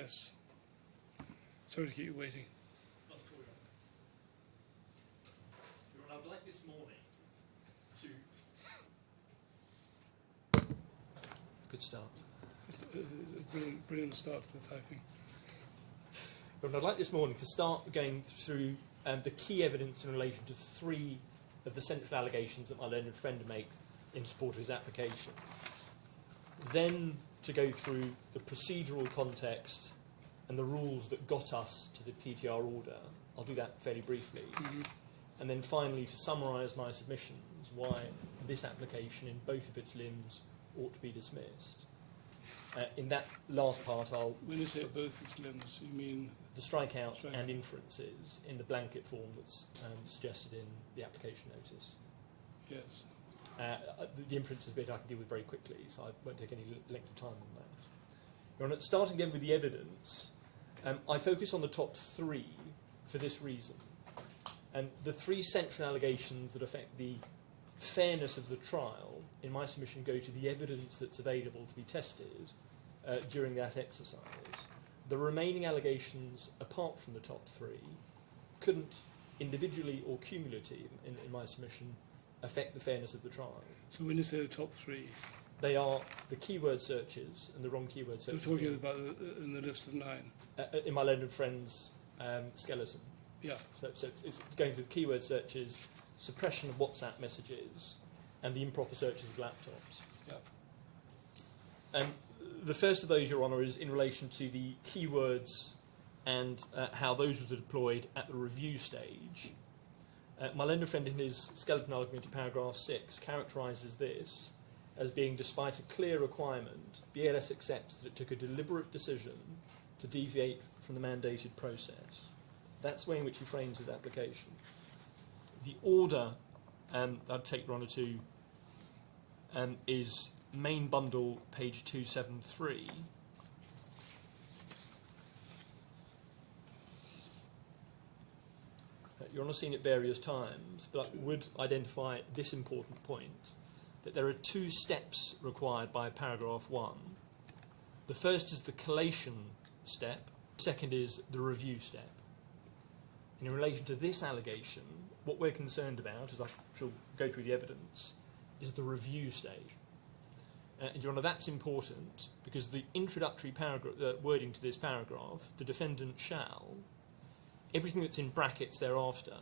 Yes. Sorry to keep you waiting. I would like this morning to... Good start. It's a brilliant start to the typing. But I'd like this morning to start going through the key evidence in relation to three of the central allegations that my learned friend makes in support of his application. Then to go through the procedural context and the rules that got us to the PTR order. I'll do that fairly briefly. Mm-hmm. And then finally to summarise my submissions, why this application in both of its limbs ought to be dismissed. In that last part, I'll... When you say both its limbs, you mean... The strikeout and inferences in the blanket form that's suggested in the application notice. Yes. The inferences bit I can deal with very quickly, so I won't take any length of time on that. You're on it, starting again with the evidence, I focus on the top three for this reason. And the three central allegations that affect the fairness of the trial, in my submission, go to the evidence that's available to be tested during that exercise. The remaining allegations, apart from the top three, couldn't individually or cumulatively, in my submission, affect the fairness of the trial. So when you say the top three... They are the keyword searches and the wrong keyword searches. You're talking about in the list of 9? In my learned friend's skeleton. Yeah. So it's going through the keyword searches, suppression of WhatsApp messages, and the improper searches of laptops. Yeah. The first of those, Your Honour, is in relation to the keywords and how those were deployed at the review stage. My learned friend, in his skeleton argument in paragraph 6, characterises this as being, despite a clear requirement, BLS accepts that it took a deliberate decision to deviate from the mandated process. That's the way in which he frames his application. The order I'd take Your Honour to is main bundle, page 273. Your Honour's seen it various times, but I would identify this important point, that there are two steps required by paragraph 1. The first is the collation step, the second is the review step. And in relation to this allegation, what we're concerned about, as I shall go through the evidence, is the review stage. Your Honour, that's important because the introductory wording to this paragraph, the defendant shall, everything that's in brackets thereafter,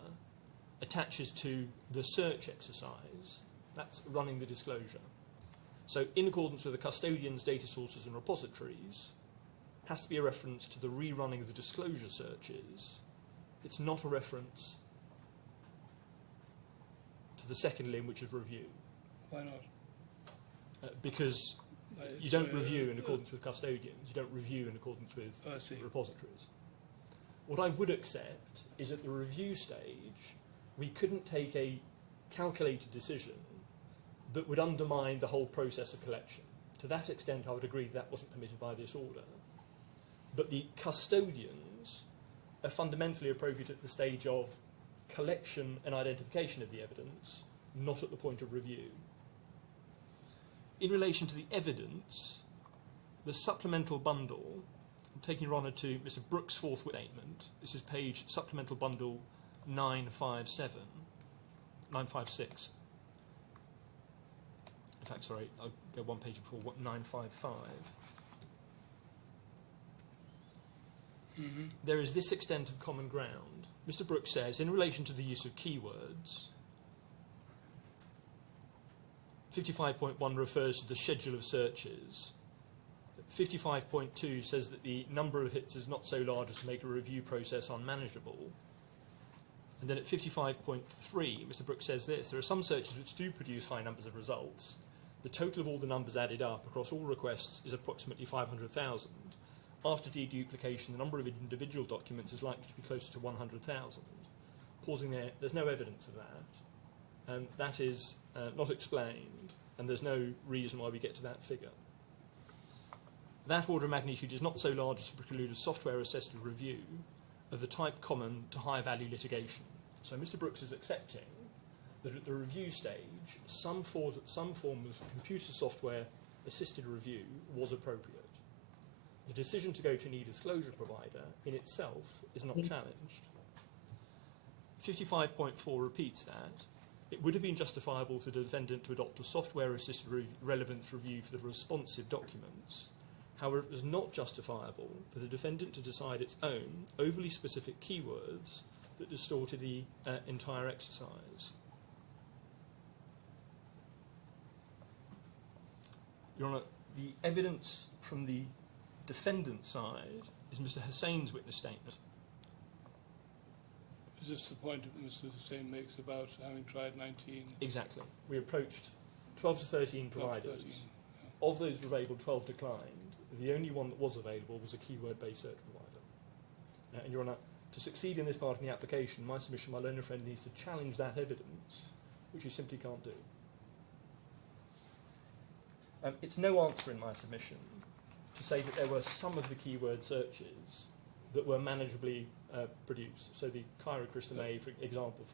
attaches to the search exercise. That's running the disclosure. So in accordance with the custodian's data sources and repositories, has to be a reference to the rerunning of the disclosure searches. It's not a reference to the second limb, which is review. Why not? Because you don't review in accordance with custodians. You don't review in accordance with repositories. What I would accept is at the review stage, we couldn't take a calculated decision that would undermine the whole process of collection. To that extent, I would agree that wasn't permitted by this order. But the custodians are fundamentally appropriate at the stage of collection and identification of the evidence, not at the point of review. In relation to the evidence, the supplemental bundle, I'm taking Your Honour to Mr. Brooks' fourth statement. This is page supplemental bundle 956. In fact, sorry, I'll go one page before, 955. Mm-hmm. There is this extent of common ground. Mr. Brooks says, in relation to the use of keywords, 55.1 refers to the schedule of searches. 55.2 says that the number of hits is not so large as to make a review process unmanageable. And then at 55.3, Mr. Brooks says this: there are some searches which do produce high numbers of results. The total of all the numbers added up across all requests is approximately 500,000. After deduplication, the number of individual documents is likely to be closer to 100,000. Pausing there, there's no evidence of that. And that is not explained, and there's no reason why we get to that figure. That order of magnitude is not so large as to preclude a software-assisted review of the type common to high-value litigation. So Mr. Brooks is accepting that at the review stage, some form of computer software-assisted review was appropriate. The decision to go to an e-disclosure provider in itself is not challenged. 55.4 repeats that. It would have been justifiable for the defendant to adopt a software-assisted relevance review for the responsive documents. However, it was not justifiable for the defendant to decide its own overly specific keywords that distorted the entire exercise. Your Honour, the evidence from the defendant's side is Mr. Hussein's witness statement. Is this the point that Mr. Hussein makes about having tried 19? Exactly. We approached 12 to 13 providers. 13, Of those available, 12 declined. The only one that was available was a keyword-based search provider. And Your Honour, to succeed in this part of the application, my submission, my learned friend needs to challenge that evidence, which he simply can't do. It's no answer in my submission to say that there were some of the keyword searches that were manageably produced. So the chirocrystomay, for example.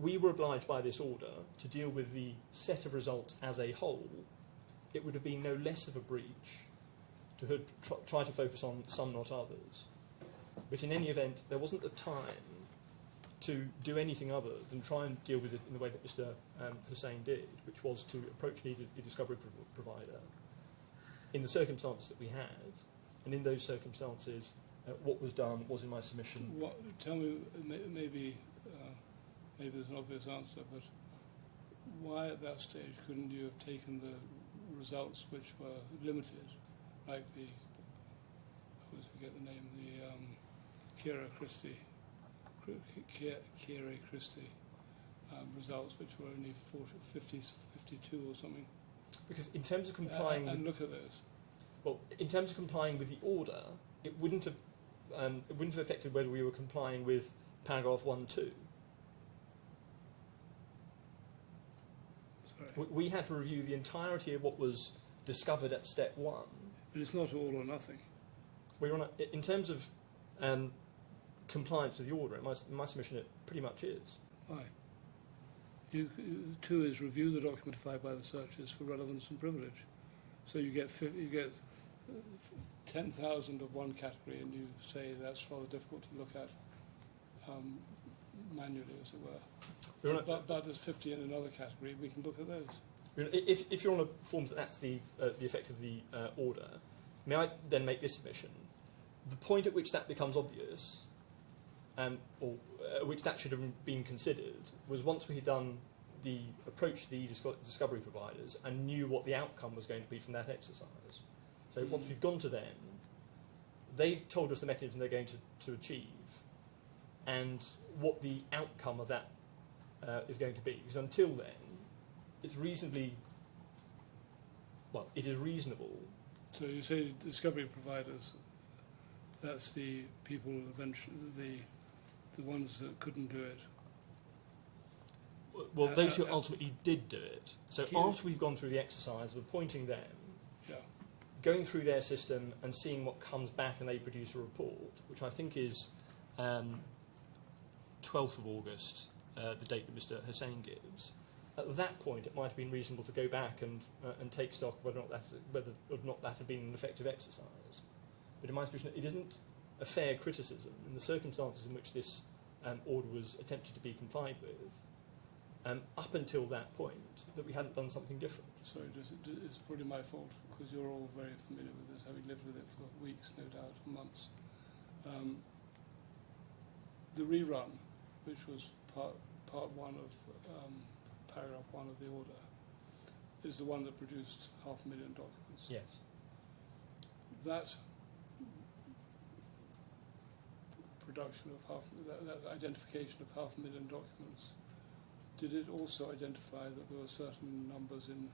We were obliged by this order to deal with the set of results as a whole. It would have been no less of a breach to have try to focus on some, not others. But in any event, there wasn't the time to do anything other than try and deal with it in the way that Mr. Hussein did, which was to approach a discovery provider in the circumstances that we had, and in those circumstances, what was done was in my submission. Tell me, maybe there's an obvious answer, but why at that stage couldn't you have taken the results which were limited, like the, I always forget the name, the Kira Christie results, which were only 52 or something. Because in terms of complying and look at those. Well, in terms of complying with the order, it wouldn't have affected whether we were complying with paragraph 1.2. We had to review the entirety of what was discovered at step 1. But it's not all or nothing. In terms of compliance with the order, in my submission it pretty much is. Why? 2 is review the document defined by the searches for relevance and privilege. So you get 10,000 of one category, and you say that's rather difficult to look at manually, as it were. But there's 50 in another category. We can look at those. If you're on a form that's the effect of the order, may I then make this submission? The point at which that becomes obvious, or which that should have been considered, was once we had done the approach to the discovery providers and knew what the outcome was going to be from that exercise. So once we've gone to them, they've told us the mechanism they're going to achieve and what the outcome of that is going to be. Because until then, it's it is reasonable. So you say discovery providers, that's the people eventually, the ones that couldn't do it. Well, those who ultimately did do it. So after we've gone through the exercise of appointing them, going through their system and seeing what comes back, and they produce a report, which I think is 12th of August, the date that Mr. Hussein gives. At that point, it might have been reasonable to go back and take stock of whether or not that had been an effective exercise. But in my submission, it isn't a fair criticism in the circumstances in which this order was attempted to be complied with, up until that point, that we hadn't done something different. Sorry, it's probably my fault, because you're all very familiar with this, having lived with it for weeks, no doubt, months. The rerun, which was part 1 of paragraph 1 of the order, is the one that produced 500,000 documents. Yes. That production of that identification of 500,000 documents, did it also identify that there were certain numbers in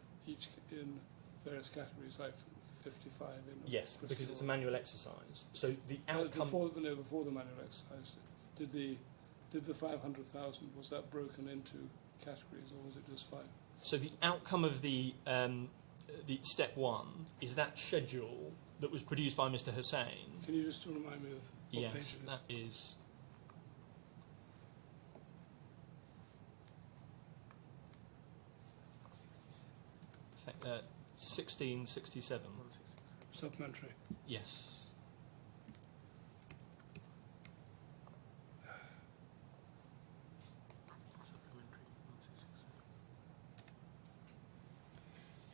various categories, like 55 in? Yes, because it's a manual exercise. So the outcome before the manual exercise, did the 500,000, was that broken into categories, or was it just 5? So the outcome of the step 1 is that schedule that was produced by Mr. Hussein. Can you just remind me of what page it is? That is. 1667. supplementary. Yes.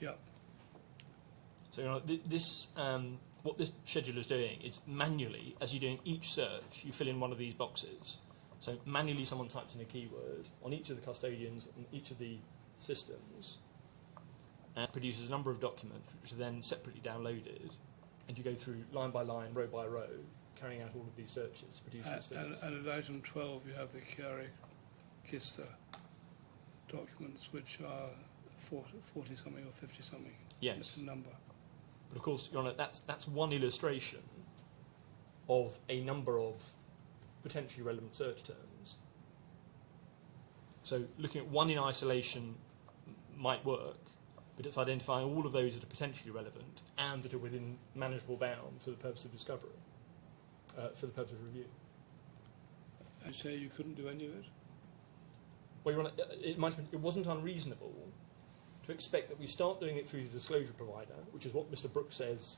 Yep. So this, what this scheduler is doing is manually, as you're doing each search, you fill in one of these boxes. So manually someone types in a keyword on each of the custodians and each of the systems and produces a number of documents which are then separately downloaded, and you go through line by line, row by row, carrying out all of these searches, producing these figures. And at item 12 you have the Chiari-Kista documents, which are 40-something or 50-something. Yes. It's a number. But of course, Your Honour, that's one illustration of a number of potentially relevant search terms. So looking at one in isolation might work, but it's identifying all of those that are potentially relevant and that are within manageable bounds for the purpose of discovery, for the purpose of review. I say you couldn't do any of it? Well, Your Honour, it wasn't unreasonable to expect that we start doing it through the disclosure provider, which is what Mr. Brooks says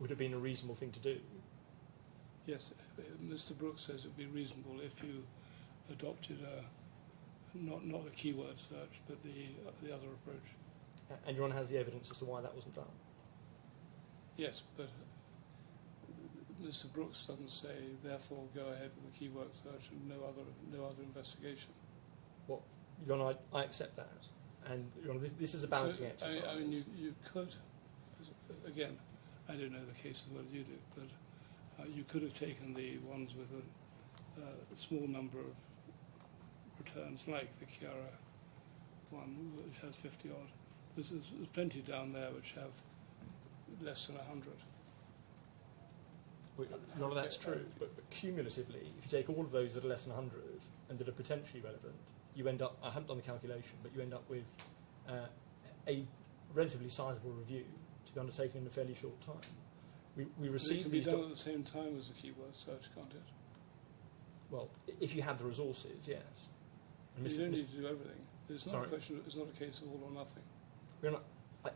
would have been a reasonable thing to do. Yes, Mr. Brooks says it would be reasonable if you adopted not a keyword search, but the other approach. And Your Honour has the evidence as to why that wasn't done. Yes, but Mr. Brooks doesn't say, therefore go ahead with the keyword search and no other investigation. Well, Your Honour, I accept that. And Your Honour, this is a balancing exercise. I mean, you could, again, I don't know the case as well as you do, but you could have taken the ones with a small number of returns, like the Chiara one, which has 50 odd. There's plenty down there which have less than 100. Well, Your Honour, that's true, but cumulatively, if you take all of those that are less than 100 and that are potentially relevant, you end up, I haven't done the calculation, but you end up with a relatively sizable review to be undertaken in a fairly short time. We received these. It can be done these. at the same time as the keyword search, can't it? Well, if you had the resources, yes. And You don't need to do everything. It's not Sorry. a question. It's not a case of all or nothing. Your Honour,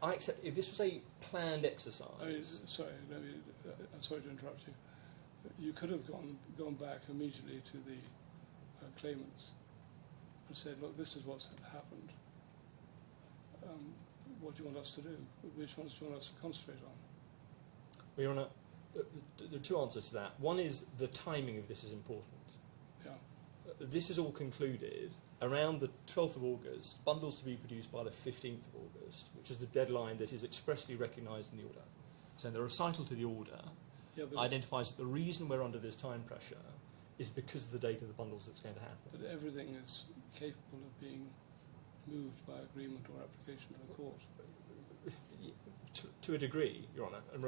I accept if this was a planned exercise. I mean, sorry, I'm sorry to interrupt you. You could have gone back immediately to the claimants and said, look, this is what's happened. What do you want us to do? Which ones do you want us to concentrate on? Well, Your Honour, there are two answers to that. One is the timing of this is important. Yeah. This is all concluded around the 12th of August, bundles to be produced by the 15th of August, which is the deadline that is expressly recognised in the order. So the recital to the order identifies that the reason we're under this time pressure is because of the date of the bundles that's going to happen. But everything is capable of being moved by agreement or application to the court. To a degree, Your Honour. And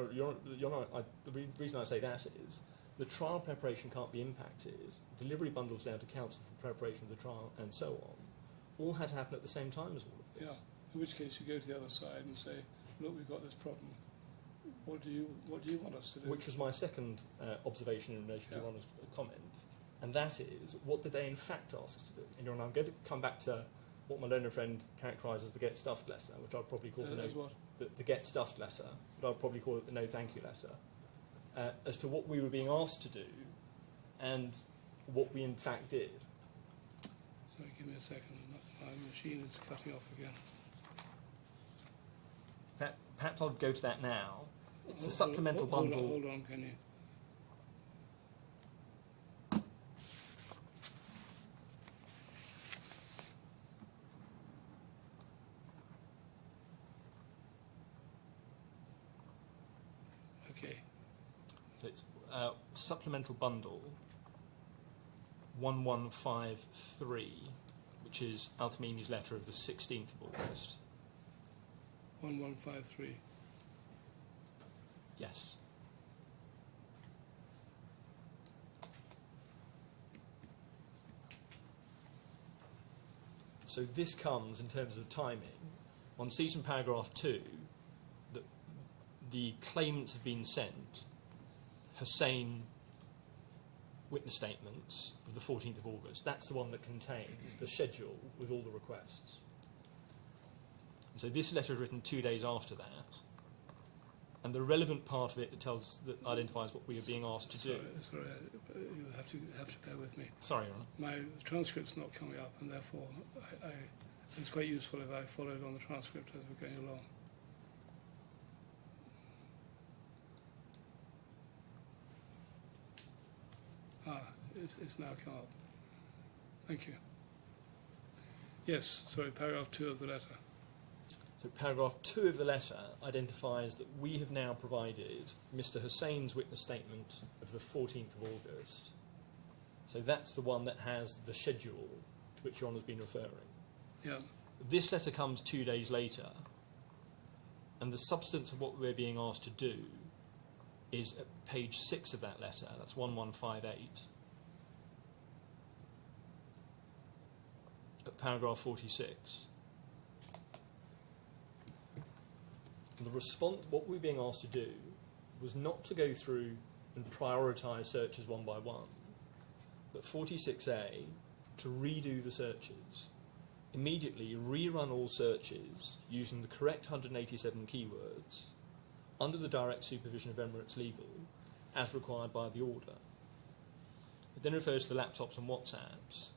Your Honour, the reason I say that is the trial preparation can't be impacted. Delivery bundles down to counsel for preparation of the trial and so on, all had to happen at the same time as all of this. Yeah. In which case you go to the other side and say, look, we've got this problem. What do you want us to do? Which was my second observation in relation to Your Honour's comment, and that is, what did they in fact ask us to do? And Your Honour, I'm going to come back to what my learned friend characterises as the get stuffed letter, which I'd probably call the get stuffed letter, but I'd probably call it the no thank you letter, as to what we were being asked to do and what we in fact did. Sorry, give me a second. My machine is cutting off again. Perhaps I'll go to that now. It's the supplemental bundle. Hold on, can you? Okay. So it's supplemental bundle 1153, which is Altamini's letter of the 16th of August. 1153. Yes. So this comes in terms of timing. One sees from paragraph 2 that the claimants have been sent Hussein witness statements of the 14th of August. That's the one that contains the schedule with all the requests. And so this letter is written 2 days after that. And the relevant part of it that identifies what we are being asked to do. Sorry, you have to bear with me. Sorry, Your Honour. My transcript's not coming up, and therefore it's quite useful if I followed on the transcript as we're going along. It's now come up. Thank you. Yes, sorry, paragraph 2 of the letter. So paragraph 2 of the letter identifies that we have now provided Mr. Hussein's witness statement of the 14th of August. So that's the one that has the schedule to which Your Honour's been referring. Yeah. This letter comes 2 days later, and the substance of what we're being asked to do is at page 6 of that letter. That's 1158. At paragraph 46. The response, what we're being asked to do was not to go through and prioritise searches one by one, but 46A, to redo the searches, immediately rerun all searches using the correct 187 keywords under the direct supervision of Emirates Legal as required by the order. It then refers to the laptops and WhatsApps,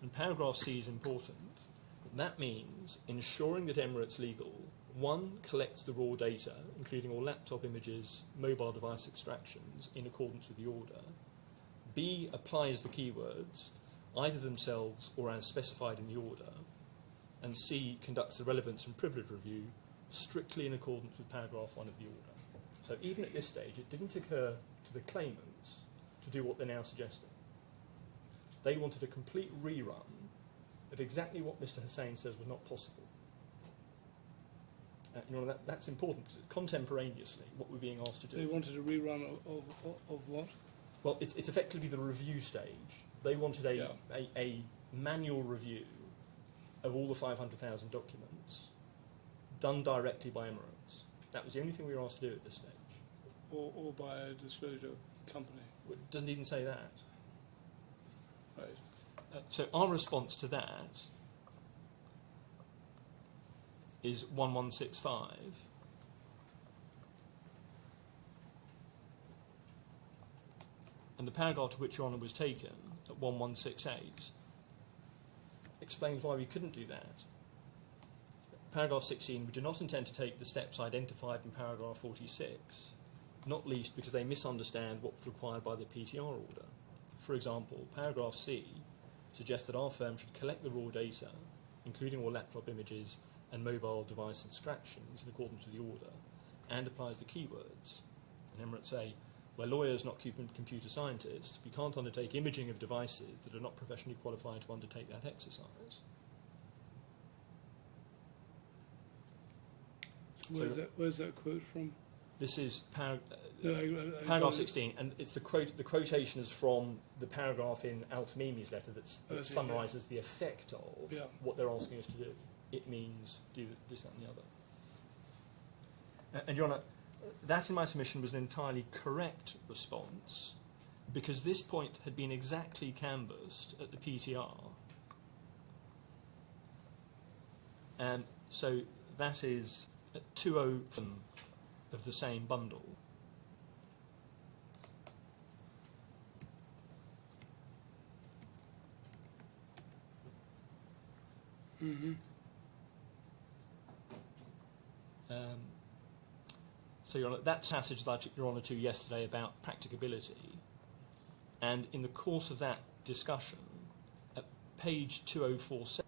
and paragraph C is important. That means ensuring that Emirates Legal 1. Collects the raw data, including all laptop images, mobile device extractions, in accordance with the order. B. Applies the keywords, either themselves or as specified in the order. And C. Conducts the relevance and privilege review, strictly in accordance with paragraph 1 of the order. So even at this stage, it didn't occur to the claimants to do what they're now suggesting. They wanted a complete rerun of exactly what Mr. Hussein says was not possible. That's important because contemporaneously, what we're being asked to do. They wanted a rerun of what? Well, it's effectively the review stage. They wanted a manual review of all the 500,000 documents done directly by Emirates. That was the only thing we were asked to do at this stage. Or by a disclosure company. It doesn't even say that. Right. So our response to that is 1165. And the paragraph to which Your Honour was taken, at 1168, explains why we couldn't do that. Paragraph 16, we do not intend to take the steps identified in paragraph 46, not least because they misunderstand what was required by the PTR order. For example, paragraph C suggests that our firm should collect the raw data, including all laptop images and mobile device extractions in accordance with the order, and applies the keywords. And Emirates say, we're lawyers, not computer scientists. We can't undertake imaging of devices that are not professionally qualified to undertake that exercise. Where's that quote from? This is paragraph 16, and it's the quotation is from the paragraph in Al-Tamimi's letter that summarises the effect of what they're asking us to do. It means do this, that, and the other. And Your Honour, that in my submission was an entirely correct response, because this point had been exactly canvassed at the PTR. And so that is at 207 of the same bundle. Mm-hmm. So Your Honour, that passage that I took Your Honour to yesterday about practicability, and in the course of that discussion, at page 2047,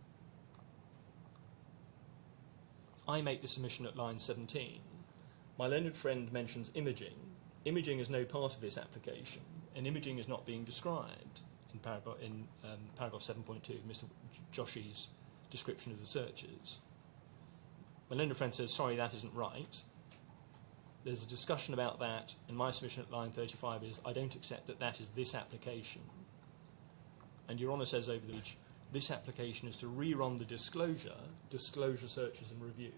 I make the submission at line 17. My learned friend mentions imaging. Imaging is no part of this application, and imaging is not being described in paragraph 7.2, Mr. Joshi's description of the searches. My learned friend says, sorry, that isn't right. There's a discussion about that, and my submission at line 35 is, I don't accept that that is this application. And Your Honour says over the page, this application is to rerun the disclosure searches and review.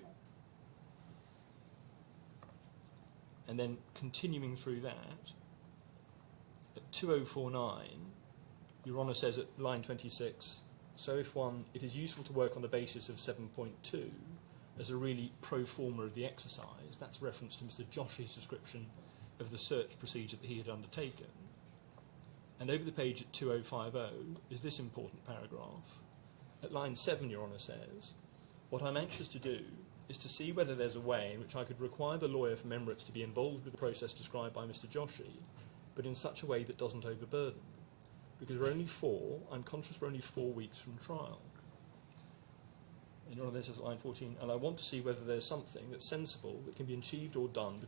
And then continuing through that, at 2049, Your Honour says at line 26, so if it is useful to work on the basis of 7.2, as a really pro forma of the exercise. That's reference to Mr. Josh's description of the search procedure that he had undertaken. And over the page at 2050 is this important paragraph. At line 7, Your Honour says, "What I'm anxious to do is to see whether there's a way in which I could require the lawyer from Emirates to be involved with the process described by Mr. Joshi, but in such a way that doesn't overburden. Because I'm conscious we're only 4 weeks from trial." And Your Honour, this is at line 14, "And I want to see whether there's something that's sensible that can be achieved or done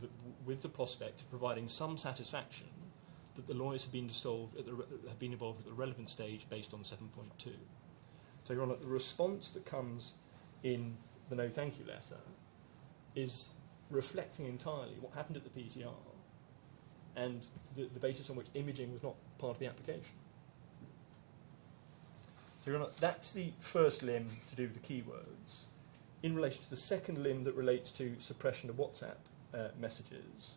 with the prospect of providing some satisfaction that the lawyers have been involved at the relevant stage based on 7.2. So, Your Honour, the response that comes in the no thank you letter is reflecting entirely what happened at the PTR and the basis on which imaging was not part of the application. So, Your Honour, that's the first limb to do with the keywords. In relation to the second limb that relates to suppression of WhatsApp messages,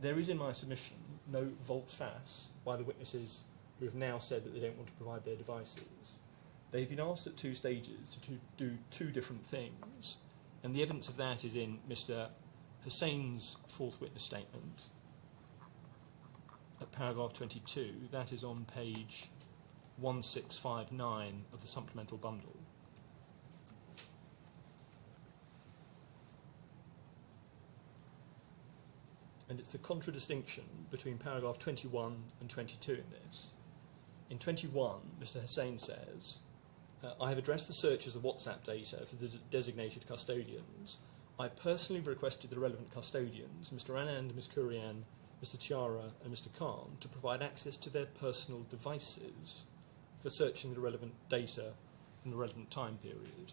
there is in my submission no volte-face by the witnesses who have now said that they don't want to provide their devices. They've been asked at 2 stages to do 2 different things, and the evidence of that is in Mr. Hussein's 4th witness statement at paragraph 22. That is on page 1659 of the supplemental bundle. And it's the contradistinction between paragraph 21 and 22 in this. In 21, Mr. Hussein says, "I have addressed the searches of WhatsApp data for the designated custodians. I personally requested the relevant custodians, Mr. Anand, Ms. Kurian, Mr. Tiara and Mr. Khan, to provide access to their personal devices for searching the relevant data in the relevant time period."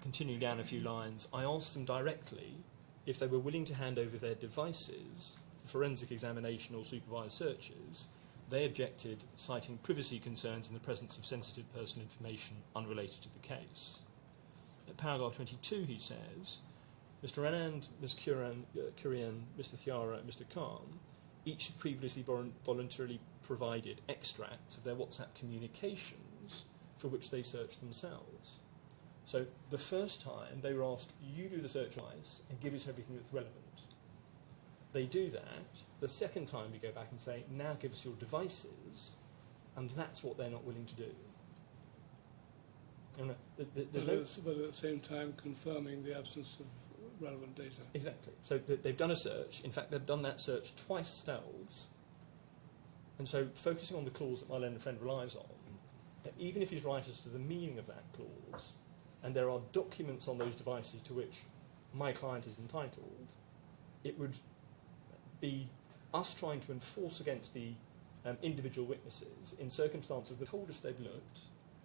Continuing down a few lines, "I asked them directly if they were willing to hand over their devices for forensic examination or supervised searches. They objected, citing privacy concerns in the presence of sensitive personal information unrelated to the case." At paragraph 22, he says, "Mr. Anand, Ms. Kurian, Mr. Thiara and Mr. Khan each had previously voluntarily provided extracts of their WhatsApp communications for which they searched themselves." So the first time they were asked, "You do the search twice and give us everything that's relevant." They do that. The second time we go back and say, "Now give us your devices," and that's what they're not willing to do. But at the same time confirming the absence of relevant data. Exactly. So they've done a search. In fact, they've done that search twice themselves. And so focusing on the clause that my learned friend relies on, even if he's right as to the meaning of that clause, and there are documents on those devices to which my client is entitled, it would be us trying to enforce against the individual witnesses in circumstances where they've told us they've looked,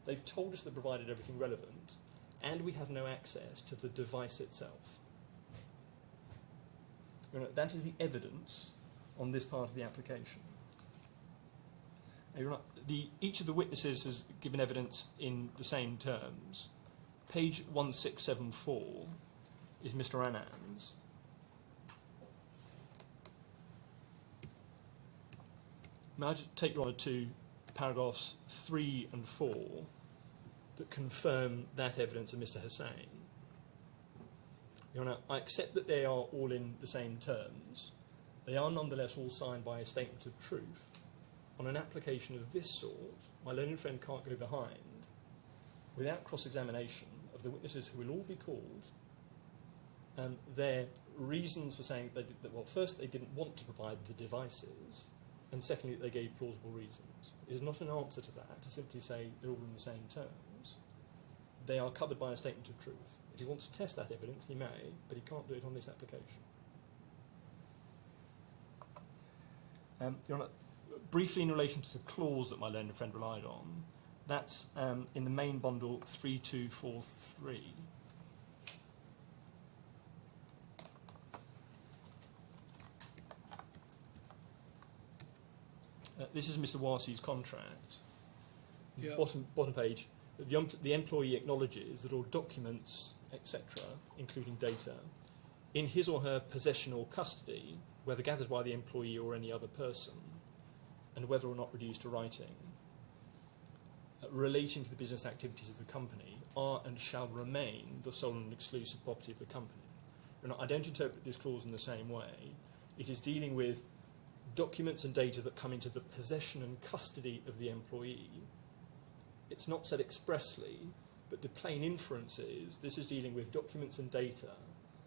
they've told us they've provided everything relevant, and we have no access to the device itself. That is the evidence on this part of the application. Each of the witnesses has given evidence in the same terms. Page 1674 is Mr. Anand's. May I just take you on to paragraphs 3 and 4 that confirm that evidence of Mr. Hussain. Your Honour, I accept that they are all in the same terms. They are nonetheless all signed by a statement of truth. On an application of this sort, my learned friend can't go behind without cross-examination of the witnesses who will all be called, and their reasons for saying that, well, first they didn't want to provide the devices, and secondly they gave plausible reasons. It is not an answer to that to simply say they're all in the same terms. They are covered by a statement of truth. If he wants to test that evidence, he may, but he can't do it on this application. Your Honour, briefly in relation to the clause that my learned friend relied on, that's in the main bundle 3243. This is Mr. Warsi's contract. Yeah. Bottom page. The employee acknowledges that all documents, etc., including data, in his or her possession or custody, whether gathered by the employee or any other person, and whether or not reduced to writing, relating to the business activities of the company, are and shall remain the sole and exclusive property of the company. And I don't interpret this clause in the same way. It is dealing with documents and data that come into the possession and custody of the employee. It's not said expressly, but the plain inference is this is dealing with documents and data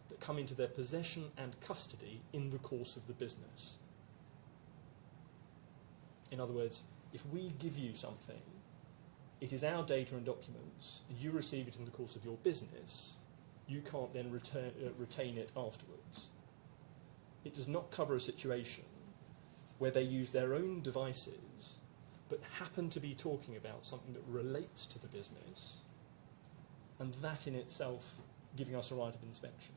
that come into their possession and custody in the course of the business. In other words, if we give you something, it is our data and documents, and you receive it in the course of your business, you can't then retain it afterwards. It does not cover a situation where they use their own devices but happen to be talking about something that relates to the business, and that in itself giving us a right of inspection.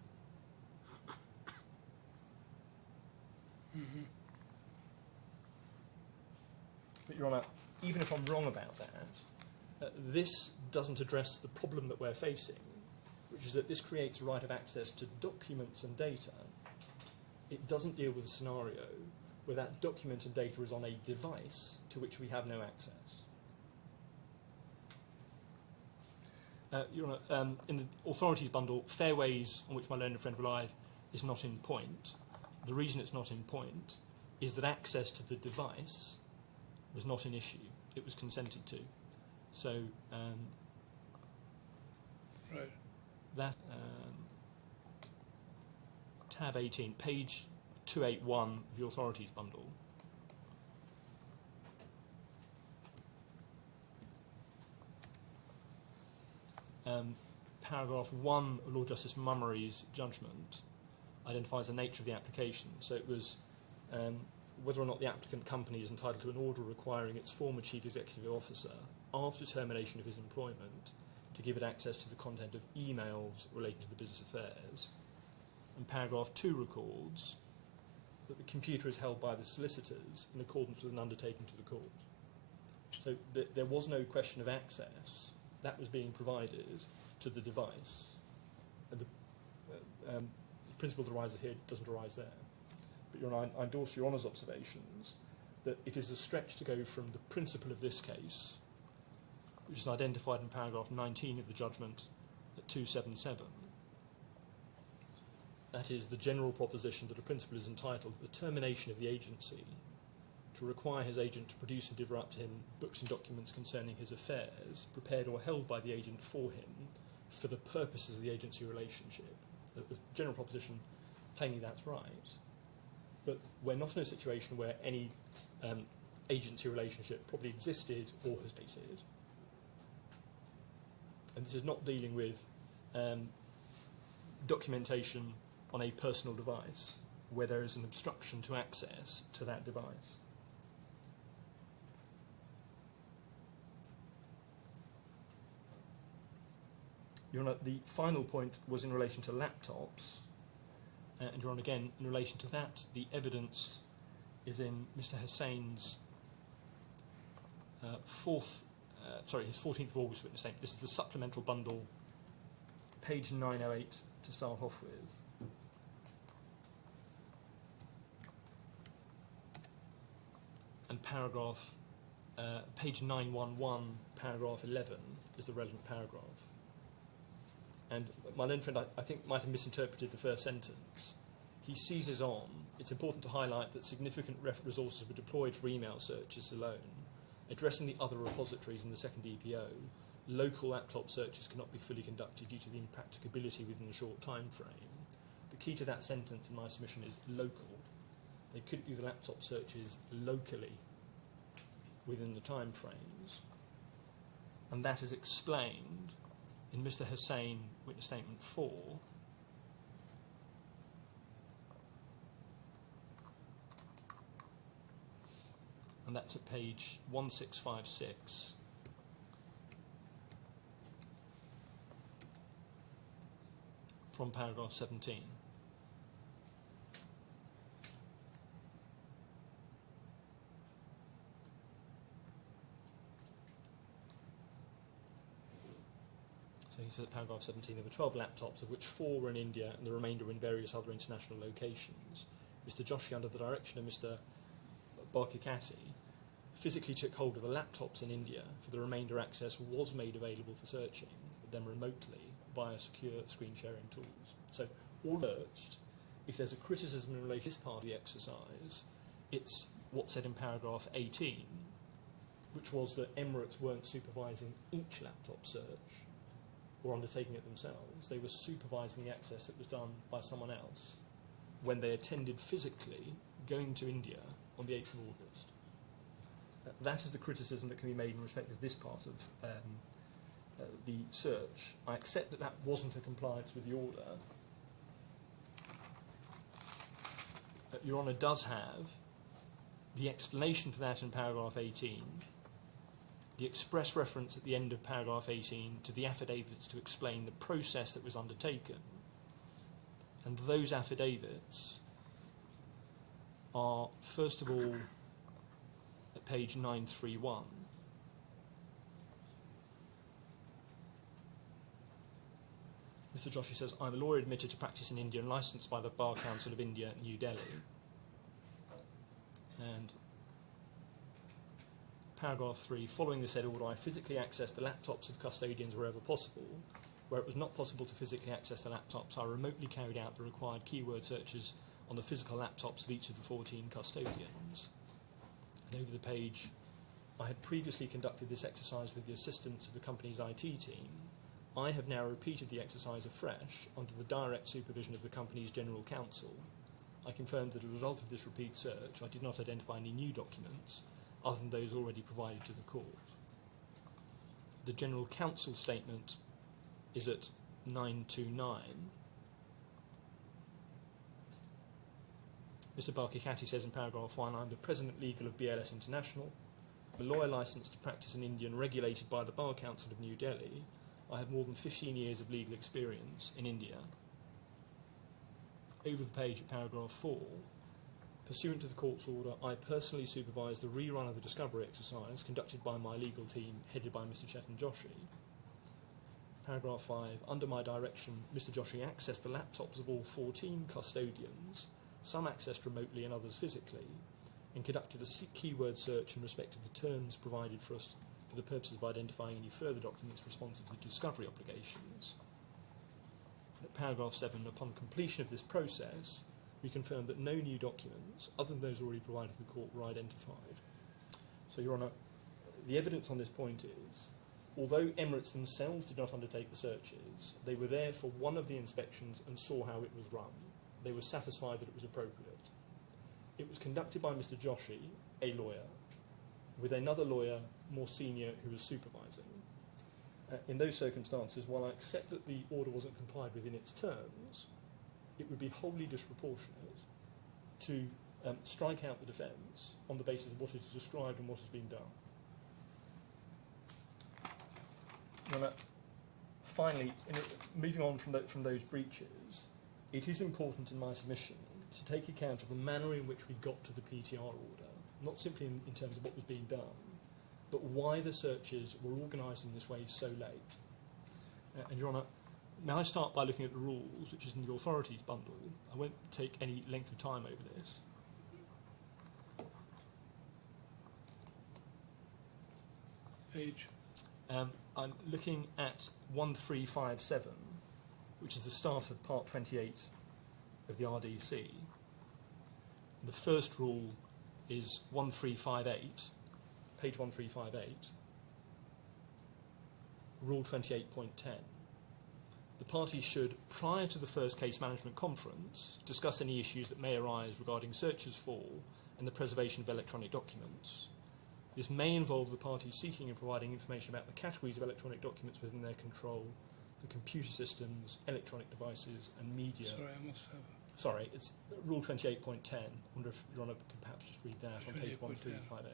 But Your Honour, even if I'm wrong about that, this doesn't address the problem that we're facing, which is that this creates a right of access to documents and data. It doesn't deal with a scenario where that document and data is on a device to which we have no access. Your Honour, in the authorities bundle, fairways on which my learned friend relied is not in point. The reason it's not in point is that access to the device was not an issue. It was consented to. So Right. that tab 18, page 281 of the authorities bundle. Paragraph 1 of Lord Justice Mummery's judgment identifies the nature of the application. So it was whether or not the applicant company is entitled to an order requiring its former chief executive officer, after termination of his employment, to give it access to the content of emails relating to the business affairs. And paragraph 2 records that the computer is held by the solicitors in accordance with an undertaking to the court. So there was no question of access. That was being provided to the device. And the principle that arises here doesn't arise there. But Your Honour, I endorse Your Honour's observations that it is a stretch to go from the principle of this case, which is identified in paragraph 19 of the judgment at 277. That is the general proposition that a principal is entitled to the termination of the agency to require his agent to produce and deliver up to him books and documents concerning his affairs, prepared or held by the agent for him, for the purposes of the agency relationship. As a general proposition, plainly that's right. But we're not in a situation where any agency relationship probably existed or has dated. And this is not dealing with documentation on a personal device where there is an obstruction to access to that device. Your Honour, the final point was in relation to laptops. And Your Honour, again, in relation to that, the evidence is in Mr. Hussain's his 14th of August witness statement. This is the supplemental bundle, page 908 to start off with. And paragraph, page 911, paragraph 11 is the relevant paragraph. And my learned friend, I think, might have misinterpreted the first sentence. He seizes on, it's important to highlight that significant resources were deployed for email searches alone. Addressing the other repositories in the second EPO, local laptop searches cannot be fully conducted due to the impracticability within a short time frame. The key to that sentence in my submission is local. They couldn't do the laptop searches locally within the time frames. And that is explained in Mr. Hussain witness statement 4, and that's at page 1656. From paragraph 17. So he says at paragraph 17, there were 12 laptops, of which 4 were in India and the remainder were in various other international locations. Mr. Joshi, under the direction of Mr. Barkikati, physically took hold of the laptops in India, for the remainder access was made available for searching. them remotely via secure screen sharing tools. So all urged, if there's a criticism in relation to this part of the exercise, it's what's said in paragraph 18, which was that Emirates weren't supervising each laptop search or undertaking it themselves. They were supervising the access that was done by someone else when they attended physically going to India on the 8th of August. That is the criticism that can be made in respect of this part of the search. I accept that that wasn't a compliance with the order. Your Honour does have the explanation for that in paragraph 18, the express reference at the end of paragraph 18 to the affidavits to explain the process that was undertaken. And those affidavits are, first of all, at page 931. Mr. Joshi says, I'm a lawyer admitted to practice in India and licensed by the Bar Council of India, New Delhi. And paragraph 3, following the said order, I physically accessed the laptops of custodians wherever possible. Where it was not possible to physically access the laptops, I remotely carried out the required keyword searches on the physical laptops of each of the 14 custodians. And over the page, I had previously conducted this exercise with the assistance of the company's IT team. I have now repeated the exercise afresh under the direct supervision of the company's general counsel. I confirmed that as a result of this repeat search, I did not identify any new documents other than those already provided to the court. The general counsel statement is at 929. Mr. Barkikati says in paragraph 1, I'm the President Legal of BLS International, a lawyer licensed to practice in India and regulated by the Bar Council of New Delhi. I have more than 15 years of legal experience in India. Over the page at paragraph 4, pursuant to the court's order, I personally supervised the rerun of the discovery exercise conducted by my legal team headed by Mr. Chetan Joshi. Paragraph 5, under my direction, Mr. Joshi accessed the laptops of all 14 custodians, some accessed remotely and others physically, and conducted a keyword search in respect of the terms provided for us for the purposes of identifying any further documents responsive to discovery obligations. At paragraph 7, upon completion of this process, we confirmed that no new documents, other than those already provided to the court, were identified. So, Your Honour, the evidence on this point is, although Emirates themselves did not undertake the searches, they were there for one of the inspections and saw how it was run. They were satisfied that it was appropriate. It was conducted by Mr. Joshi, a lawyer, with another lawyer more senior who was supervising. In those circumstances, while I accept that the order wasn't complied with in its terms, it would be wholly disproportionate to strike out the defence on the basis of what is described and what has been done. Well, finally, moving on from those breaches, it is important in my submission to take account of the manner in which we got to the PTR order, not simply in terms of what was being done, but why the searches were organised in this way so late. And Your Honour, may I start by looking at the rules, which is in the authorities bundle. I won't take any length of time over this. Page? I'm looking at 1357, which is the start of part 28 of the RDC. The first rule is 1358, page 1358, rule 28.10. The parties should, prior to the first case management conference, discuss any issues that may arise regarding searches for and the preservation of electronic documents. This may involve the parties seeking and providing information about the categories of electronic documents within their control, the computer systems, electronic devices, and media. Sorry, I must have... Sorry, it's Rule 28.10. I wonder if Your Honour could perhaps just read that on page 1358.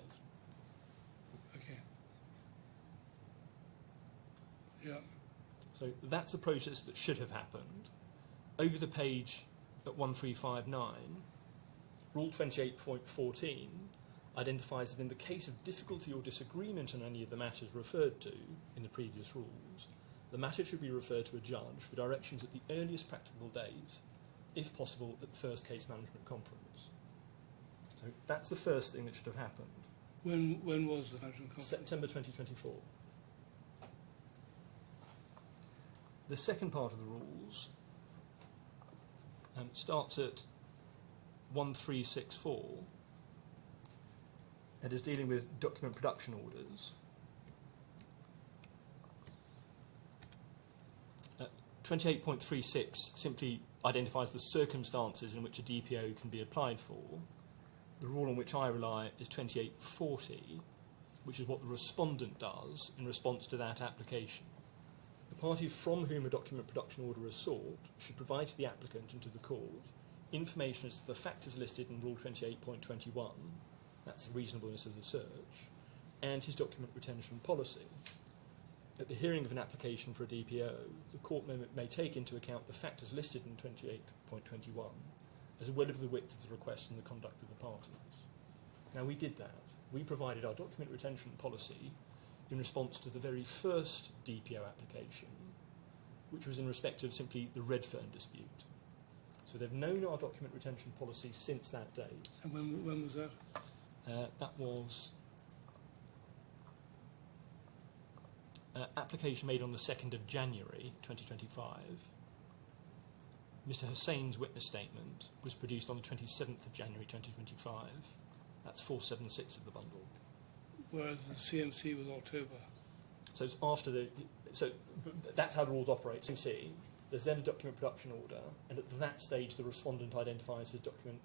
Okay. Yeah. So that's the process that should have happened. Over the page at 1359, Rule 28.14 identifies that in the case of difficulty or disagreement on any of the matters referred to in the previous rules, the matter should be referred to a judge for directions at the earliest practicable date, if possible at the first case management conference. So that's the first thing that should have happened. When was the management conference? September 2024. The second part of the rules starts at 1364 and is dealing with document production orders. 28.36 simply identifies the circumstances in which a DPO can be applied for. The rule on which I rely is 2840, which is what the respondent does in response to that application. The party from whom a document production order is sought should provide to the applicant and to the court information as to the factors listed in Rule 28.21, that's the reasonableness of the search, and his document retention policy. At the hearing of an application for a DPO, the court may take into account the factors listed in 28.21, as well as the width of the request and the conduct of the parties. Now, we did that. We provided our document retention policy in response to the very first DPO application, which was in respect of simply the Redfern dispute. So they've known our document retention policy since that date. And when was that? That was application made on the 2nd of January 2025. Mr. Hussein's witness statement was produced on the 27th of January 2025. That's 476 of the bundle. Whereas the CMC was October. So it's after that's how the rules operate. So you see, there's then a document production order, and at that stage the respondent identifies his document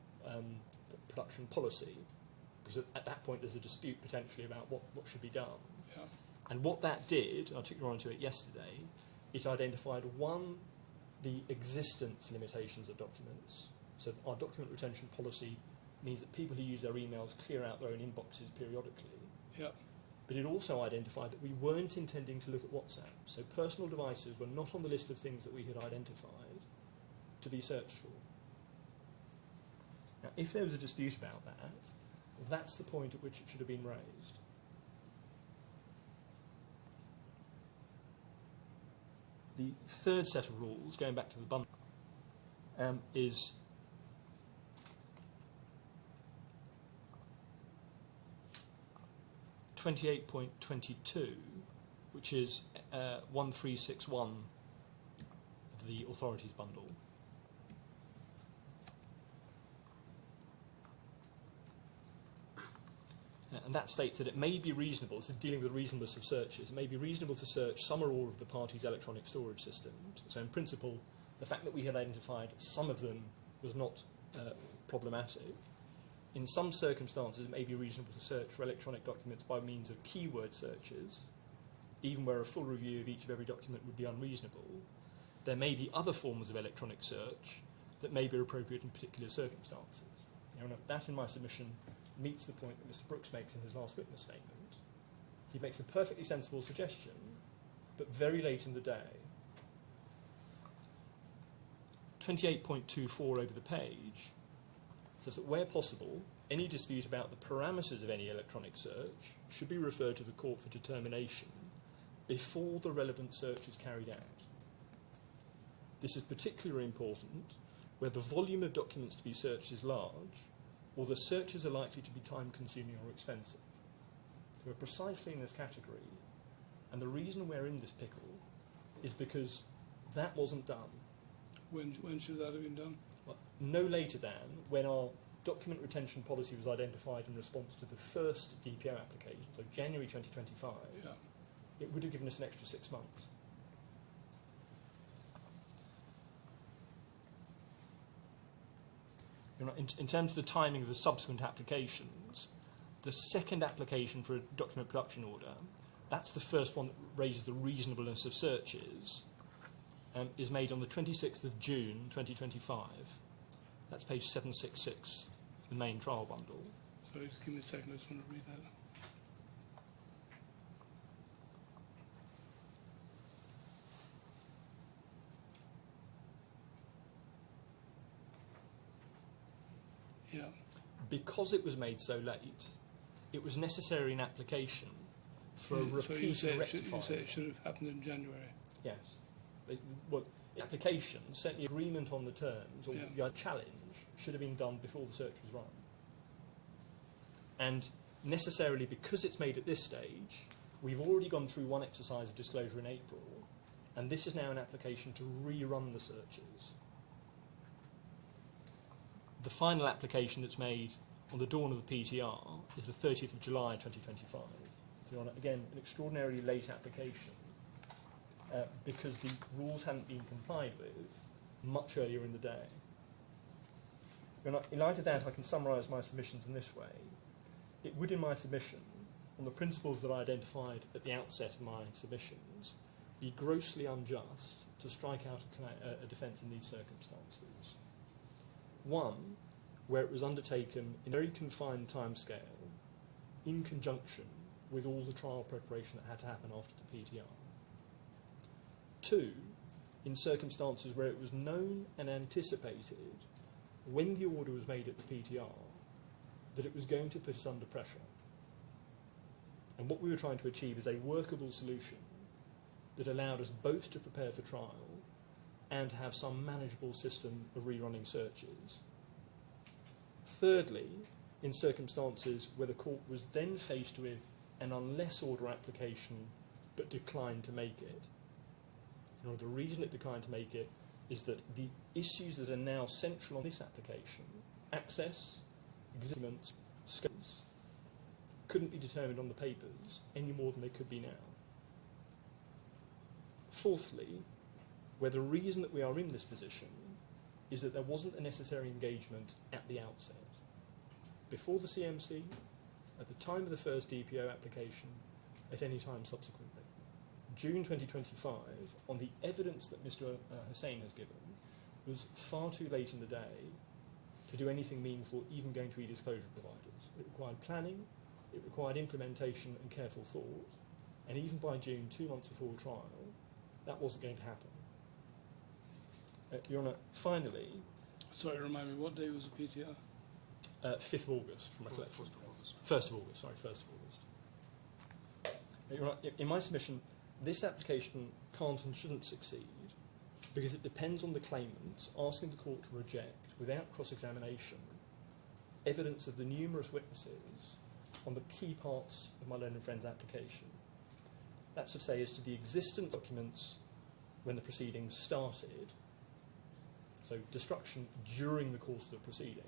production policy, because at that point there's a dispute potentially about what should be done. Yeah. And what that did, I took you on to it yesterday, it identified the existence limitations of documents. So our document retention policy means that people who use their emails clear out their own inboxes periodically. Yeah. But it also identified that we weren't intending to look at WhatsApp. So personal devices were not on the list of things that we had identified to be searched for. Now, if there was a dispute about that, that's the point at which it should have been raised. The third set of rules, going back to the bundle, is .28.22, which is 1361 of the authorities bundle. And that states that it may be reasonable, this is dealing with the reasonableness of searches, it may be reasonable to search some or all of the parties' electronic storage systems. So in principle, the fact that we had identified some of them was not problematic. In some circumstances, it may be reasonable to search for electronic documents by means of keyword searches, even where a full review of each of every document would be unreasonable. There may be other forms of electronic search that may be appropriate in particular circumstances. Now, that, in my submission, meets the point that Mr. Brooks makes in his last witness statement. He makes a perfectly sensible suggestion, but very late in the day. 28.24 over the page says that where possible, any dispute about the parameters of any electronic search should be referred to the court for determination before the relevant search is carried out. This is particularly important where the volume of documents to be searched is large, or the searches are likely to be time-consuming or expensive. So we're precisely in this category, and the reason we're in this pickle is because that wasn't done. When should that have been done? Well, no later than when our document retention policy was identified in response to the first DPO application, so January 2025, Yeah. it would have given us an extra 6 months. In terms of the timing of the subsequent applications, the second application for a document production order, that's the first one that raises the reasonableness of searches, is made on the 26th of June 2025. That's page 766 of the main trial bundle. Sorry, just give me a second, I just want to read that. Yeah. Because it was made so late, it was necessary in application for a So you repeat say rectifying. it should have happened in January? Yes. Well, the application, certainly agreement on the terms, or the challenge, should have been done before the search was run. And necessarily, because it's made at this stage, we've already gone through one exercise of disclosure in April, and this is now an application to rerun the searches. The final application that's made on the dawn of the PTR is the 30th of July 2025. So, Your Honour, again, an extraordinarily late application because the rules hadn't been complied with much earlier in the day. Your Honour, in light of that, I can summarise my submissions in this way. It would, in my submission, on the principles that I identified at the outset of my submissions, be grossly unjust to strike out a defence in these circumstances. One, where it was undertaken in a very confined timescale, in conjunction with all the trial preparation that had to happen after the PTR. Two, in circumstances where it was known and anticipated, when the order was made at the PTR, that it was going to put us under pressure. And what we were trying to achieve is a workable solution that allowed us both to prepare for trial and to have some manageable system of rerunning searches. Thirdly, in circumstances where the court was then faced with an unless order application but declined to make it. The reason it declined to make it is that the issues that are now central on this application, access, exhibits, scopes, couldn't be determined on the papers any more than they could be now. Fourthly, where the reason that we are in this position is that there wasn't a necessary engagement at the outset. Before the CMC, at the time of the first DPO application, at any time subsequently. June 2025, on the evidence that Mr. Hussain has given, was far too late in the day to do anything meaningful, even going to e-disclosure providers. It required planning, it required implementation and careful thought, and even by June, 2 months before trial, that wasn't going to happen. Your Honour, finally... Sorry, remind me, what day was the PTR? 5th of August, from recollection. 1st of August, sorry, 1st of August. Your Honour, in my submission, this application can't and shouldn't succeed because it depends on the claimant asking the court to reject, without cross-examination, evidence of the numerous witnesses on the key parts of my learned friend's application. That's to say, as to the existence of documents when the proceedings started, so destruction during the course of the proceedings.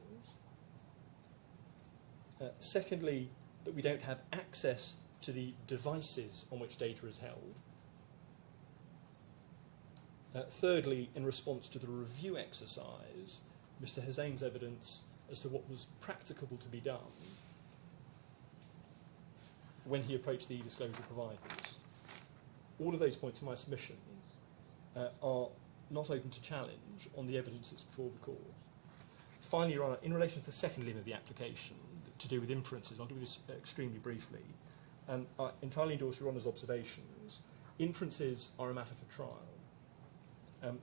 Secondly, that we don't have access to the devices on which data is held. Thirdly, in response to the review exercise, Mr. Hussain's evidence as to what was practicable to be done when he approached the e-disclosure providers. All of those points in my submission are not open to challenge on the evidence that's before the court. Finally, Your Honour, in relation to the second limb of the application, to do with inferences, I'll do this extremely briefly. I entirely endorse Your Honour's observations. Inferences are a matter for trial.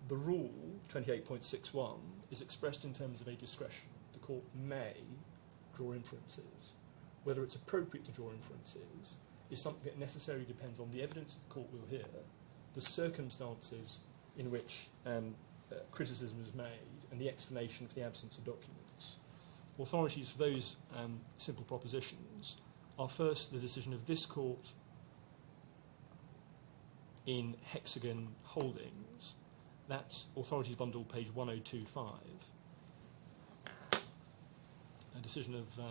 The rule, 28.61, is expressed in terms of a discretion. The court may draw inferences. Whether it's appropriate to draw inferences is something that necessarily depends on the evidence the court will hear, the circumstances in which criticism is made, and the explanation for the absence of documents. Authorities for those simple propositions are first the decision of this court in Hexagon Holdings. That's Authorities Bundle, page 1025. A decision of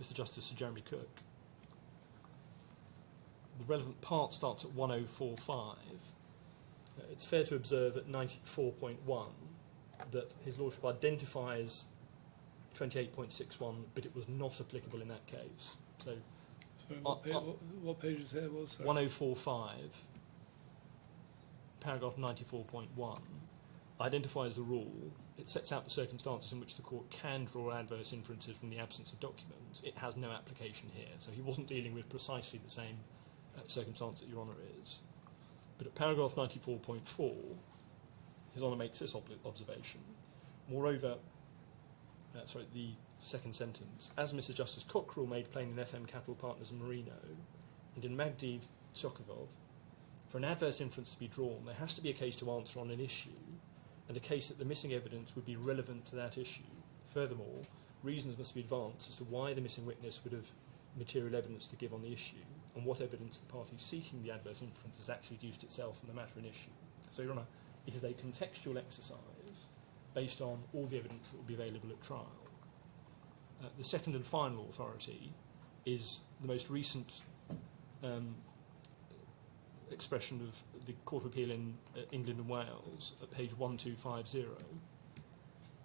Mr. Justice Sir Jeremy Cook. The relevant part starts at 1045. It's fair to observe at 94.1 that His Lordship identifies 28.61, but it was not applicable in that case. So, sorry, what page is there? 1045, paragraph 94.1, identifies the rule. It sets out the circumstances in which the court can draw adverse inferences from the absence of documents. It has no application here, so he wasn't dealing with precisely the same circumstance that Your Honour is. But at paragraph 94.4, His Honour makes this observation. Moreover, the second sentence, as Mr. Justice Cockrell made plain in FM Cattle Partners and Merino, and in Magdiv Sokovov, for an adverse inference to be drawn, there has to be a case to answer on an issue, and a case that the missing evidence would be relevant to that issue. Furthermore, reasons must be advanced as to why the missing witness would have material evidence to give on the issue, and what evidence the party seeking the adverse inference has actually deduced itself from the matter in issue. So, Your Honour, it is a contextual exercise based on all the evidence that will be available at trial. The second and final authority is the most recent expression of the Court of Appeal in England and Wales at page 1250.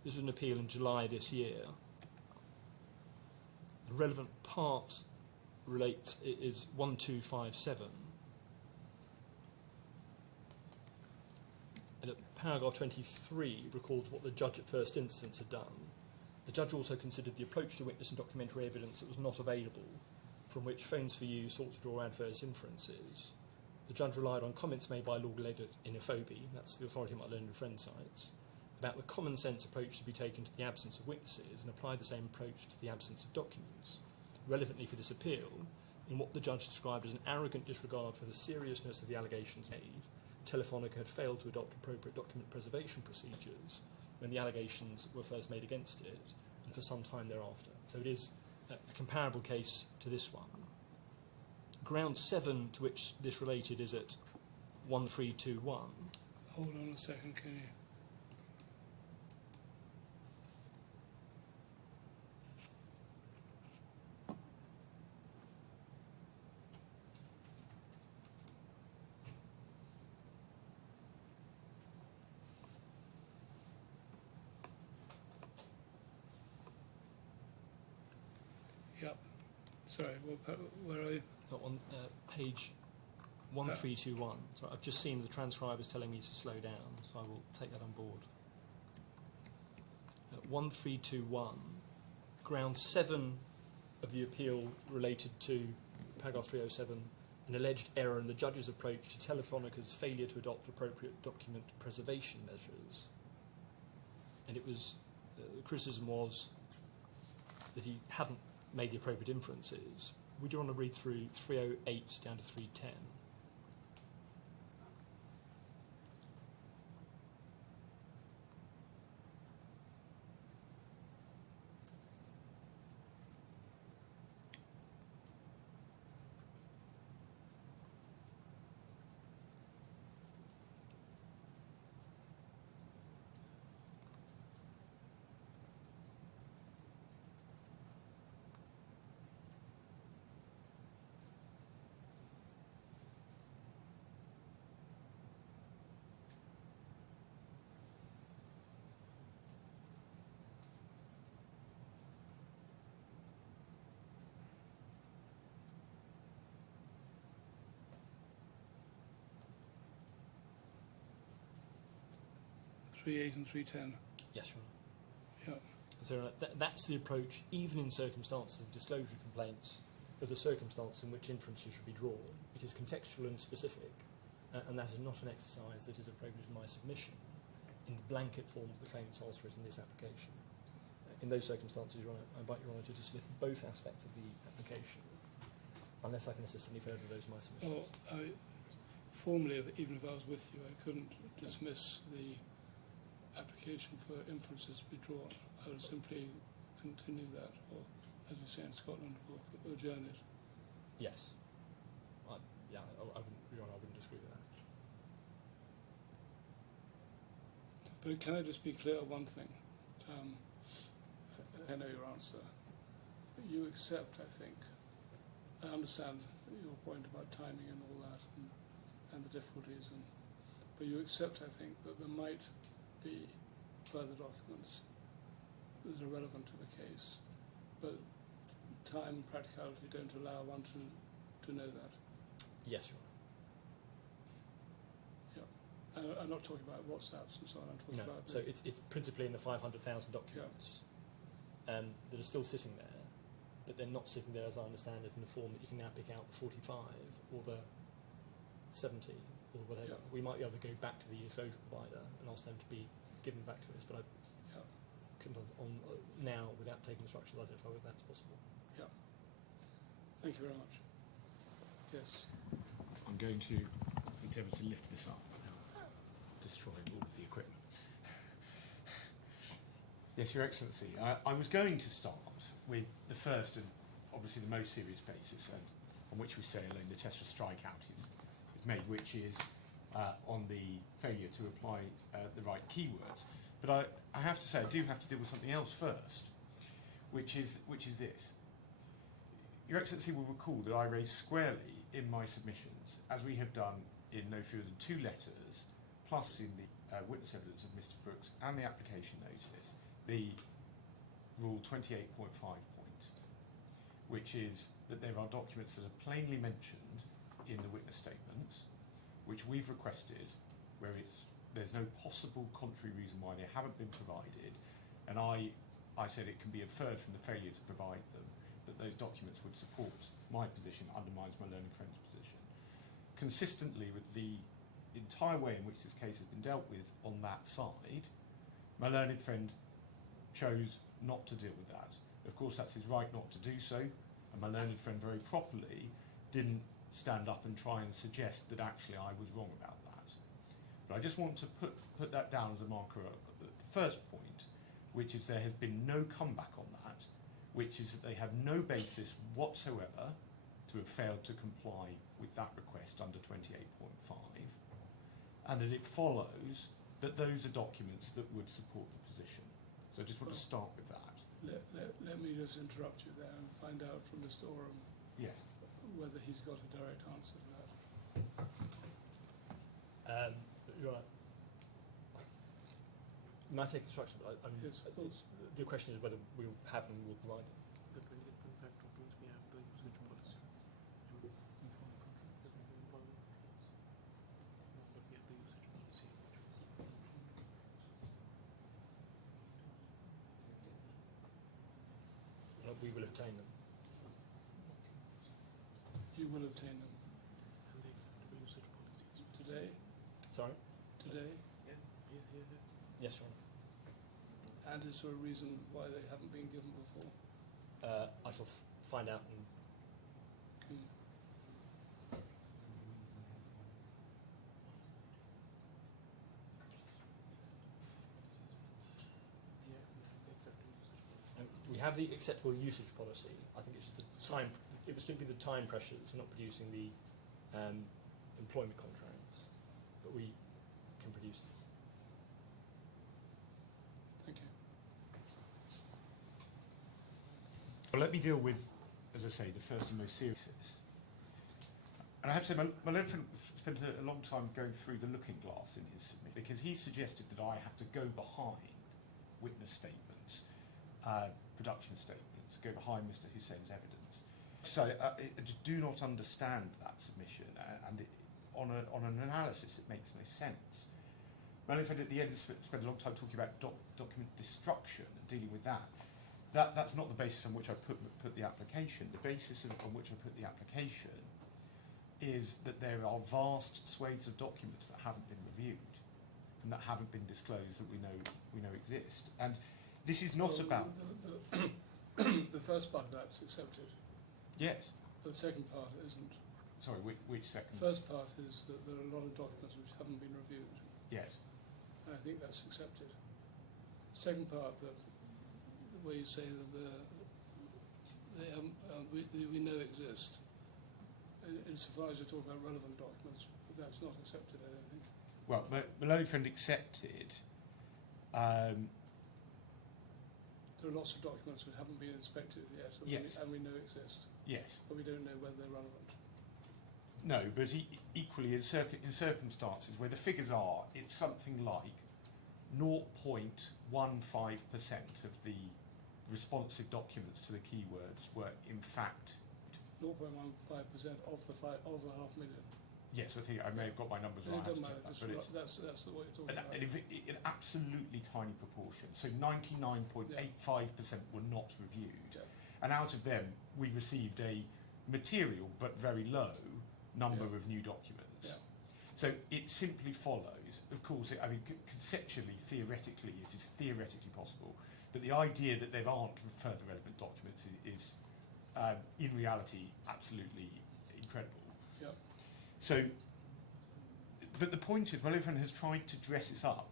This was an appeal in July this year. The relevant part is 1257. And at paragraph 23 records what the judge at first instance had done. The judge also considered the approach to witness and documentary evidence that was not available, from which Phones for You sought to draw adverse inferences. The judge relied on comments made by Lord Leggett in Ephobe, that's the authority my learned friend cites, about the common sense approach to be taken to the absence of witnesses, and applied the same approach to the absence of documents. Relevantly for this appeal, in what the judge described as an arrogant disregard for the seriousness of the allegations made, Telefonica had failed to adopt appropriate document preservation procedures when the allegations were first made against it, and for some time thereafter. So it is a comparable case to this one. Ground 7 to which this related is at 1321. Hold on a second, can you? Yep. Sorry, where are you? Not on page 1321. So I've just seen the transcribers telling me to slow down, so I will take that on board. 1321, ground 7 of the appeal related to paragraph 307, an alleged error in the judge's approach to Telefonica's failure to adopt appropriate document preservation measures. And it was, the criticism was that he hadn't made the appropriate inferences. Would you want to read through 308 down to 310? Three 8 and 310. Yes, Your Honour. Yeah. So that's the approach, even in circumstances of disclosure complaints, of the circumstance in which inferences should be drawn. It is contextual and specific, and that is not an exercise that is appropriate in my submission in the blanket form of the claimants asked for it in this application. In those circumstances, Your Honour, I invite Your Honour to dismiss both aspects of the application, unless I can assist any further of those of my submissions. Well, formally, even if I was with you, I couldn't dismiss the application for inferences to be drawn. I would simply continue that, or as we say in Scotland, or adjourn it. Yes. I wouldn't, Your Honour, I wouldn't disagree with that. But can I just be clear on one thing? I know your answer. You accept, I think, I understand your point about timing and all that, and the difficulties, but you accept, I think, that there might be further documents that are relevant to the case, but time and practicality don't allow one to know that. Yes, Your Honour. Yeah. I'm not talking about WhatsApps and so on, I'm talking about... So it's principally in the 500,000 documents that are still sitting there, but they're not sitting there, as I understand it, in a form that you can now pick out the 45 or the 70 or whatever. Yeah. We might be able to go back to the disclosure provider and ask them to be given back to us, but I couldn't now, without taking instructions, identify whether that's possible. Yeah. Thank you very much. Yes. I'm going to endeavour to lift this up without destroying all of the equipment. Yes, Your Excellency, I was going to start with the first and obviously the most serious basis, and on which we say alone the test for strikeout is made, which is on the failure to apply the right keywords. But I have to say, I do have to deal with something else first, which is this. Your Excellency will recall that I raised squarely in my submissions, as we have done in no fewer than 2 letters, plus in the witness evidence of Mr. Brooks and the application notice, the Rule 28.5 point, which is that there are documents that are plainly mentioned in the witness statements, which we've requested, where there's no possible contrary reason why they haven't been provided, and I said it can be inferred from the failure to provide them that those documents would support my position, undermines my learned friend's position. Consistently with the entire way in which this case has been dealt with on that side, my learned friend chose not to deal with that. Of course, that's his right not to do so, and my learned friend very properly didn't stand up and try and suggest that actually I was wrong about that. But I just want to put that down as a marker at the first point, which is there has been no comeback on that, which is that they have no basis whatsoever to have failed to comply with that request under 28.5, and that it follows that those are documents that would support the position. So I just want to start with that. Let me just interrupt you there and find out from Mr. Oram Yes. whether he's got a direct answer to that. Right. May I take instruction? Yes, of course. The question is whether we will have and will provide it. The 28.5 documents we have the usage policy. And informal contract that we will follow. But we have the usage policy. We will obtain them. You will obtain them And the acceptable usage policies. today? Sorry? Today? Yeah. Yes, Your Honour. And is there a reason why they haven't been given before? I shall find out and Can you? we have the acceptable usage policy. I think it's the time. It was simply the time pressures for not producing the employment contracts, but we can produce them. Thank you. Well, let me deal with, as I say, the first and most serious. And I have to say, my learned friend spent a long time going through the looking glass in his submission, because he suggested that I have to go behind witness statements, production statements, go behind Mr. Hussein's evidence. So I just do not understand that submission, and on an analysis it makes no sense. My learned friend at the end spent a long time talking about document destruction and dealing with that. That's not the basis on which I put the application. The basis on which I put the application is that there are vast swathes of documents that haven't been reviewed and that haven't been disclosed that we know exist. And this is not about the first part of that's accepted. yes. The second part isn't. Sorry, which second? The first part is that there are a lot of documents which haven't been reviewed, Yes. and I think that's accepted. Second part, that where you say that we know exist, insofar as you're talking about relevant documents, but that's not accepted, I don't think. Well, my learned friend accepted. There are lots of documents that haven't been inspected yet, Yes. and we know exist, Yes. but we don't know whether they're relevant. No, but equally in circumstances where the figures are, it's something like 0.15% of the responsive documents to the keywords were in fact. 0.15% of the 500,000. Yes, I think I may have got my numbers And right. it doesn't I matter, have to check that, that's what you're but talking it's about. an absolutely tiny proportion. So 99.85% were not reviewed, Yeah. and out of them we received a material but very low number Yeah. of new documents. Yeah. So it simply follows, of course, I mean, conceptually, theoretically, it is theoretically possible, but the idea that there aren't further relevant documents is in reality, absolutely incredible. Yeah. So, but the point is, my learned friend has tried to dress this up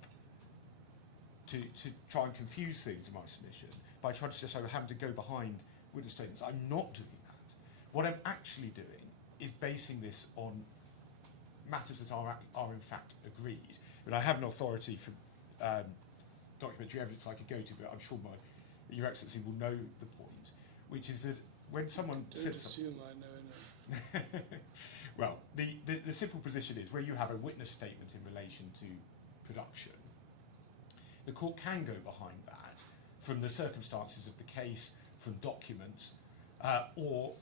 to try and confuse things in my submission by trying to say I'm having to go behind witness statements. I'm not doing that. What I'm actually doing is basing this on matters that are in fact agreed. But I have an authority for documentary evidence I could go to, but I'm sure Your Excellency will know the point, which is that when someone Don't says assume I know anything. well, the simple position is where you have a witness statement in relation to production, the court can go behind that from the circumstances of the case, from documents, or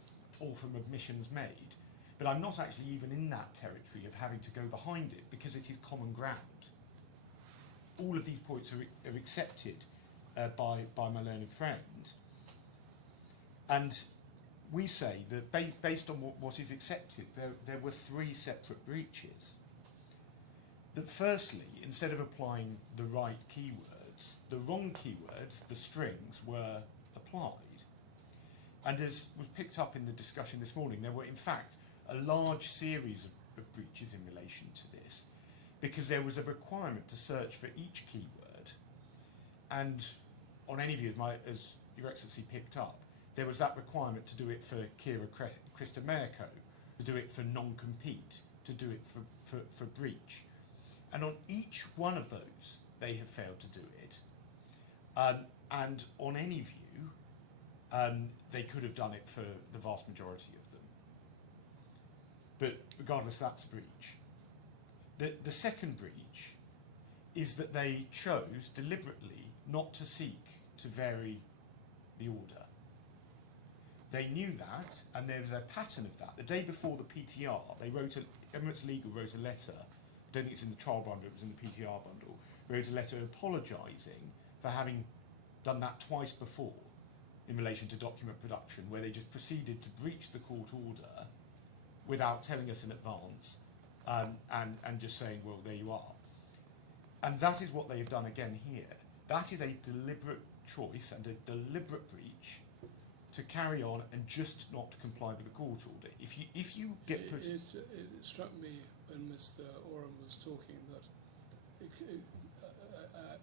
from admissions made. But I'm not actually even in that territory of having to go behind it because it is common ground. All of these points are accepted by my learned friend, and we say that based on what is accepted, there were 3 separate breaches. That firstly, instead of applying the right keywords, the wrong keywords, the strings, were applied. And as was picked up in the discussion this morning, there were in fact a large series of breaches in relation to this, because there was a requirement to search for each keyword, and on any view, as Your Excellency picked up, there was that requirement to do it for Kira Christomerco, to do it for non-compete, to do it for breach. And on each one of those, they have failed to do it. And on any view, they could have done it for the vast majority of them. But regardless, that's a breach. The second breach is that they chose deliberately not to seek to vary the order. They knew that, and there was a pattern of that. The day before the PTR, Emirates Legal wrote a letter, I don't think it's in the trial bundle, it was in the PTR bundle, wrote a letter apologising for having done that twice before in relation to document production, where they just proceeded to breach the court order without telling us in advance, and just saying, well, there you are. And that is what they have done again here. That is a deliberate choice and a deliberate breach to carry on and just not comply with the court order. If you get put... It struck me when Mr. Oram was talking that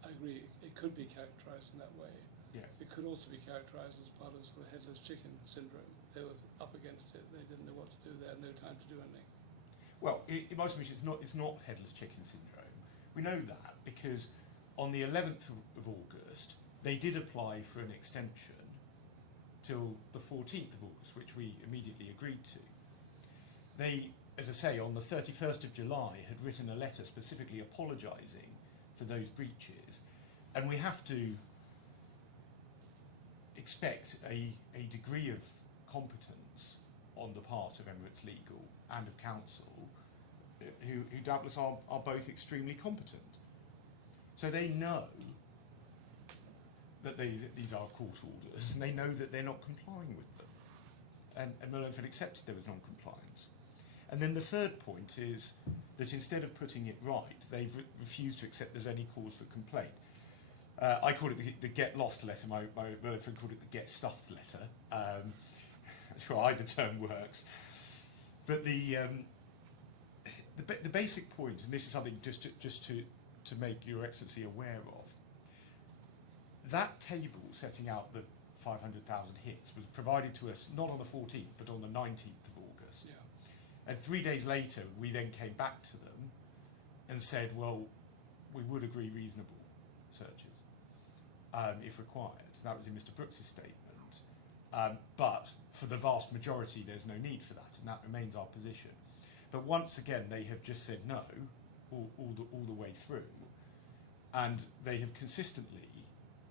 I agree, it could be characterised in that way. Yes. It could also be characterised as part of the headless chicken syndrome. They were up against it, they didn't know what to do, they had no time to do anything. Well, in my submission, it's not headless chicken syndrome. We know that because on the 11th of August, they did apply for an extension till the 14th of August, which we immediately agreed to. They, as I say, on the 31st of July, had written a letter specifically apologising for those breaches, and we have to expect a degree of competence on the part of Emirates Legal and of counsel, who doubtless are both extremely competent. So they know that these are court orders, and they know that they're not complying with them. And Millowford accepted there was non-compliance. And then the third point is that instead of putting it right, they've refused to accept there's any cause for complaint. I call it the get lost letter, my Millowford called it the get stuffed letter. I'm sure either term works. But the basic point, and this is something just to make Your Excellency aware of, that table setting out the 500,000 hits was provided to us not on the 14th but on the 19th of August. Yeah. And 3 days later we then came back to them and said, well, we would agree reasonable searches if required. That was in Mr. Brooks's statement. But for the vast majority there's no need for that, and that remains our position. But once again they have just said no all the way through, and they have consistently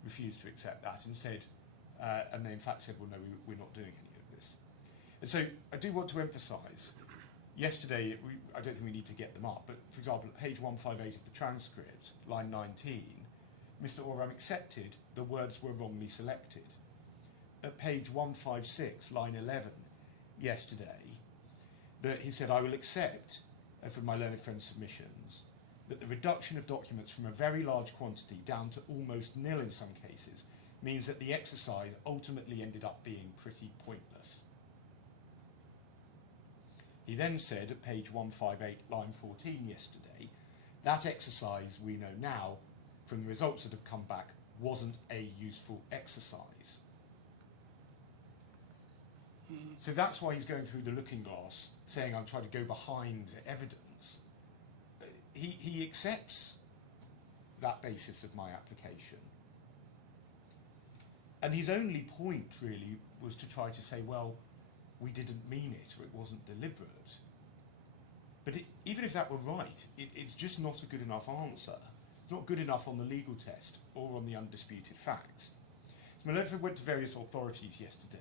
refused to accept that and said, and they in fact said, well, no, we're not doing any of this. And so I do want to emphasise, yesterday, I don't think we need to get them up, but for example, at page 158 of the transcript, line 19, Mr. Oram accepted the words were wrongly selected. At page 156, line 11, yesterday, that he said, I will accept, from my learned friend's submissions, that the reduction of documents from a very large quantity down to almost nil in some cases means that the exercise ultimately ended up being pretty pointless. He then said at page 158, line 14 yesterday, that exercise we know now from the results that have come back wasn't a useful exercise. So that's why he's going through the looking glass, saying I'm trying to go behind evidence. He accepts that basis of my application. And his only point really was to try to say, well, we didn't mean it, or it wasn't deliberate. But even if that were right, it's just not a good enough answer. It's not good enough on the legal test or on the undisputed facts. So Melodford went to various authorities yesterday.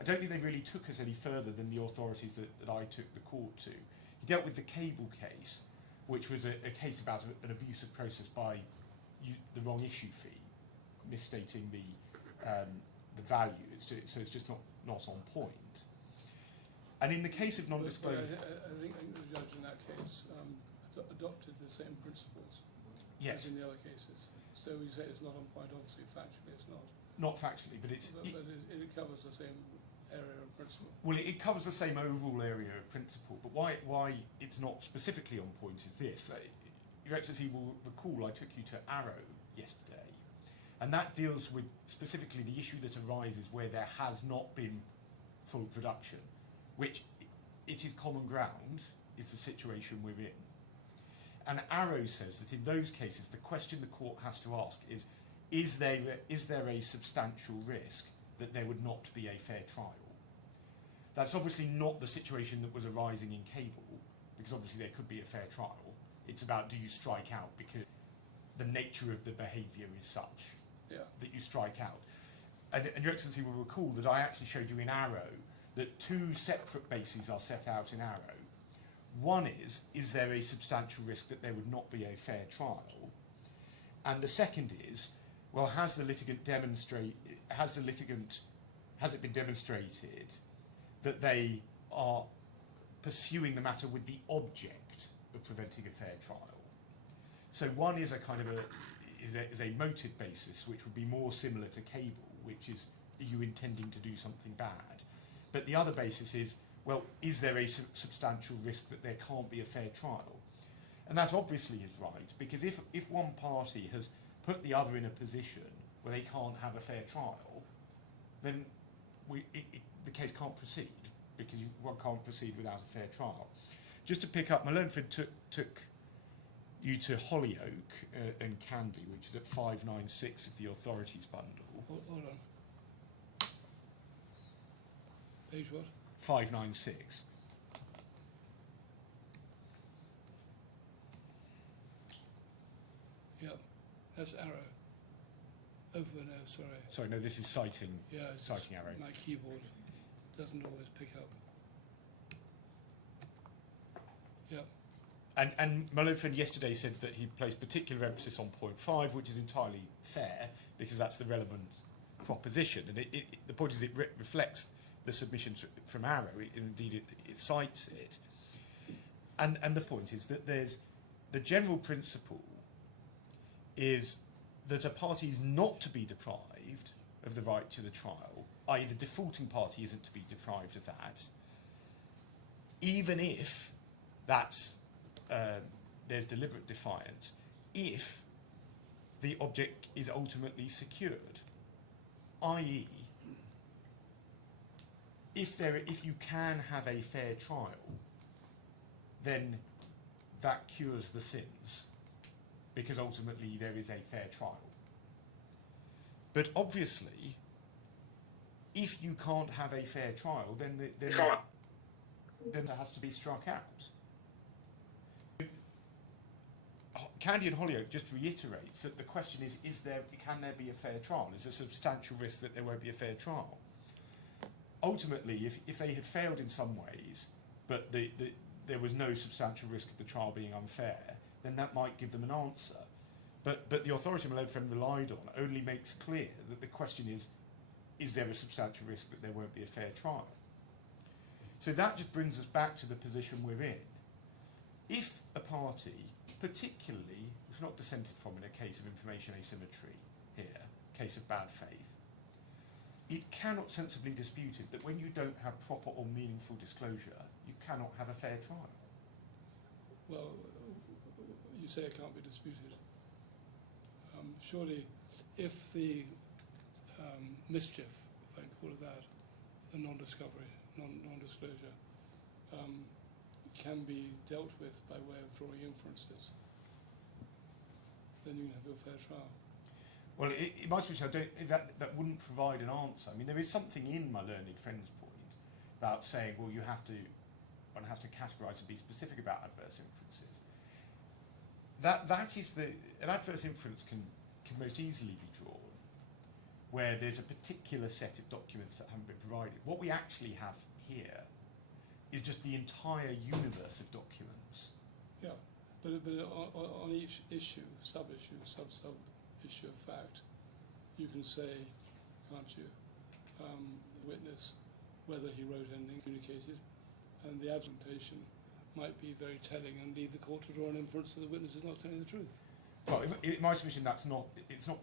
I don't think they really took us any further than the authorities that I took the court to. He dealt with the cable case, which was a case about an abusive process by the wrong issue fee, misstating the value. So it's just not on point. And in the case of non-disclosure... I think the judge in that case adopted the same principles Yes. as in the other cases. So we say it's not on point, obviously factually it's not. Not factually, but it's... But it covers the same area of principle. Well, it covers the same overall area of principle, but why it's not specifically on point is this. Your Excellency will recall I took you to Arrow yesterday, and that deals with specifically the issue that arises where there has not been full production, which it is common ground, is the situation we're in. And Arrow says that in those cases, the question the court has to ask is there a substantial risk that there would not be a fair trial? That's obviously not the situation that was arising in cable, because obviously there could be a fair trial. It's about, do you strike out because the nature of the behaviour is such that you strike out. And Your Excellency will recall that I actually showed you in Arrow that two separate bases are set out in Arrow. One is there a substantial risk that there would not be a fair trial? And the second is, well, has it been demonstrated that they are pursuing the matter with the object of preventing a fair trial? So one is a kind of a motive basis, which would be more similar to cable, which is, are you intending to do something bad? But the other basis is, well, is there a substantial risk that there can't be a fair trial? And that obviously is right, because if one party has put the other in a position where they can't have a fair trial, then the case can't proceed, because one can't proceed without a fair trial. Just to pick up, Melodford took you to Hollyoake and Candy, which is at 596 of the authorities bundle. Hold on. Page what? 596. Yeah, that's Arrow. No, sorry. Sorry, no, this is citing Yeah, citing Arrow. My keyboard doesn't always pick up. Yeah. And Melodford yesterday said that he placed particular emphasis on point 5, which is entirely fair, because that's the relevant proposition. And the point is it reflects the submissions from Arrow, indeed it cites it. And the point is that there's the general principle is that a party is not to be deprived of the right to the trial, i.e. the defaulting party isn't to be deprived of that, even if that's there's deliberate defiance, if the object is ultimately secured, i.e. if you can have a fair trial, then that cures the sins, because ultimately there is a fair trial. But obviously, if you can't have a fair trial, then there has to be struck out. Candy and Hollyoake just reiterates that the question is can there be a fair trial? Is there a substantial risk that there won't be a fair trial? Ultimately, if they had failed in some ways, but there was no substantial risk of the trial being unfair, then that might give them an answer. But the authority Melodford relied on only makes clear that the question is there a substantial risk that there won't be a fair trial? So that just brings us back to the position we're in. If a party, particularly, if not dissented from in a case of information asymmetry here, case of bad faith, it cannot sensibly dispute it that when you don't have proper or meaningful disclosure, you cannot have a fair trial. Well, you say it can't be disputed. Surely, if the mischief, if I can call it that, the non-discovery, non-disclosure can be dealt with by way of drawing inferences, then you can have your fair trial. Well, it might be that wouldn't provide an answer. I mean, there is something in my learned friend's point about saying, well, one has to categorise and be specific about adverse inferences. That is an adverse inference can most easily be drawn where there's a particular set of documents that haven't been provided. What we actually have here is just the entire universe of documents. Yeah, but on each issue, sub-issue, sub-issue of fact, you can say, can't you, witness whether he wrote anything, communicated, and the absentation might be very telling and lead the court to draw an inference that the witness is not telling the truth. Well, in my submission, it's not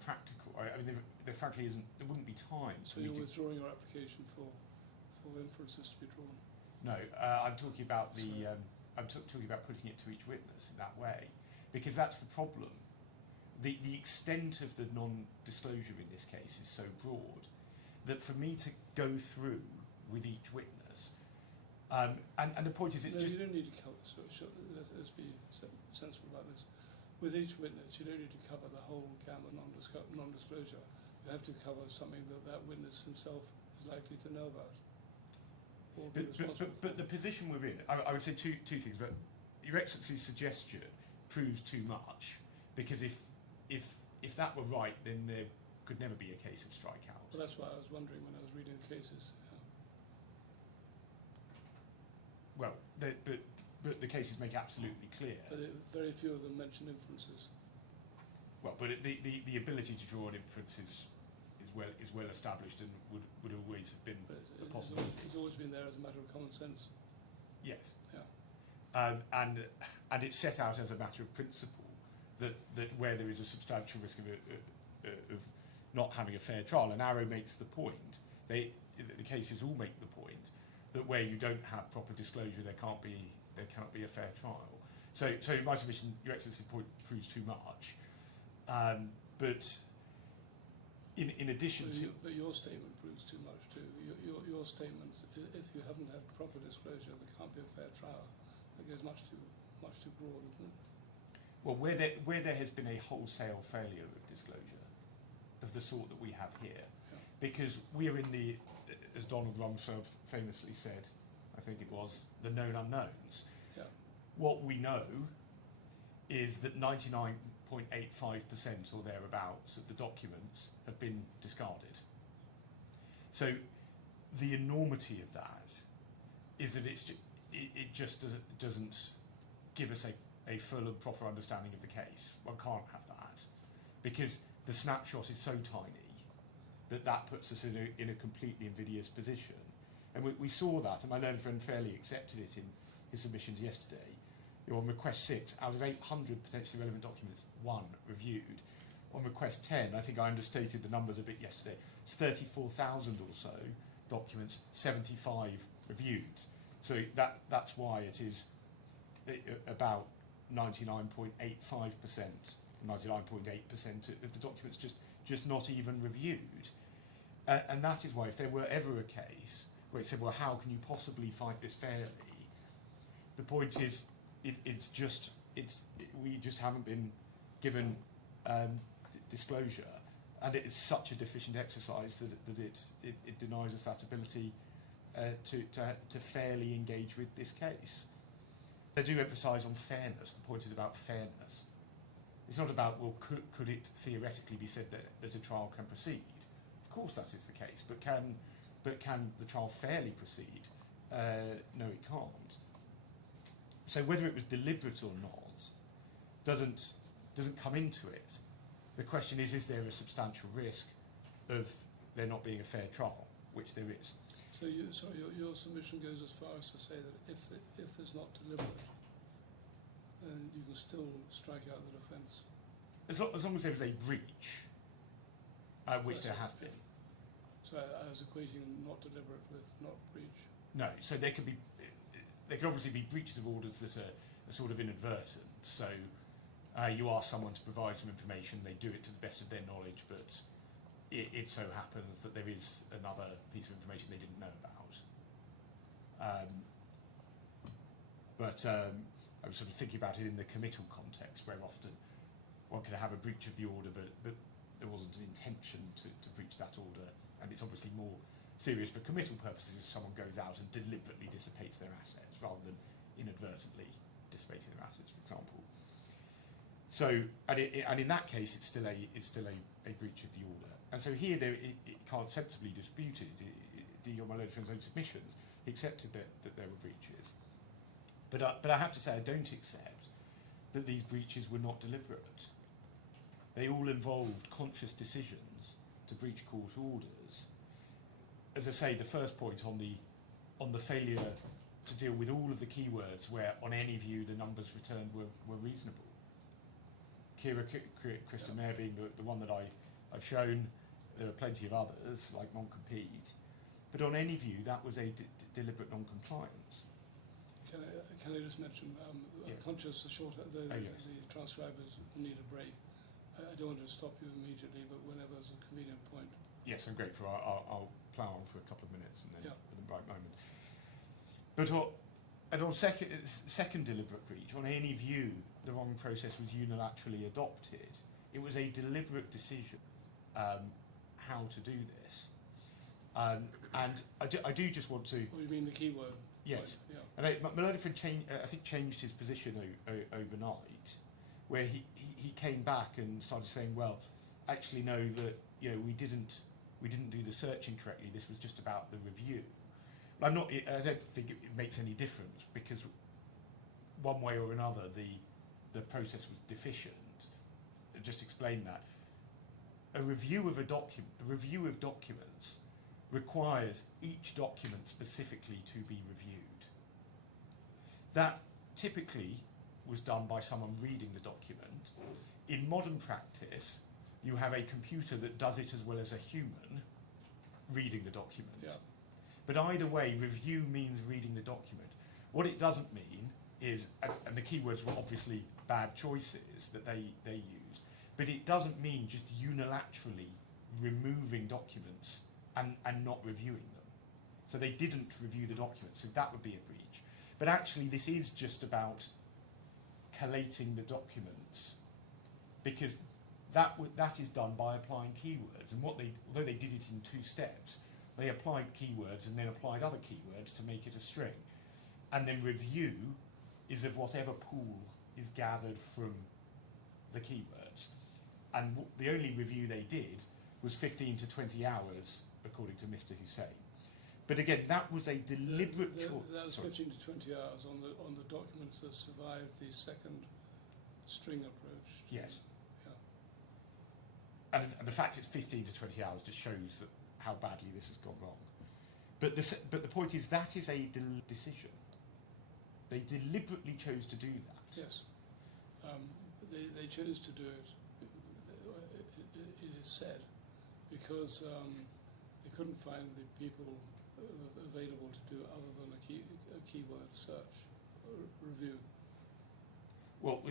practical. I mean, there frankly isn't. There wouldn't be time. So you're withdrawing your application for inferences to be drawn. No, I'm talking about I'm talking about putting it to each witness in that way, because that's the problem. The extent of the non-disclosure in this case is so broad that for me to go through with each witness, and the point is, it's no, just you don't need to cover. Let's be sensible about this. With each witness, you don't need to cover the whole gamut of non-disclosure. You have to cover something that witness himself is likely to know about. But the position we're in, I would say two things. But Your Excellency's suggestion proves too much, because if that were right, then there could never be a case of strikeout. Well, that's why I was wondering when I was reading the cases. Well, but the cases make absolutely clear. But very few of them mention inferences. Well, but the ability to draw an inference is well established and would always have been a possibility. It's always been there as a matter of common sense. Yes. Yeah. And it's set out as a matter of principle that where there is a substantial risk of not having a fair trial, and Arrow makes the point. The cases all make the point that where you don't have proper disclosure, there cannot be a fair trial. So in my submission, Your Excellency's point proves too much. But in addition but your statement proves too much too. Your statement, if you haven't had proper disclosure, there can't be a fair trial. That goes much too broad, isn't it? well, where there has been a wholesale failure of disclosure of the sort that we have here, Yeah. because we are in the, as Donald Rumsfeld famously said, I think it was, the known unknowns. Yeah. What we know is that 99.85% or thereabouts of the documents have been discarded. So the enormity of that is that it just doesn't give us a full and proper understanding of the case. One can't have that, because the snapshot is so tiny that puts us in a completely invidious position. And we saw that, and my learned friend fairly accepted it in his submissions yesterday. On request 6, out of 800 potentially relevant documents, 1 reviewed. On request 10, I think I understated the numbers a bit yesterday, it's 34,000 or so documents, 75 reviewed. So that's why it is about 99.85%, 99.8% of the documents just not even reviewed. And that is why, if there were ever a case where it said, well, how can you possibly fight this fairly? The point is, we just haven't been given disclosure, and it's such a deficient exercise that it denies us that ability to fairly engage with this case. They do emphasise on fairness. The point is about fairness. It's not about, well, could it theoretically be said that a trial can proceed? Of course that is the case, but can the trial fairly proceed? No, it can't. So whether it was deliberate or not doesn't come into it. The question is there a substantial risk of there not being a fair trial, which there is. So your submission goes as far as to say that if there's not deliberate, then you can still strike out the defence. As long as there is a breach, which there has been. So I was equating not deliberate with not breach. No, so there could obviously be breaches of orders that are sort of inadvertent. So you ask someone to provide some information, they do it to the best of their knowledge, but it so happens that there is another piece of information they didn't know about. But I was sort of thinking about it in the committal context, where often one could have a breach of the order, but there wasn't an intention to breach that order, and it's obviously more serious for committal purposes if someone goes out and deliberately dissipates their assets rather than inadvertently dissipating their assets, for example. So, and in that case, it's still a breach of the order. And so here, it can't sensibly dispute it. On my friend's own submissions, he accepted that there were breaches. But I have to say, I don't accept that these breaches were not deliberate. They all involved conscious decisions to breach court orders. As I say, the first point on the failure to deal with all of the keywords where, on any view, the numbers returned were reasonable. Krista Mayer being the one that I've shown. There are plenty of others, like non-compete. But on any view, that was a deliberate non-compliance. Can I just mention, Yeah. conscious, the Yes. transcribers need a break. I don't want to stop you immediately, but whenever there's a convenient point. Yes, I'm grateful. I'll plough on for a couple of minutes and then Yeah. at the right moment. But on second deliberate breach, on any view, the wrong process was unilaterally adopted. It was a deliberate decision how to do this. And I do just want to... What do you mean, the keyword? Yes. Point, And Melodiford changed his position overnight, where he came back and started saying, well, actually no, that we didn't do the searching correctly. This was just about the review. But I don't think it makes any difference, because one way or another the process was deficient. Just explain that. A review of documents requires each document specifically to be reviewed. That typically was done by someone reading the document. In modern practice, you have a computer that does it as well as a human reading the document. Yeah. But either way, review means reading the document. What it doesn't mean is, and the keywords were obviously bad choices that they used, but it doesn't mean just unilaterally removing documents and not reviewing them. So they didn't review the documents, so that would be a breach. But actually this is just about collating the documents, because that is done by applying keywords. And although they did it in 2 steps, they applied keywords and then applied other keywords to make it a string. And then review is of whatever pool is gathered from the keywords. And the only review they did was 15 to 20 hours, according to Mr. Hussain. But again, that was a deliberate choice. That was 15 to 20 hours on the documents that survived the second string approach. Yes. Yeah. And the fact it's 15 to 20 hours just shows that how badly this has gone wrong. But the point is, that is a decision. They deliberately chose to do that. Yes. They chose to do it, it is said, because they couldn't find the people available to do other than a keyword search review. Well,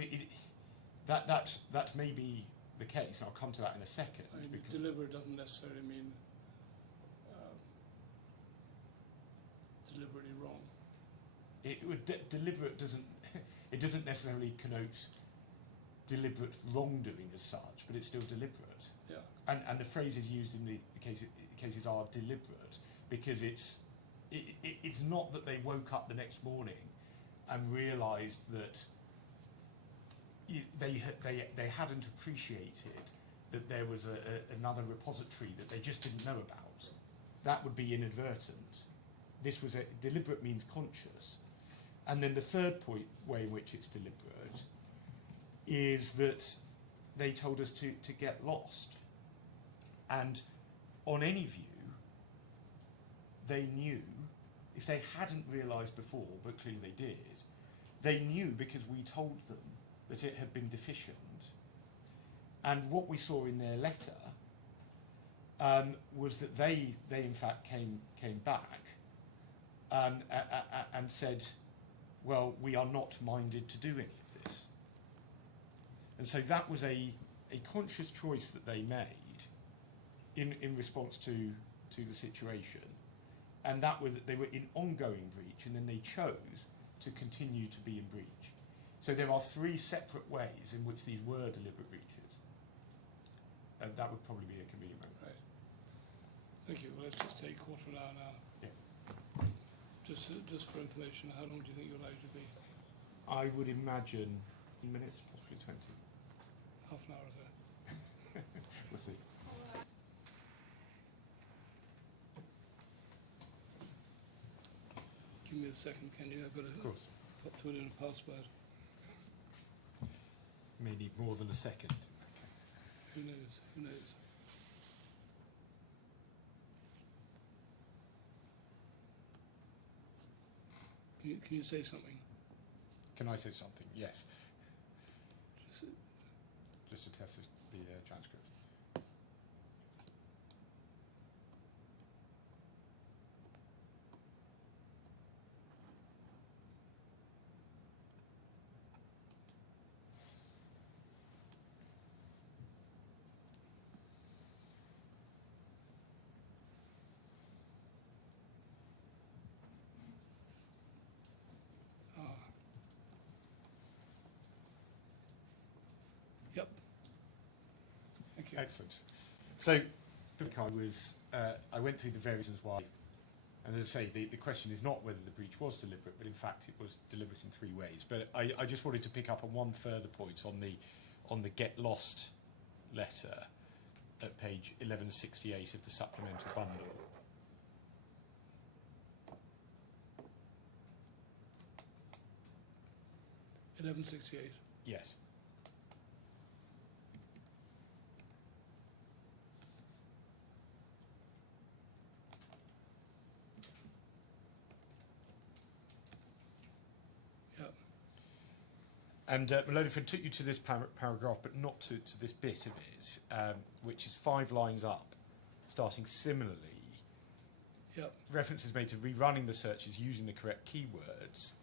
that may be the case, and I'll come to that in a second. I mean, deliberate doesn't necessarily mean deliberately wrong. Deliberate doesn't necessarily connote deliberate wrongdoing as such, but it's still deliberate. Yeah. And the phrases used in the cases are deliberate, because it's not that they woke up the next morning and realised that they hadn't appreciated that there was another repository that they just didn't know about. That would be inadvertent. This was deliberate means conscious. And then the third way in which it's deliberate is that they told us to get lost. And on any view, they knew, if they hadn't realised before, but clearly they did, they knew because we told them that it had been deficient. And what we saw in their letter was that they in fact came back and said, well, we are not minded to do any of this. And so that was a conscious choice that they made in response to the situation. and that was they were in ongoing breach, and then they chose to continue to be in breach. So there are three separate ways in which these were deliberate breaches. And that would probably be a convenient moment. Right. Thank you. Well, let's just take a quarter of an hour now. Yeah. Just for information, how long do you think you're likely to be? I would imagine minutes, possibly 20. Half an hour or so? We'll see. Give me a second, can you? I've got to Of course. put in a password. May need more than a second. Who knows? Who knows? Can you say something? Can I say something? Yes. Just, Just to test the transcript. yep. Thank you. Excellent. So, I went through the various reasons why, and as I say, the question is not whether the breach was deliberate, but in fact it was deliberate in three ways. But I just wanted to pick up on one further point on the get lost letter at page 1168 of the supplemental bundle. $11.68. Yes. Yep. And Melodiford took you to this paragraph, but not to this bit of it, which is 5 lines up, starting similarly. Yep. Reference is made to rerunning the searches using the correct keywords.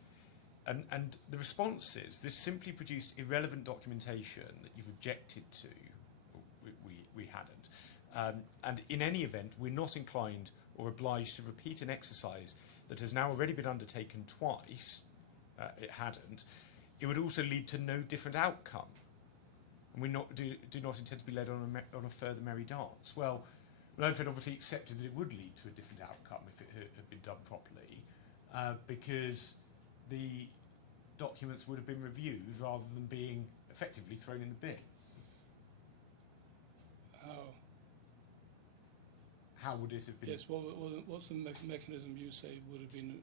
And the response is, this simply produced irrelevant documentation that you've objected to. We hadn't. And in any event, we're not inclined or obliged to repeat an exercise that has now already been undertaken twice. It hadn't. It would also lead to no different outcome. And we do not intend to be led on a further merry dance. Well, Melodiford obviously accepted that it would lead to a different outcome if it had been done properly, because the documents would have been reviewed rather than being effectively thrown in the bin. How would it have been? Yes, what's the mechanism you say would have been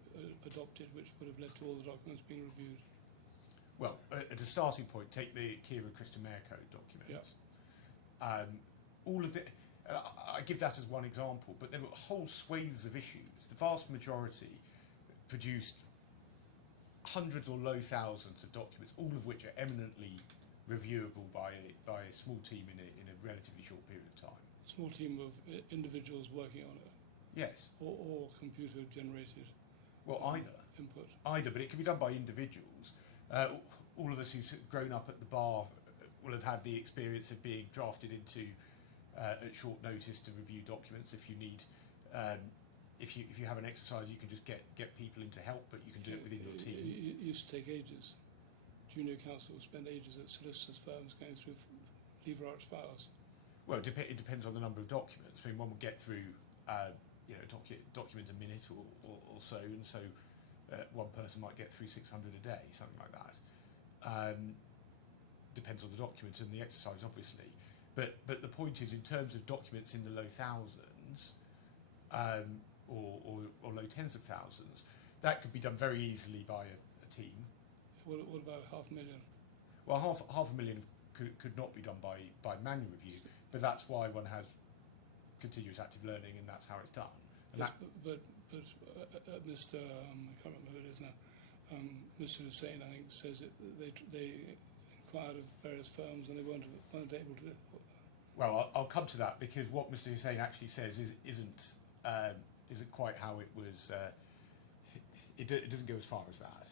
adopted which would have led to all the documents being reviewed? Well, at a starting point, take the Kira Christomair Code documents. Yep. All of it, I give that as one example, but there were whole swathes of issues. The vast majority produced hundreds or low thousands of documents, all of which are eminently reviewable by a small team in a relatively short period of time. Small team of individuals working on it? Yes. Or computer generated? Well, either. Input? Either, but it can be done by individuals. All of us who've grown up at the bar will have had the experience of being drafted into at short notice to review documents. If you need, if you have an exercise, you can just get people in to help, but you can do it within your team. It used to take ages. Junior counsel would spend ages at solicitors' firms going through LibreArch files. Well, It depends on the number of documents. I mean, one will get through, document a minute or so, and so one person might get through 600 a day, something like that. Depends on the document and the exercise, obviously. But the point is, in terms of documents in the low thousands, or low tens of thousands, that could be done very easily by a team. What about 500,000? Well, half a million could not be done by manual review, but that's why one has continuous active learning, and that's how it's done. And Yes, but Mr. I can't remember who it is now. Mr. Hussain, I think, says that they inquired of various firms and they weren't able to. Well, I'll come to that, because what Mr. Hussain actually says isn't quite how it was. It doesn't go as far as that.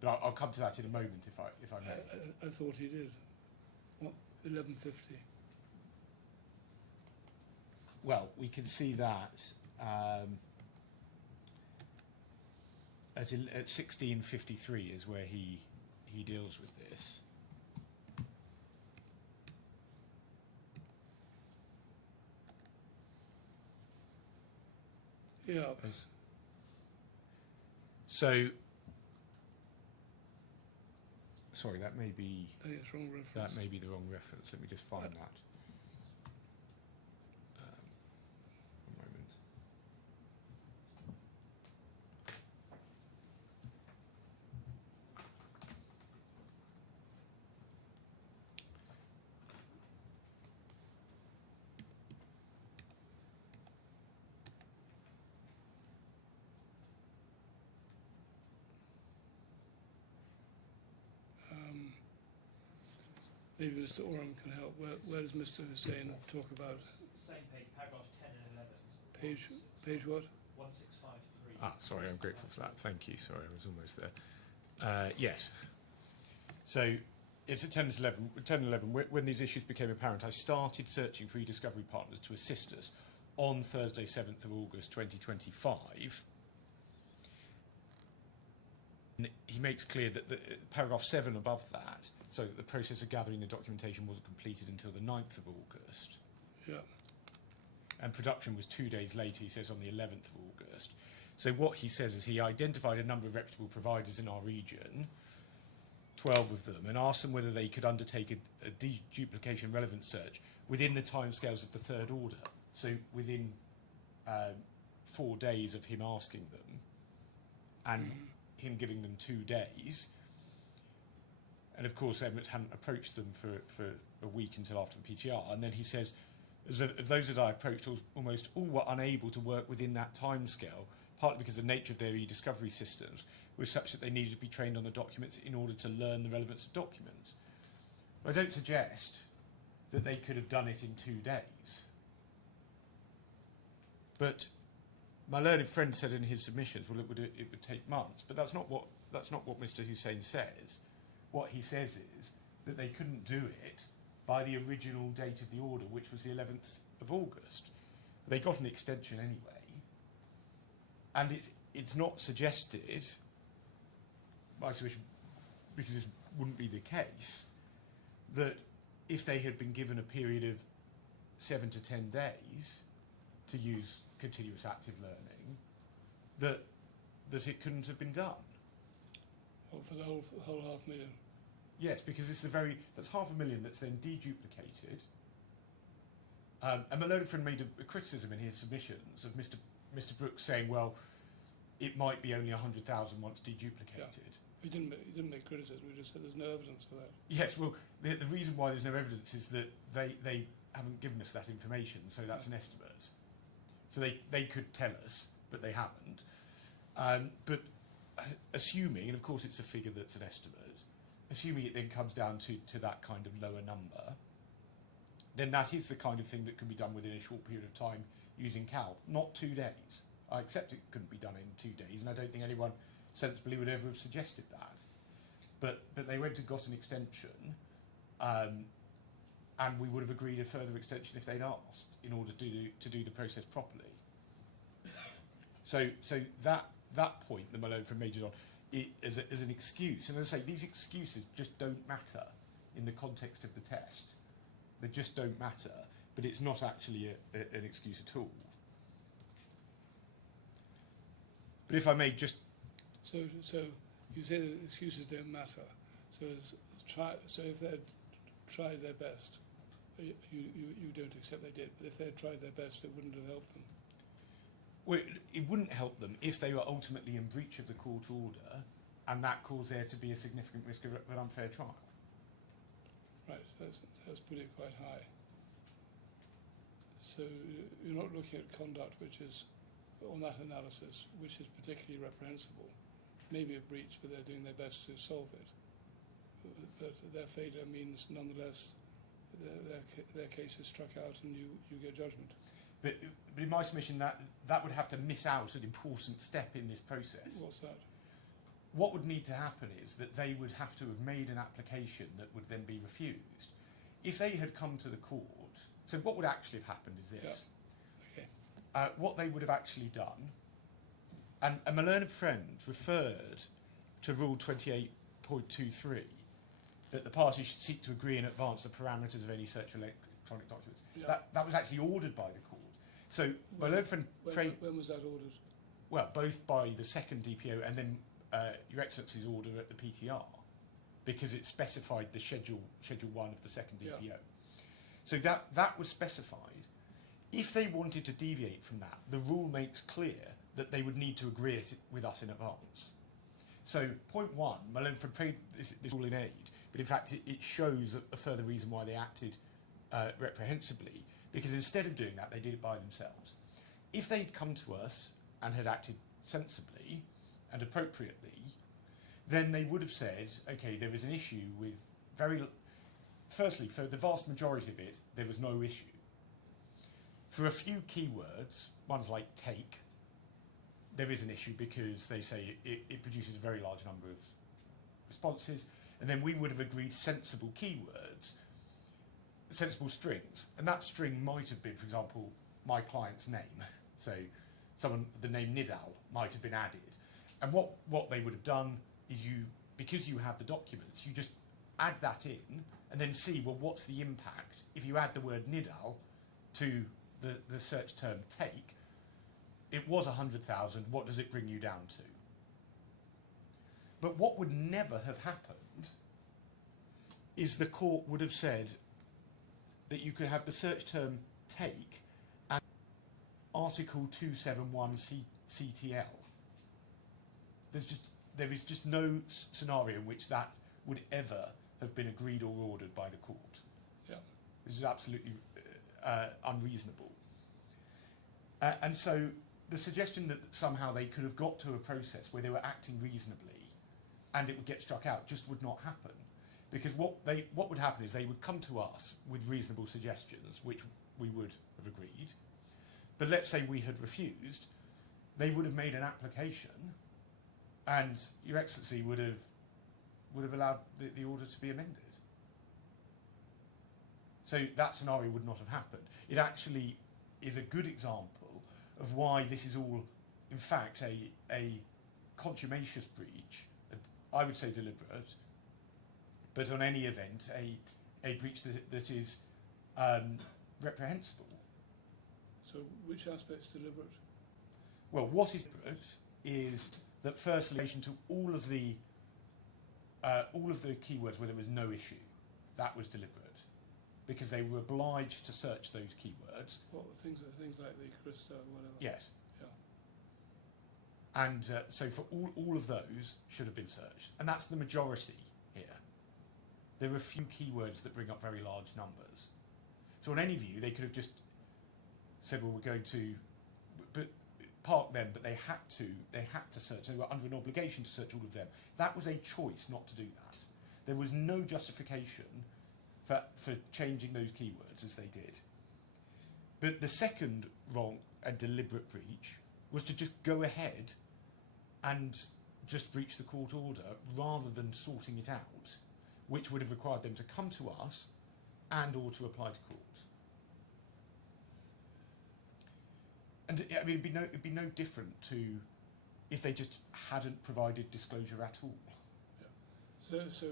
But I'll come to that in a moment if I may. I thought he did. What, 1150? Well, we can see that at 1653 is where he deals with this. Yeah. So, sorry, that may be I think it's wrong reference. that may be the wrong reference. Let me just find that. One moment. Maybe Mr. Oram can help. Where does Mr. Hussain talk about? Same page, paragraph 10 and 11. Page what? 1653. Ah, sorry, I'm grateful for that. Thank you. Sorry, I was almost there. Yes. So it's at 10 and 11. When these issues became apparent, I started searching for e-discovery partners to assist us on Thursday, 7th of August 2025. And he makes clear that paragraph 7 above that, so that the process of gathering the documentation wasn't completed until the 9th of August. Yeah. And production was 2 days later, he says, on the 11th of August. So what he says is he identified a number of reputable providers in our region, 12 of them, and asked them whether they could undertake a deduplication relevance search within the timescales of the third order. So within 4 days of him asking them and him giving them 2 days. And of course, Emirates hadn't approached them for a week until after the PTR. And then he says, of those that I approached, almost all were unable to work within that timescale, partly because the nature of their e-discovery systems was such that they needed to be trained on the documents in order to learn the relevance of documents. I don't suggest that they could have done it in 2 days. But my learned friend said in his submissions, well, it would take months. But that's not what Mr. Hussain says. What he says is that they couldn't do it by the original date of the order, which was the 11th of August. They got an extension anyway, and it's not suggested, by submission, because this wouldn't be the case, that if they had been given a period of 7 to 10 days to use continuous active learning, that it couldn't have been done. Well, for the whole $500,000. Yes, because that's $500,000 that's then deduplicated. And my learned friend made a criticism in his submissions of Mr. Brooks saying, well, it might be only 100,000 once deduplicated. Yeah. He didn't make criticism. He just said there's no evidence for that. Yes, well, the reason why there's no evidence is that they haven't given us that information, so that's an estimate. So they could tell us, but they haven't. But assuming, and of course it's a figure that's an estimate, assuming it then comes down to that kind of lower number, then that is the kind of thing that can be done within a short period of time using CAL, not 2 days. I accept it couldn't be done in 2 days, and I don't think anyone sensibly would ever have suggested that. But they went and got an extension, and we would have agreed a further extension if they'd asked in order to do the process properly. So that point that Malone from majored on as an excuse, and as I say, these excuses just don't matter in the context of the test. They just don't matter, but it's not actually an excuse at all. But if I may just... So you say that excuses don't matter. So if they'd tried their best, you don't accept they did, but if they'd tried their best, it wouldn't have helped them. Well, it wouldn't help them if they were ultimately in breach of the court order and that caused there to be a significant risk of an unfair trial. Right, that's putting it quite high. So you're not looking at conduct which is, on that analysis, which is particularly reprehensible. Maybe a breach, but they're doing their best to solve it. But their failure means, nonetheless, their case is struck out and you get judgment. But in my submission, that would have to miss out an important step in this process. What's that? What would need to happen is that they would have to have made an application that would then be refused. If they had come to the court, so what would actually have happened is this. Yeah. Okay. What they would have actually done And my learned friend referred to Rule 28.23, that the parties should seek to agree in advance the parameters of any search for electronic documents. Yeah. That was actually ordered by the court. So my learned friend... When was that ordered? Well, both by the second DPO and then Your Excellency's order at the PTR, because it specified the Schedule 1 of the second DPO. Yeah. So that was specified. If they wanted to deviate from that, the rule makes clear that they would need to agree it with us in advance. So point one, my learned friend prayed this rule in aid, but in fact it shows a further reason why they acted reprehensibly, because instead of doing that, they did it by themselves. If they'd come to us and had acted sensibly and appropriately, then they would have said, okay, there was an issue with firstly, for the vast majority of it, there was no issue. For a few keywords, ones like take, there is an issue because they say it produces a very large number of responses, and then we would have agreed sensible keywords, sensible strings, and that string might have been, for example, my client's name. So the name Nidal might have been added. And what they would have done is because you have the documents, you just add that in and then see, well, what's the impact if you add the word Nidal to the search term take. It was 100,000, what does it bring you down to? But what would never have happened is the court would have said that you could have the search term take and Article 271 CTL. There is just no scenario in which that would ever have been agreed or ordered by the court. Yeah. This is absolutely unreasonable. And so the suggestion that somehow they could have got to a process where they were acting reasonably and it would get struck out just would not happen. Because what would happen is they would come to us with reasonable suggestions, which we would have agreed. But let's say we had refused, they would have made an application and Your Excellency would have allowed the order to be amended. So that scenario would not have happened. It actually is a good example of why this is all, in fact, a contumacious breach, I would say deliberate, but on any event, a breach that is reprehensible. So which aspect's deliberate? Well, what is deliberate is that firstly, in relation to all of the keywords where there was no issue, that was deliberate, because they were obliged to search those keywords. What things like the Krista or whatever? Yes. Yeah. And so for all of those should have been searched, and that's the majority here. There are a few keywords that bring up very large numbers. So on any view, they could have just said, well, we're going to park them, but they had to search. They were under an obligation to search all of them. That was a choice not to do that. There was no justification for changing those keywords as they did. But the second wrong and deliberate breach was to just go ahead and just breach the court order rather than sorting it out, which would have required them to come to us and or to apply to court. And I mean, it'd be no different to if they just hadn't provided disclosure at all. Yeah. So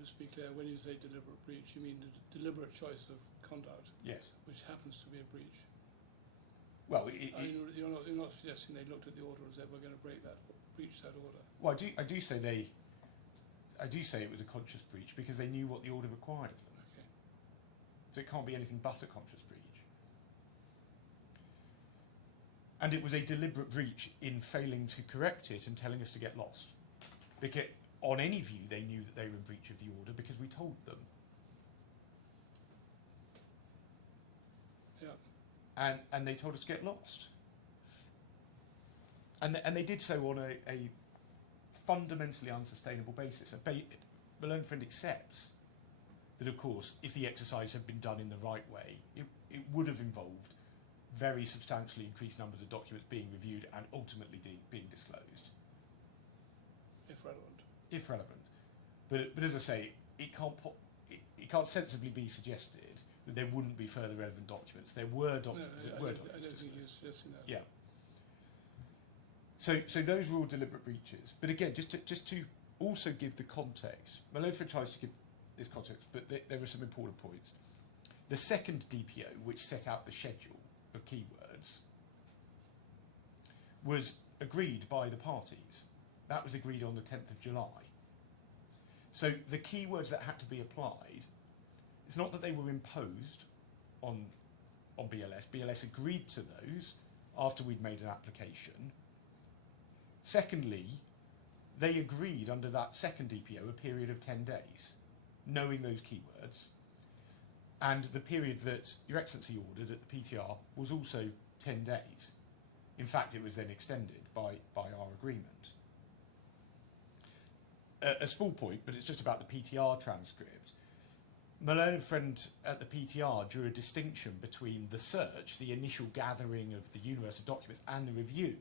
just be clear, when you say deliberate breach, you mean the deliberate choice of conduct? Yes. Which happens to be a breach. Well, you're not suggesting they looked at the order and said we're going to breach that order. Well, I do say it was a conscious breach because they knew what the order required of them. Okay. So it can't be anything but a conscious breach. And it was a deliberate breach in failing to correct it and telling us to get lost. Because on any view, they knew that they were in breach of the order because we told them. Yeah. And they told us to get lost. And they did so on a fundamentally unsustainable basis. The learned friend accepts that, of course, if the exercise had been done in the right way, it would have involved very substantially increased numbers of documents being reviewed and ultimately being disclosed. If relevant. But as I say, it can't sensibly be suggested that there wouldn't be further relevant documents. There were documents. No, I don't think you're suggesting that. Yeah. So those were all deliberate breaches. But again, just to also give the context, Malone tries to give this context, but there are some important points. The second DPO, which set out the schedule of keywords, was agreed by the parties. That was agreed on the 10th of July. So the keywords that had to be applied, it's not that they were imposed on BLS. BLS agreed to those after we'd made an application. Secondly, they agreed under that second DPO a period of 10 days, knowing those keywords. And the period that Your Excellency ordered at the PTR was also 10 days. In fact, it was then extended by our agreement. A small point, but it's just about the PTR transcript. Malone and Friend at the PTR drew a distinction between the search, the initial gathering of the universe of documents, and the review.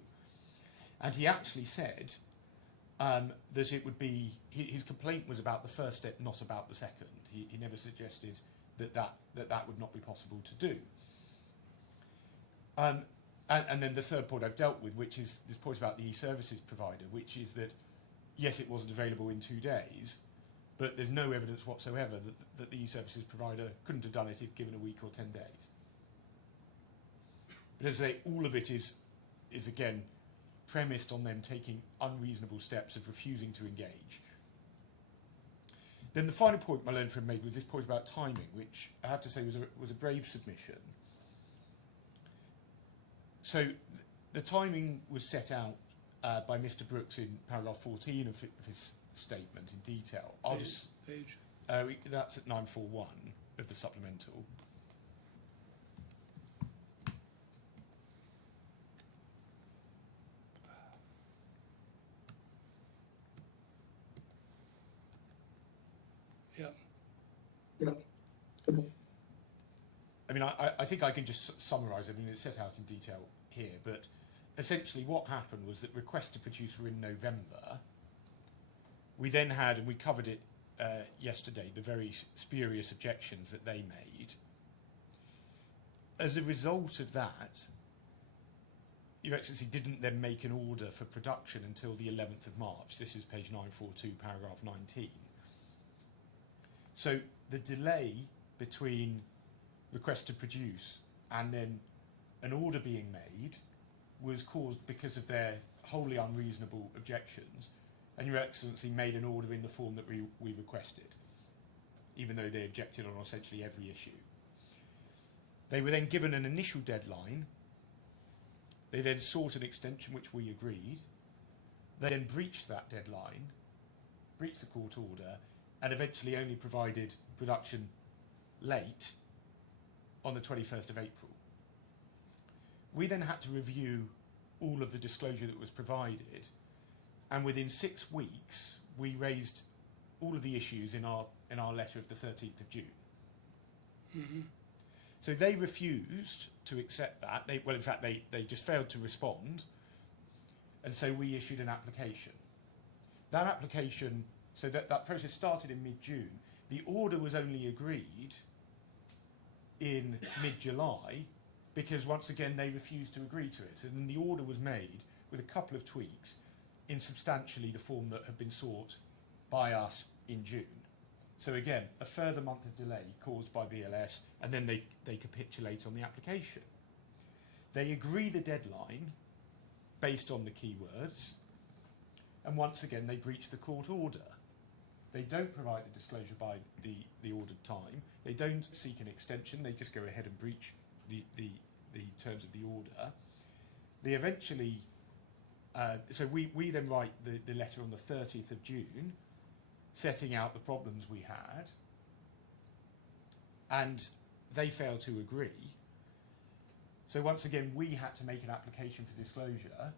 And he actually said that it would be, his complaint was about the first step, not about the second. He never suggested that would not be possible to do. And then the third point I've dealt with, which is this point about the e-services provider, which is that, yes, it wasn't available in 2 days, but there's no evidence whatsoever that the e-services provider couldn't have done it if given a week or 10 days. But as I say, all of it is again premised on them taking unreasonable steps of refusing to engage. Then the final point my learned friend made was this point about timing, which I have to say was a brave submission. So the timing was set out by Mr. Brooks in paragraph 14 of his statement in detail. I'll just Page. that's at 941 of the supplemental. Yeah. I mean, I think I can just summarise it. I mean, it's set out in detail here, but essentially what happened was that requests to produce were in November. We then had, and we covered it yesterday, the very spurious objections that they made. As a result of that, Your Excellency didn't then make an order for production until the 11th of March. This is page 942, paragraph 19. So the delay between request to produce and then an order being made was caused because of their wholly unreasonable objections, and Your Excellency made an order in the form that we requested, even though they objected on essentially every issue. They were then given an initial deadline. They then sought an extension, which we agreed. They then breached that deadline, breached the court order, and eventually only provided production late on the 21st of April. We then had to review all of the disclosure that was provided, and within 6 weeks we raised all of the issues in our letter of the 13th of June. Mm-hmm. So they refused to accept that. In fact, they just failed to respond, and so we issued an application. That application, so that process started in mid-June. The order was only agreed in mid-July because, once again, they refused to agree to it. And then the order was made with a couple of tweaks in substantially the form that had been sought by us in June. So again, a further month of delay caused by BLS, and then they capitulate on the application. They agree the deadline based on the keywords, and once again they breach the court order. They don't provide the disclosure by the ordered time. They don't seek an extension. They just go ahead and breach the terms of the order. They eventually, so we then write the letter on the 30th of June, setting out the problems we had, and they failed to agree. So once again, we had to make an application for disclosure,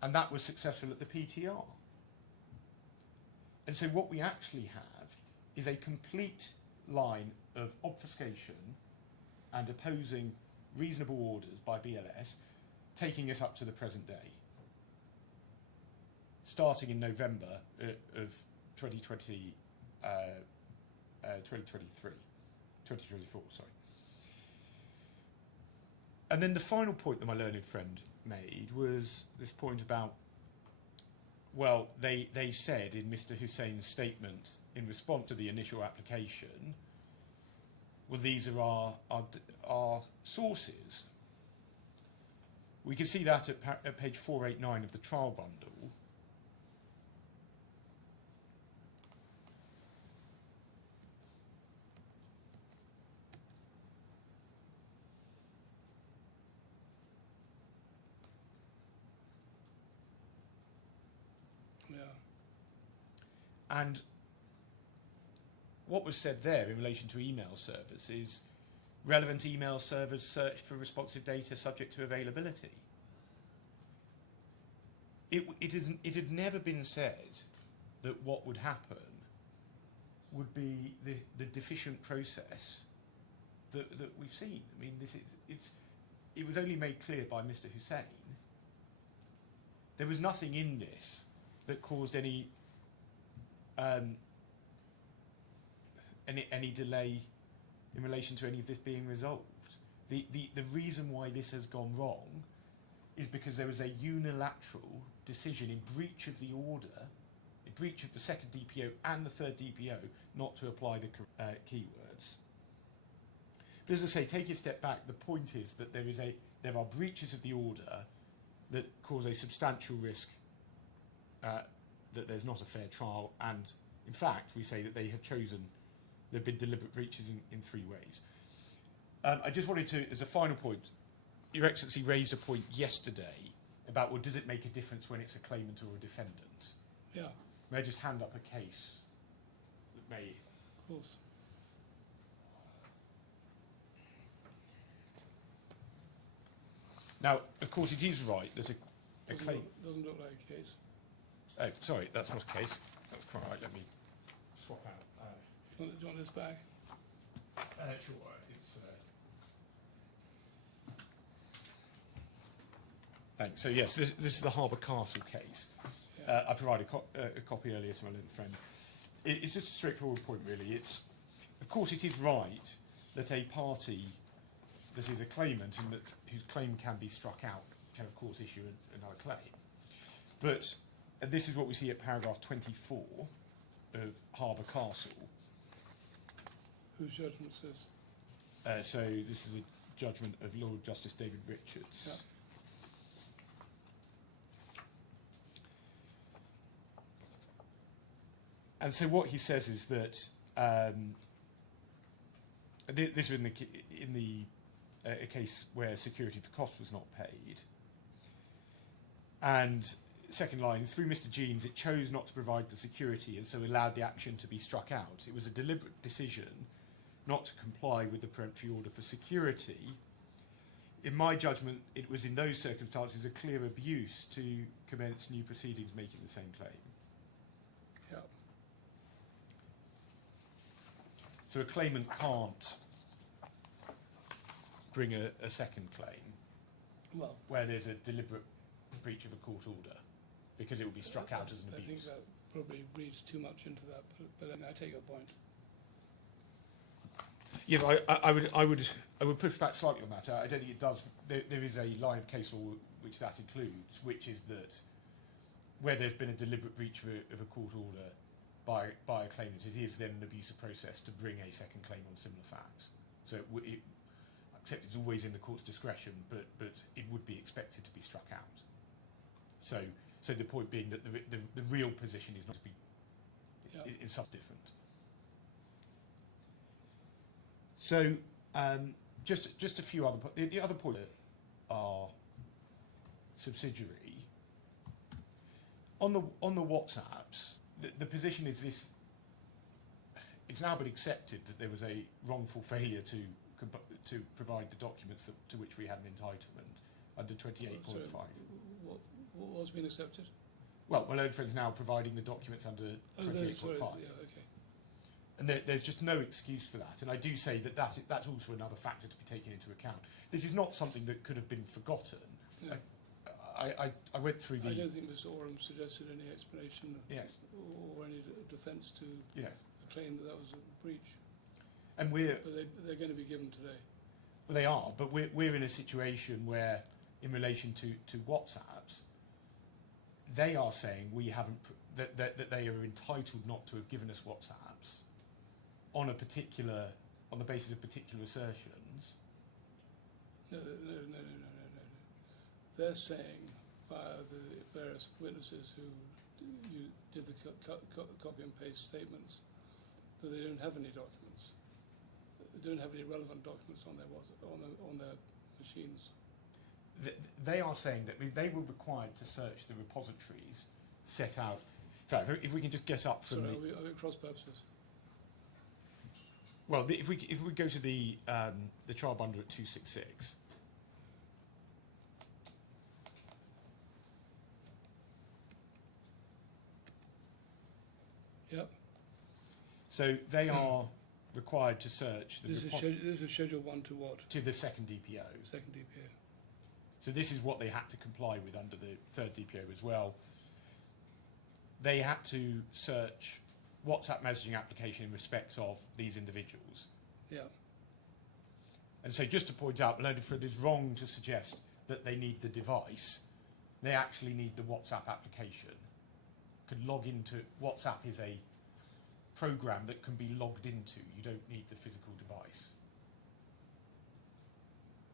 and that was successful at the PTR. And so what we actually have is a complete line of obfuscation and opposing reasonable orders by BLS, taking us up to the present day, starting in November of 2024, sorry. And then the final point that my learned friend made was this point about, well, they said in Mr. Hussein's statement in response to the initial application, well, these are our sources. We can see that at page 489 of the trial bundle. Yeah. And what was said there in relation to email servers is relevant email servers searched for responsive data subject to availability. It had never been said that what would happen would be the deficient process that we've seen. I mean, it was only made clear by Mr. Hussein. There was nothing in this that caused any delay in relation to any of this being resolved. The reason why this has gone wrong is because there was a unilateral decision in breach of the order, in breach of the second DPO and the third DPO, not to apply the keywords. But as I say, take a step back. The point is that there are breaches of the order that cause a substantial risk that there's not a fair trial, and in fact we say that there have been deliberate breaches in three ways. I just wanted to, as a final point, Your Excellency raised a point yesterday about, well, does it make a difference when it's a claimant or a defendant? Yeah, May I just hand up a case that may... of course. Now, of course, it is right, there's a claim... Doesn't look like a case. Oh, sorry, that's not a case. That's quite right, let me swap out. Do you want this back? Sure, it's... Thanks. So yes, this is the Harbour Castle case. Yeah. I provided a copy earlier to my little friend. It's just a straightforward point, really. Of course, it is right that a party that is a claimant and whose claim can be struck out can, of course, issue another claim. But and this is what we see at paragraph 24 of Harbour Castle. Whose judgment says? So this is a judgment of Lord Justice David Richards. Yeah. And so what he says is that this is in a case where security for costs was not paid. And second line, through Mr. Jeanes, it chose not to provide the security and so allowed the action to be struck out. It was a deliberate decision not to comply with the peremptory order for security. In my judgment, it was in those circumstances a clear abuse to commence new proceedings making the same claim. Yeah. So a claimant can't bring a second claim Well, where there's a deliberate breach of a court order because it will be struck out as an I think abuse. that probably reads too much into that, but I take your point. Yeah, but I would push back slightly on that. I don't think it does. There is a line of case law which that includes, which is that where there's been a deliberate breach of a court order by a claimant, it is then an abusive process to bring a second claim on similar facts. So except it's always in the court's discretion, but it would be expected to be struck out. So the point being that the real position is not to be Yeah. is something different. So just a few other the other point are subsidiary. On the WhatsApps, the position is this. It's now been accepted that there was a wrongful failure to provide the documents to which we had an entitlement under 28.5. What's been accepted? Well, my own friend's now providing the documents under 28.5. Yeah, okay. And there's just no excuse for that. And I do say that that's also another factor to be taken into account. This is not something that could have been forgotten. Yeah. I went through the... I don't think Mr. Oram suggested any explanation Yes. or any defence to Yes. the claim that was a breach. And we're... But they're going to be given today. Well, they are, but we're in a situation where, in relation to WhatsApps, they are saying we haven't that they are entitled not to have given us WhatsApps on the basis of particular assertions. No. They're saying via the various witnesses who you did the copy and paste statements that they don't have any documents. They don't have any relevant documents on their machines. They are saying that they were required to search the repositories set out. In fact, if we can just get up from Sorry, are we cross purposes? Well, if we go to the trial bundle at 266. Yep. So they are required to search the This is Schedule 1 to what? to the second DPO. Second DPO. So this is what they had to comply with under the third DPO as well. They had to search WhatsApp messaging application in respect of these individuals. Yeah. And so just to point out, Learned Friend is wrong to suggest that they need the device. They actually need the WhatsApp application. Can log into WhatsApp is a program that can be logged into. You don't need the physical device.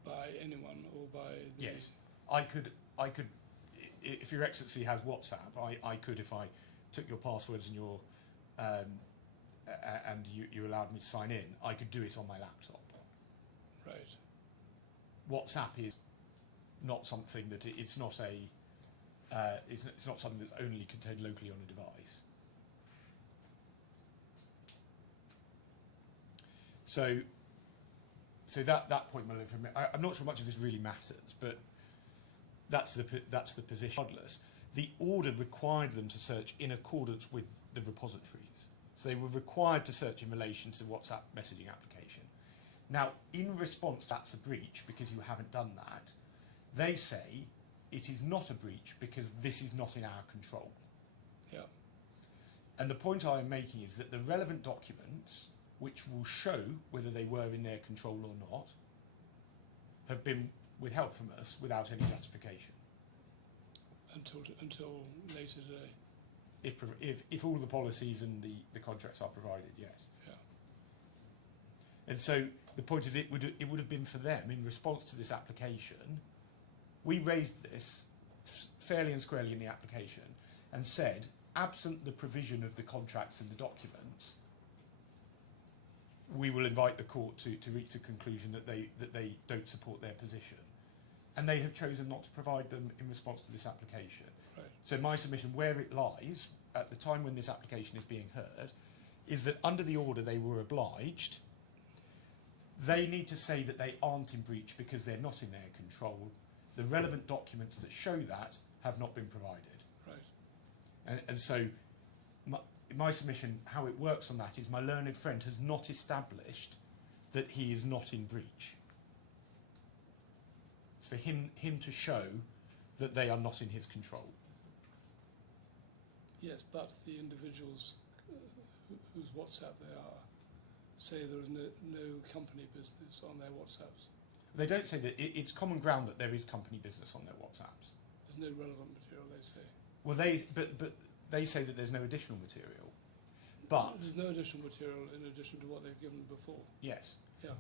By anyone or by the... Yes, I could, if Your Excellency has WhatsApp, I could, if I took your passwords and your, and you allowed me to sign in, I could do it on my laptop. Right. WhatsApp is not something that it's not something that's only contained locally on a device. So that point, I'm not sure much of this really matters, but that's the position. Regardless, the order required them to search in accordance with the repositories. So they were required to search in relation to the WhatsApp messaging application. Now, in response, that's a breach because you haven't done that. They say it is not a breach because this is not in our control. Yeah. And the point I am making is that the relevant documents, which will show whether they were in their control or not, have been withheld from us without any justification. Until later today. If all the policies and the contracts are provided, yes. Yeah. And so the point is, it would have been for them in response to this application. We raised this fairly and squarely in the application and said, absent the provision of the contracts and the documents, we will invite the court to reach the conclusion that they don't support their position. And they have chosen not to provide them in response to this application. Right. So my submission, where it lies, at the time when this application is being heard, is that under the order they were obliged, they need to say that they aren't in breach because they're not in their control. The relevant documents that show that have not been provided. Right. And so my submission, how it works on that is my learned friend has not established that he is not in breach. It's for him to show that they are not in his control. Yes, but the individuals whose WhatsApp they are say there is no company business on their WhatsApps. They don't say that. It's common ground that there is company business on their WhatsApps. There's no relevant material, they say. Well, but they say that there's no additional material. But there's no additional material in addition to what they've given before. yes, Yeah.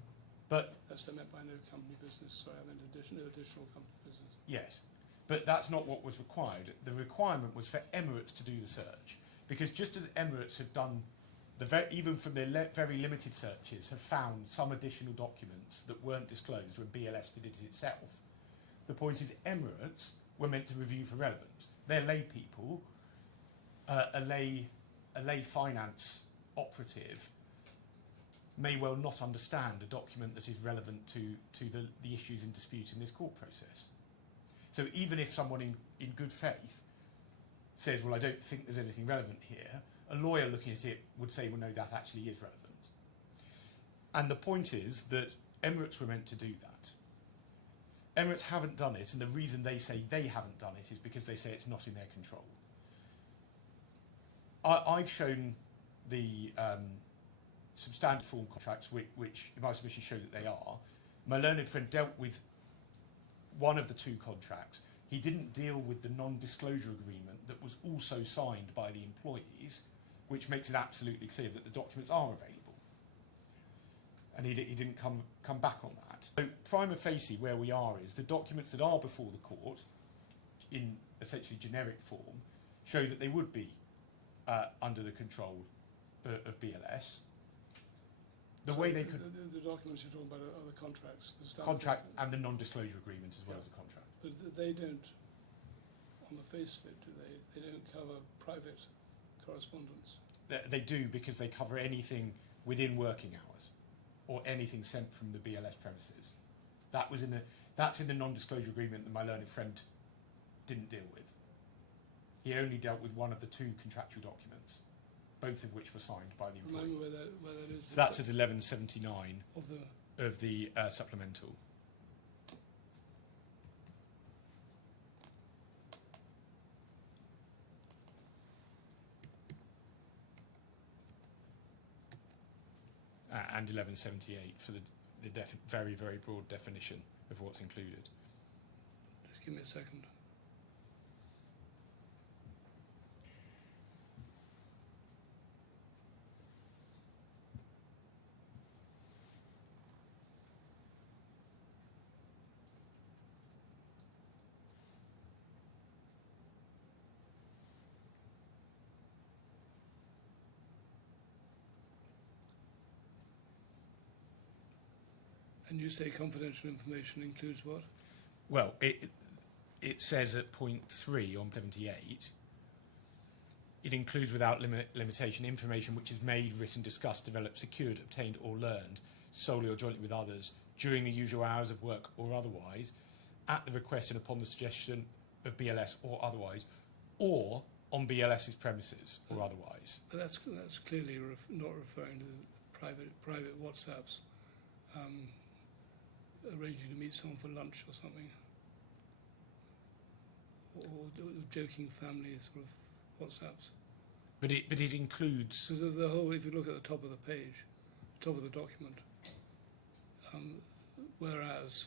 but That's what I meant by no company business. Sorry, I meant no additional company business. yes, but that's not what was required. The requirement was for Emirates to do the search, because just as Emirates have done, even from their very limited searches, have found some additional documents that weren't disclosed when BLS did it itself. The point is, Emirates were meant to review for relevance. They're lay people, a lay finance operative may well not understand a document that is relevant to the issues in dispute in this court process. So even if someone in good faith says, well, I don't think there's anything relevant here, a lawyer looking at it would say, well, no, that actually is relevant. And the point is that Emirates were meant to do that. Emirates haven't done it, and the reason they say they haven't done it is because they say it's not in their control. I've shown the substandard form contracts, which in my submission show that they are. My learned friend dealt with one of the two contracts. He didn't deal with the non-disclosure agreement that was also signed by the employees, which makes it absolutely clear that the documents are available. And he didn't come back on that. So prima facie, where we are is the documents that are before the court, in essentially generic form, show that they would be under the control of BLS. The way they could... The documents you're talking about are the contracts. The standard contract and the non-disclosure agreement as well as the contract. But they don't, on the face of it, do they? They don't cover private correspondence. They do, because they cover anything within working hours or anything sent from the BLS premises. That's in the non-disclosure agreement that my learned friend didn't deal with. He only dealt with one of the two contractual documents, both of which were signed by the employee. Remember where that is? So that's at 1179 Of the supplemental. And 1178 for the very, very broad definition of what's included. just give me a second. And you say confidential information includes what? Well, it says at point 3 on 78, it includes without limitation information which is made, written, discussed, developed, secured, obtained or learned solely or jointly with others during the usual hours of work or otherwise, at the request and upon the suggestion of BLS or otherwise, or on BLS's premises or otherwise. But that's clearly not referring to private WhatsApps. Arranging to meet someone for lunch or something, or joking family sort of WhatsApps. But it includes... So the whole, if you look at the top of the page, top of the document, whereas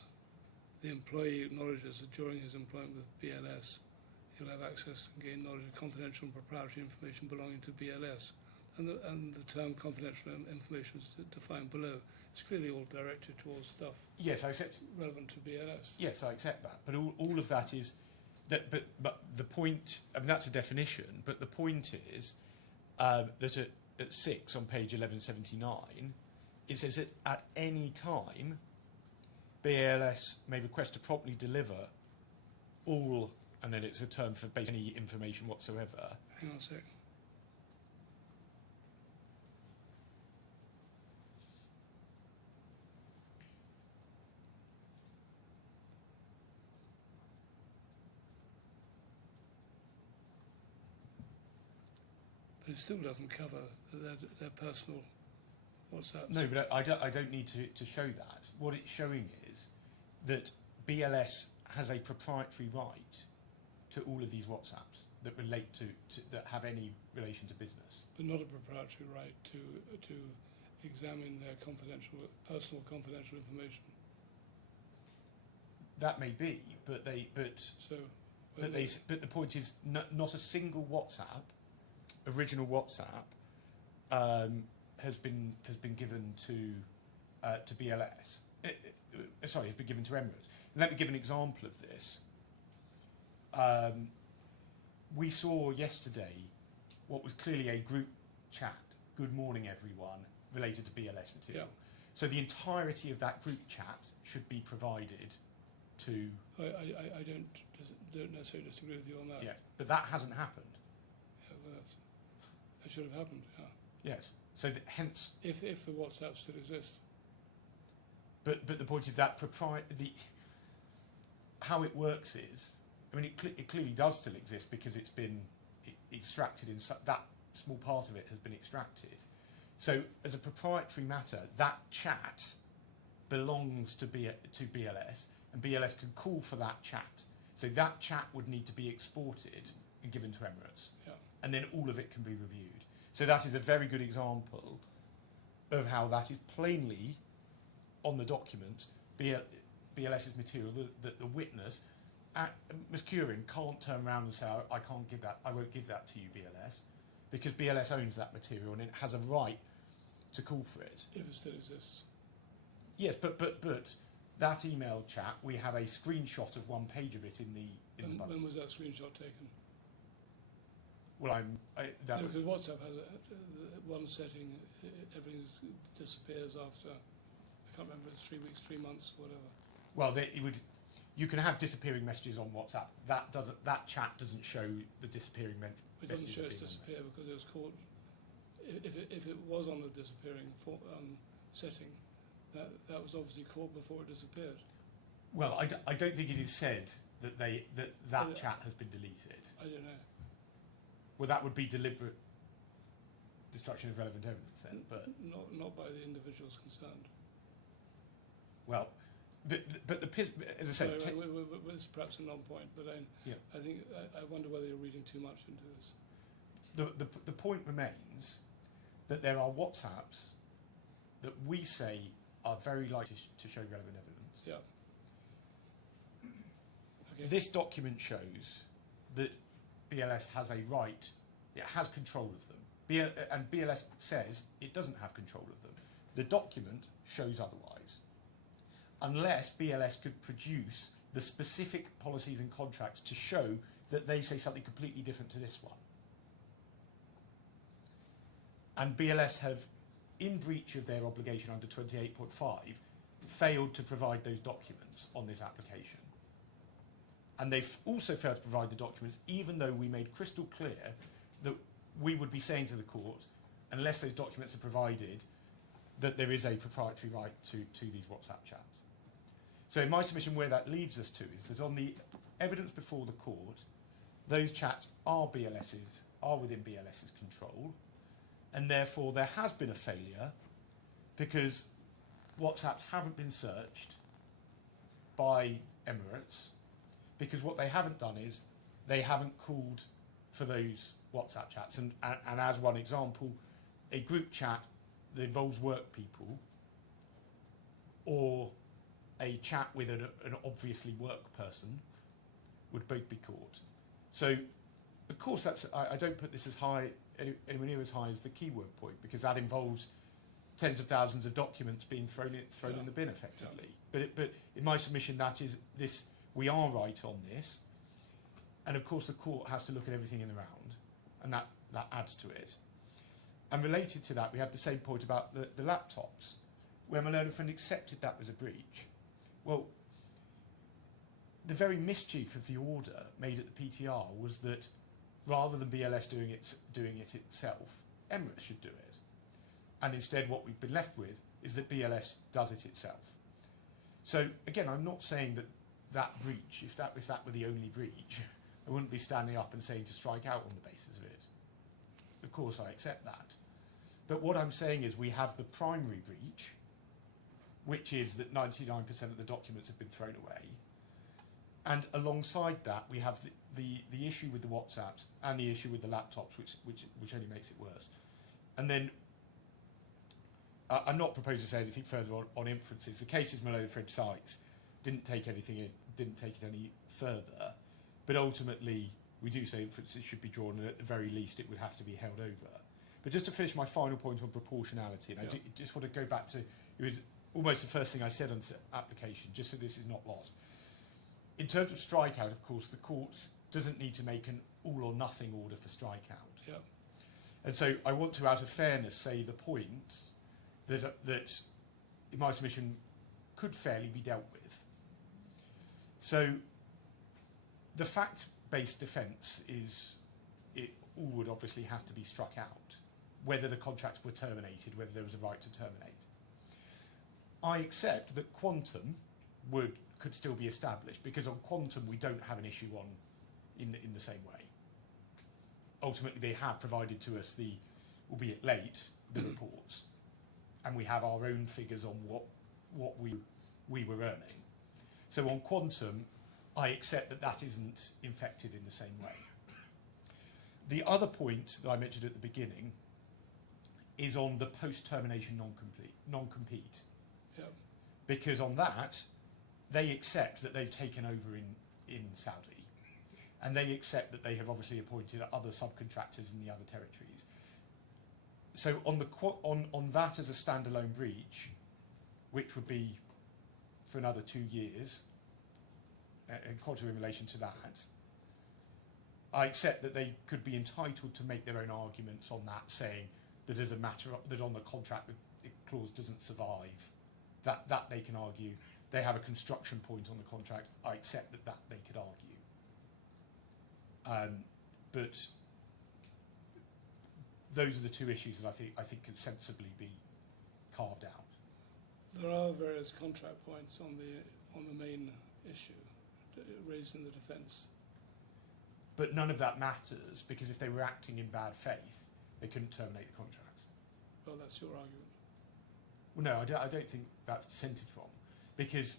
the employee acknowledges that during his employment with BLS, he'll have access and gain knowledge of confidential and proprietary information belonging to BLS, and the term confidential information is defined below. It's clearly all directed towards stuff. Yes, I accept. Relevant to BLS. Yes, I accept that. But all of that is that. But the point. I mean, that's a definition. But the point is that at 6 on page 1179, it says that at any time, BLS may request to properly deliver all, and then it's a term for basically any information whatsoever. Hang on a sec. But it still doesn't cover their personal WhatsApps. No, but I don't need to show that. What it's showing is that BLS has a proprietary right to all of these WhatsApps that relate to that have any relation to business. But not a proprietary right to examine their personal confidential information. That may be, but the point is not a single WhatsApp, original WhatsApp, has been given to BLS. Sorry, has been given to Emirates. Let me give an example of this. We saw yesterday what was clearly a group chat, good morning everyone, related to BLS material. Yeah. So the entirety of that group chat should be provided to... I don't necessarily disagree with you on that. Yeah, but that hasn't happened. Yeah, well, that should have happened, yeah. Yes, so hence... If the WhatsApp still exists. But the point is that how it works is, I mean, it clearly does still exist because it's been extracted that small part of it has been extracted. So as a proprietary matter, that chat belongs to BLS, and BLS can call for that chat. So that chat would need to be exported and given to Emirates, Yeah. and then all of it can be reviewed. So that is a very good example of how that is plainly on the document BLS's material that the witness, Ms. Curran, can't turn around and say, I can't give that, I won't give that to you, BLS, because BLS owns that material and it has a right to call for it. If it still exists. Yes, but that email chat, we have a screenshot of one page of it in the When was that screenshot taken? Well, No, because WhatsApp has one setting, everything disappears after, I can't remember, it's 3 weeks, 3 months, whatever. Well, you can have disappearing messages on WhatsApp. That chat doesn't show the disappearing It doesn't messages. show it's disappear because it was caught. If it was on the disappearing setting, that was obviously caught before it disappeared. Well, I don't think it is said that that chat has been deleted. I don't know. Well, that would be deliberate destruction of relevant evidence then, but Not by the individuals concerned. well, but as I said, Sorry, it's perhaps a non-point, but I think I wonder whether you're reading too much into this. the point remains that there are WhatsApps that we say are very likely to show relevant evidence. Yeah. Okay. This document shows that BLS has a right, it has control of them. And BLS says it doesn't have control of them. The document shows otherwise. Unless BLS could produce the specific policies and contracts to show that they say something completely different to this one. And BLS have, in breach of their obligation under 28.5, failed to provide those documents on this application. And they've also failed to provide the documents, even though we made crystal clear that we would be saying to the court, unless those documents are provided, that there is a proprietary right to these WhatsApp chats. So in my submission, where that leads us to is that on the evidence before the court, those chats are within BLS's control, and therefore there has been a failure because WhatsApps haven't been searched by Emirates, because what they haven't done is they haven't called for those WhatsApp chats. And as one example, a group chat that involves work people or a chat with an obviously work person would both be caught. So, of course, I don't put this as high, anywhere near as high as the keyword point, because that involves tens of thousands of documents being thrown in the bin effectively. Yeah. But in my submission, that is this. We are right on this, and of course the court has to look at everything in the round, and that adds to it. And related to that, we have the same point about the laptops, where my learned friend accepted that was a breach. Well, the very mischief of the order made at the PTR was that rather than BLS doing it itself, Emirates should do it. And instead what we've been left with is that BLS does it itself. So again, I'm not saying that breach, if that were the only breach, I wouldn't be standing up and saying to strike out on the basis of it. Of course I accept that. But what I'm saying is we have the primary breach, which is that 99% of the documents have been thrown away. And alongside that, we have the issue with the WhatsApps and the issue with the laptops, which only makes it worse. And then I'm not proposing to say anything further on inferences. The cases my learned friend cites didn't take it any further, but ultimately we do say inferences should be drawn, and at the very least it would have to be held over. But just to finish my final point on proportionality, and I just want to go back to it was almost the first thing I said on the application, just so this is not lost. In terms of strikeout, of course, the court doesn't need to make an all or nothing order for strikeout. Yeah. And so I want to, out of fairness, say the point that in my submission could fairly be dealt with. So the fact-based defence is it all would obviously have to be struck out, whether the contracts were terminated, whether there was a right to terminate. I accept that quantum could still be established, because on quantum we don't have an issue in the same way. Ultimately, they have provided to us albeit late, the reports, and we have our own figures on what we were earning. So on quantum, I accept that isn't infected in the same way. The other point that I mentioned at the beginning is on the post-termination non-compete. Yeah. because on that, they accept that they've taken over in Saudi, and they accept that they have obviously appointed other subcontractors in the other territories. So on that as a standalone breach, which would be for another 2 years, in relation to that, I accept that they could be entitled to make their own arguments on that, saying that as a matter of, that on the contract the clause doesn't survive. That they can argue. They have a construction point on the contract. I accept that they could argue. But those are the two issues that I think could sensibly be carved out. There are various contract points on the main issue raised in the defence. But none of that matters, because if they were acting in bad faith, they couldn't terminate the contracts. Well, that's your argument. Well, no, I don't think that's dissented from, because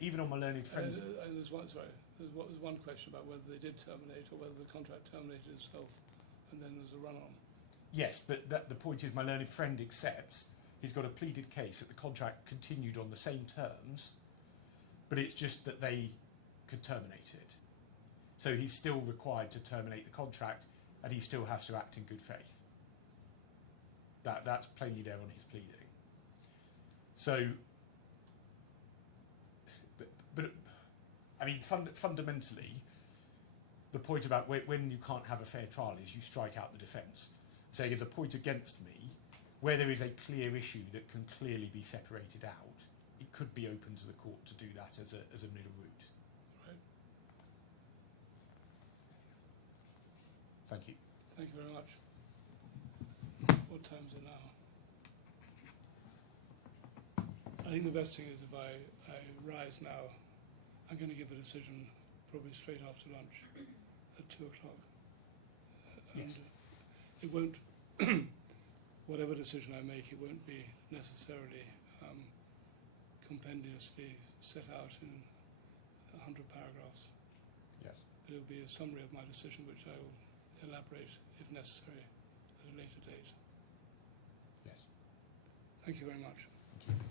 even on my learned friends... There's one question about whether they did terminate or whether the contract terminated itself, and then there's a run-on. Yes, but the point is my learned friend accepts he's got a pleaded case that the contract continued on the same terms, but it's just that they could terminate it. So he's still required to terminate the contract, and he still has to act in good faith. That's plainly there on his pleading. So, but I mean, fundamentally, the point about when you can't have a fair trial is you strike out the defence, saying as a point against me, where there is a clear issue that can clearly be separated out, it could be open to the court to do that as a middle route. Right. Thank you. Thank you very much. What time is it now? I think the best thing is if I rise now, I'm going to give a decision probably straight after lunch at 2 o'clock. Yes. It won't, whatever decision I make, it won't be necessarily compendiously set out in 100 paragraphs. Yes. But it will be a summary of my decision, which I will elaborate, if necessary, at a later date. Yes. Thank you very much. Thank you.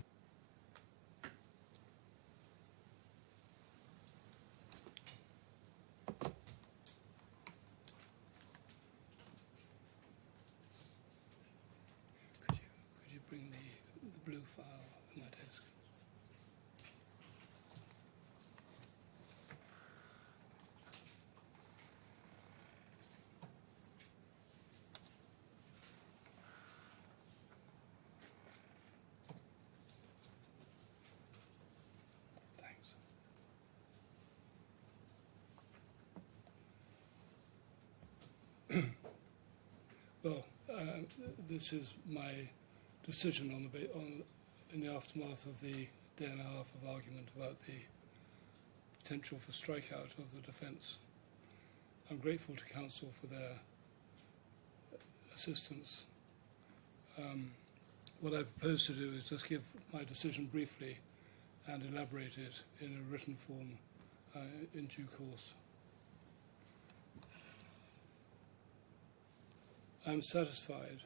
Could you bring the blue file on my desk? Thanks. Well, this is my decision in the aftermath of the day and a half of argument about the potential for strikeout of the defence. I'm grateful to counsel for their assistance. What I propose to do is just give my decision briefly and elaborate it in a written form in due course. I'm satisfied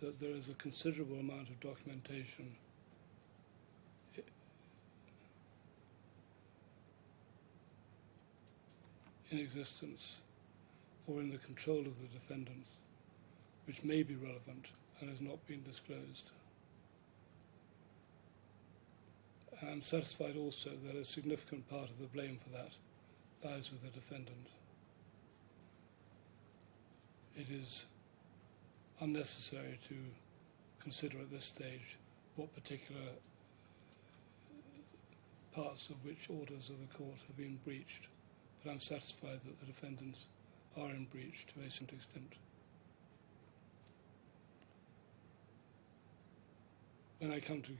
that there is a considerable amount of documentation in existence or in the control of the defendants which may be relevant and has not been disclosed. And I'm satisfied also that a significant part of the blame for that lies with the defendant. It is unnecessary to consider at this stage what particular parts of which orders of the court have been breached, but I'm satisfied that the defendants are in breach to a certain extent. When I come to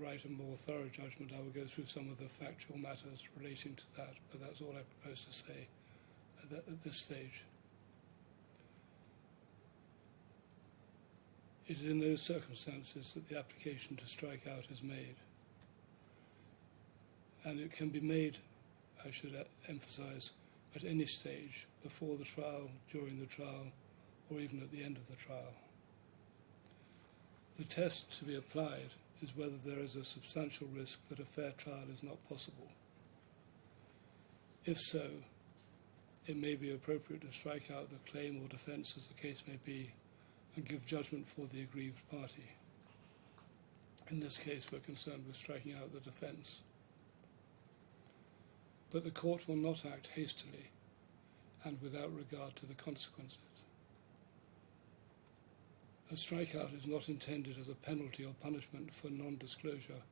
write a more thorough judgment, I will go through some of the factual matters relating to that, but that's all I propose to say at this stage. It is in those circumstances that the application to strike out is made. And it can be made, I should emphasise, at any stage, before the trial, during the trial, or even at the end of the trial. The test to be applied is whether there is a substantial risk that a fair trial is not possible. If so, it may be appropriate to strike out the claim or defence as the case may be and give judgment for the aggrieved party. In this case, we're concerned with striking out the defence. But the court will not act hastily and without regard to the consequences. A strikeout is not intended as a penalty or punishment for non-disclosure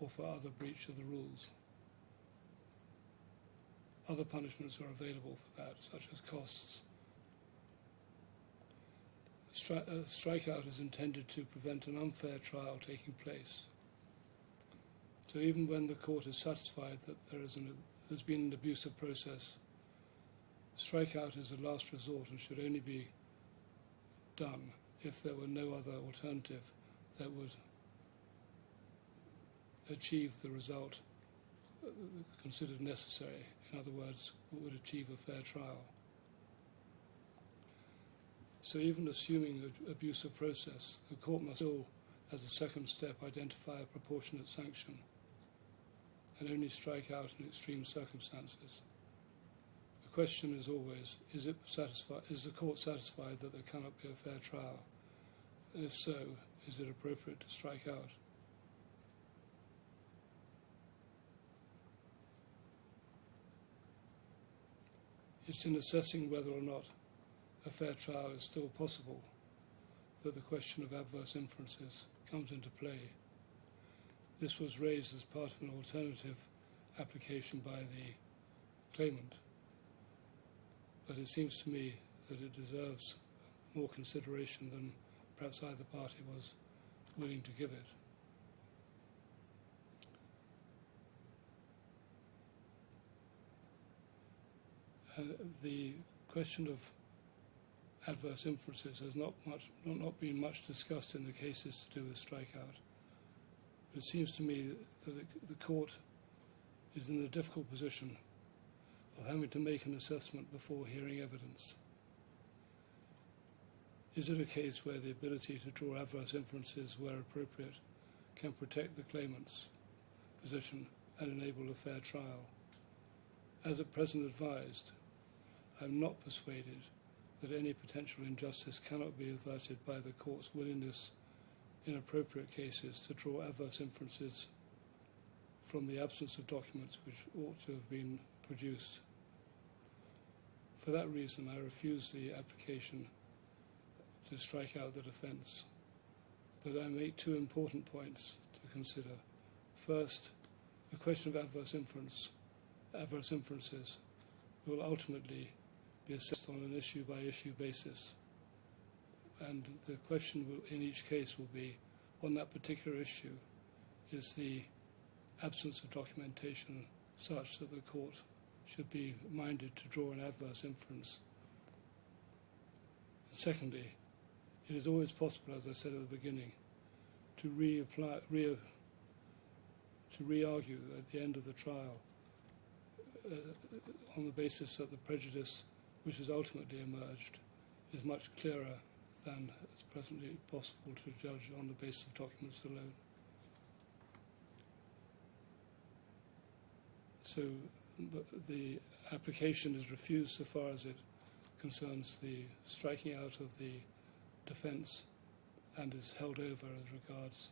or for other breach of the rules. Other punishments are available for that, such as costs. A strikeout is intended to prevent an unfair trial taking place. So even when the court is satisfied that there's been an abusive process, strikeout is a last resort and should only be done if there were no other alternative that would achieve the result considered necessary. In other words, would achieve a fair trial. So even assuming an abusive process, the court must still, as a second step, identify a proportionate sanction and only strike out in extreme circumstances. The question is always, is the court satisfied that there cannot be a fair trial? And if so, is it appropriate to strike out? It's in assessing whether or not a fair trial is still possible that the question of adverse inferences comes into play. This was raised as part of an alternative application by the claimant, but it seems to me that it deserves more consideration than perhaps either party was willing to give it. The question of adverse inferences has not been much discussed in the cases to do with strikeout. But it seems to me that the court is in the difficult position of having to make an assessment before hearing evidence. Is it a case where the ability to draw adverse inferences where appropriate can protect the claimant's position and enable a fair trial? As at present advised, I am not persuaded that any potential injustice cannot be averted by the court's willingness in appropriate cases to draw adverse inferences from the absence of documents which ought to have been produced. For that reason, I refuse the application to strike out the defence. But I make two important points to consider. First, the question of adverse inferences will ultimately be assessed on an issue-by-issue basis. And the question in each case will be, on that particular issue, is the absence of documentation such that the court should be minded to draw an adverse inference. And secondly, it is always possible, as I said at the beginning, to re-argue at the end of the trial on the basis that the prejudice which has ultimately emerged is much clearer than is presently possible to judge on the basis of documents alone. So the application is refused so far as it concerns the striking out of the defence and is held over as regards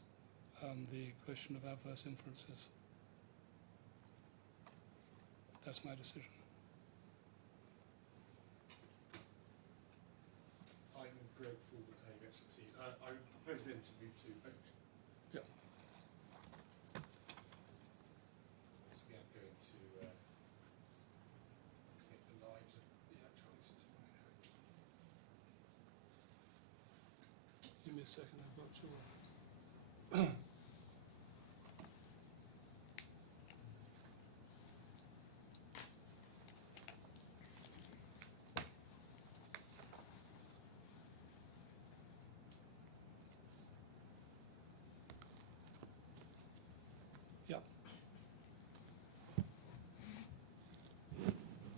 the question of adverse inferences. That's my decision. I'm grateful that Angus succeeded. I propose then to move to opening. Yeah. So we are going to take the lives of the electronic certificate. Give me a second, I'm not sure. Yeah.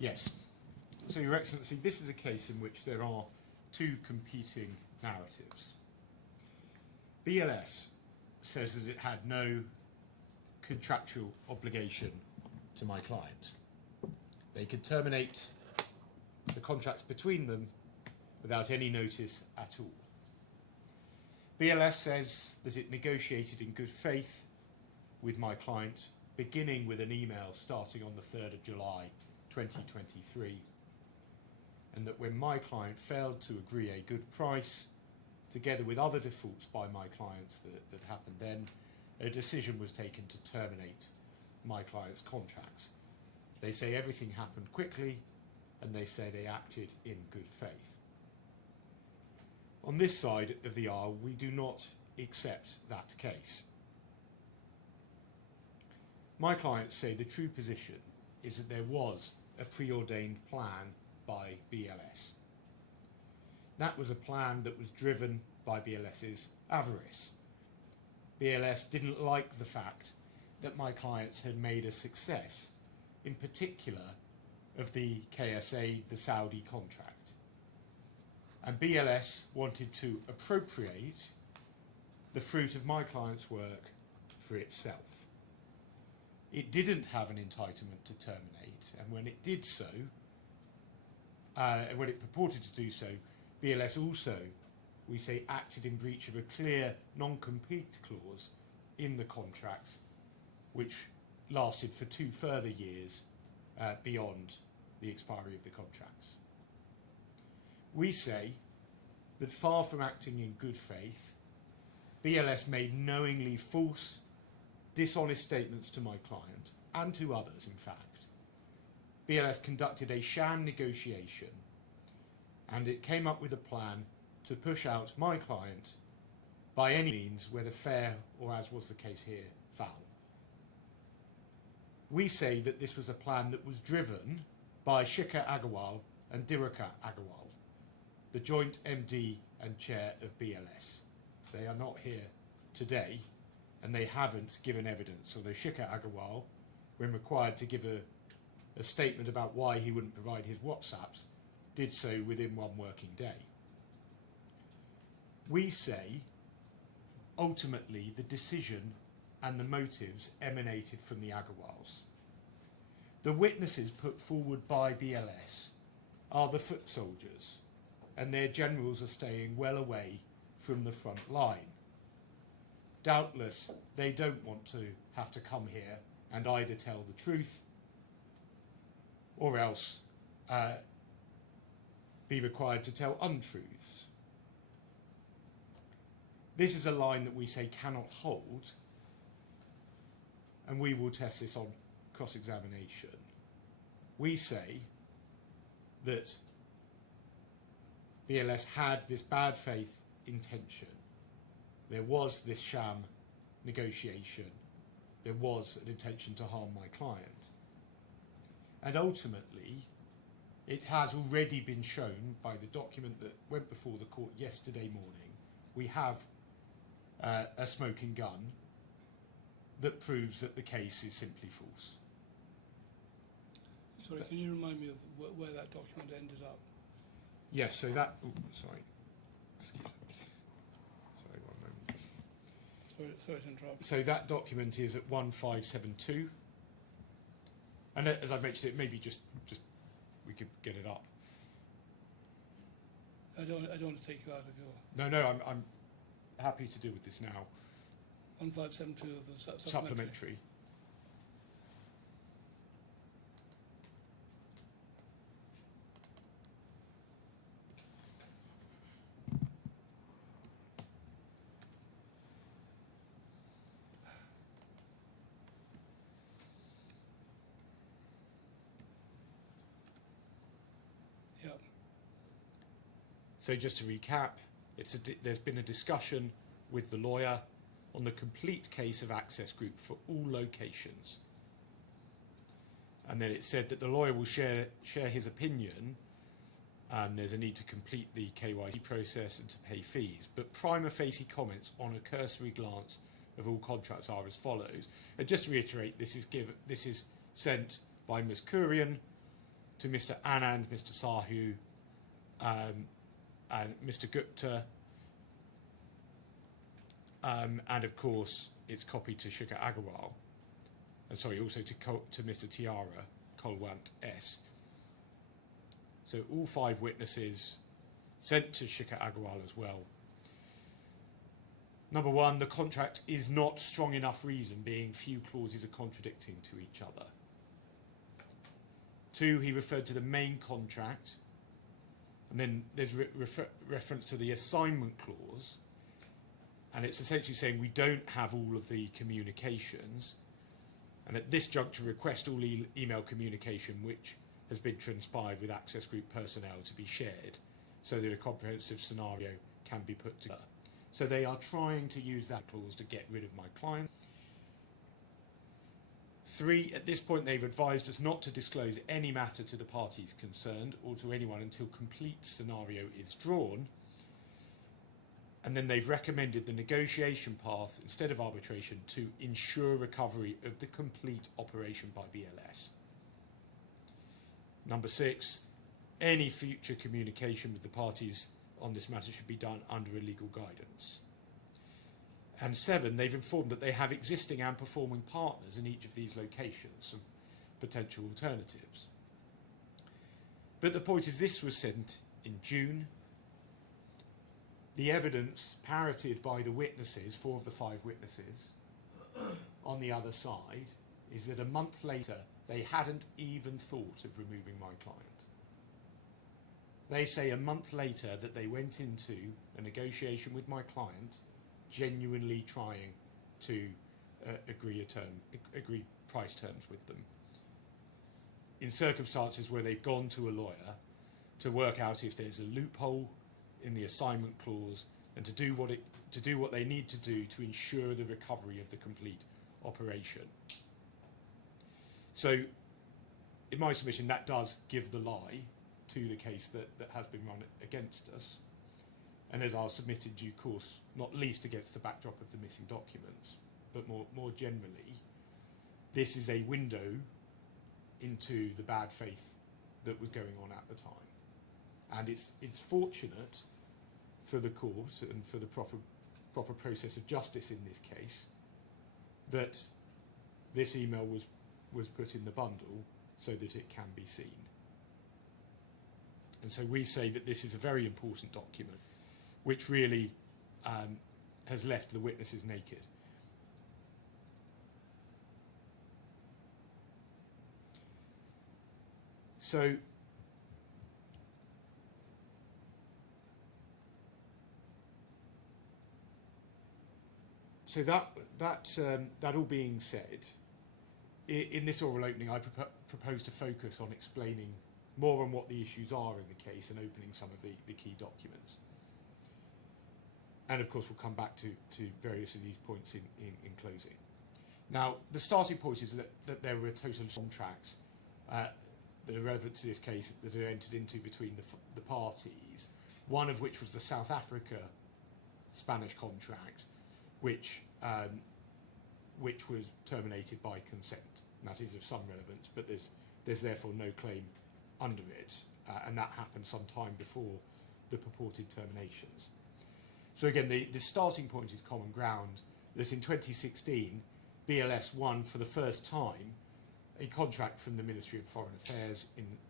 Yes. So, Your Excellency, this is a case in which there are two competing narratives. BLS says that it had no contractual obligation to my client. They could terminate the contracts between them without any notice at all. BLS says that it negotiated in good faith with my client, beginning with an email starting on the 3rd of July 2023, and that when my client failed to agree a good price, together with other defaults by my clients that happened then, a decision was taken to terminate my client's contracts. They say everything happened quickly, and they say they acted in good faith. On this side of the aisle, we do not accept that case. My clients say the true position is that there was a preordained plan by BLS. That was a plan that was driven by BLS's avarice. BLS didn't like the fact that my clients had made a success, in particular of the KSA, the Saudi contract. And BLS wanted to appropriate the fruit of my client's work for itself. It didn't have an entitlement to terminate, and when it did so, when it purported to do so, BLS also, we say, acted in breach of a clear non-compete clause in the contracts, which lasted for 2 further years beyond the expiry of the contracts. We say that far from acting in good faith, BLS made knowingly false, dishonest statements to my client, and to others in fact. BLS conducted a sham negotiation, and it came up with a plan to push out my client by any means, whether fair or, as was the case here, foul. We say that this was a plan that was driven by Shikhar Agarwal and Diraka Agarwal, the joint MD and chair of BLS. They are not here today, and they haven't given evidence, although Shikhar Agarwal, when required to give a statement about why he wouldn't provide his WhatsApps, did so within 1 working day. We say, ultimately, the decision and the motives emanated from the Agarwals. The witnesses put forward by BLS are the foot soldiers, and their generals are staying well away from the front line. Doubtless, they don't want to have to come here and either tell the truth or else be required to tell untruths. This is a line that we say cannot hold, and we will test this on cross-examination. We say that BLS had this bad faith intention. There was this sham negotiation. There was an intention to harm my client. And ultimately, it has already been shown by the document that went before the court yesterday morning. We have a smoking gun that proves that the case is simply false. Sorry, can you remind me of where that document ended up? Yes, so that... Oh, sorry. Excuse me. Sorry, 1 moment. Sorry to interrupt. So that document is at 1572. And as I mentioned, it maybe just we could get it up. I don't want to take you out of your... No, I'm happy to deal with this now. 1572 of the Supplementary. Yep. So just to recap, there's been a discussion with the lawyer on the complete case of Access Group for all locations. And then it said that the lawyer will share his opinion, and there's a need to complete the KYC process and to pay fees. But prima facie comments on a cursory glance of all contracts are as follows. And just to reiterate, this is sent by Ms. Kurian to Mr. Anand, Mr. Sahu, and Mr. Gupta, and of course it's copied to Shukar Agarwal, and sorry, also to Mr. Tiara Kolwant S. So all 5 witnesses sent to Shukar Agarwal as well. Number 1, the contract is not strong enough reason, being few clauses are contradicting to each other. 2, he referred to the main contract, and then there's reference to the assignment clause, and it's essentially saying we don't have all of the communications, and at this juncture request all email communication which has been transpired with Access Group personnel to be shared so that a comprehensive scenario can be put together. So they are trying to use that clause to get rid of my client. 3, at this point they've advised us not to disclose any matter to the parties concerned or to anyone until complete scenario is drawn. And then they've recommended the negotiation path instead of arbitration to ensure recovery of the complete operation by BLS. Number 6, any future communication with the parties on this matter should be done under a legal guidance. And 7, they've informed that they have existing and performing partners in each of these locations, some potential alternatives. But the point is, this was sent in June. The evidence parroted by the witnesses, 4 of the 5 witnesses, on the other side, is that a month later they hadn't even thought of removing my client. They say a month later that they went into a negotiation with my client, genuinely trying to agree price terms with them, in circumstances where they've gone to a lawyer to work out if there's a loophole in the assignment clause and to do what they need to do to ensure the recovery of the complete operation. So, in my submission, that does give the lie to the case that has been run against us, and as I'll submit in due course, not least against the backdrop of the missing documents, but more generally, this is a window into the bad faith that was going on at the time. And it's fortunate for the court and for the proper process of justice in this case that this email was put in the bundle so that it can be seen. And so we say that this is a very important document which really has left the witnesses naked. So that all being said, in this oral opening I propose to focus on explaining more on what the issues are in the case and opening some of the key documents. And of course we'll come back to various of these points in closing. Now, the starting point is that there were a total of contracts that are relevant to this case that are entered into between the parties, one of which was the South Africa Spanish contract, which was terminated by consent. And that is of some relevance, but there's therefore no claim under it, and that happened some time before the purported terminations. So again, the starting point is common ground that in 2016, BLS won for the first time a contract from the Ministry of Foreign Affairs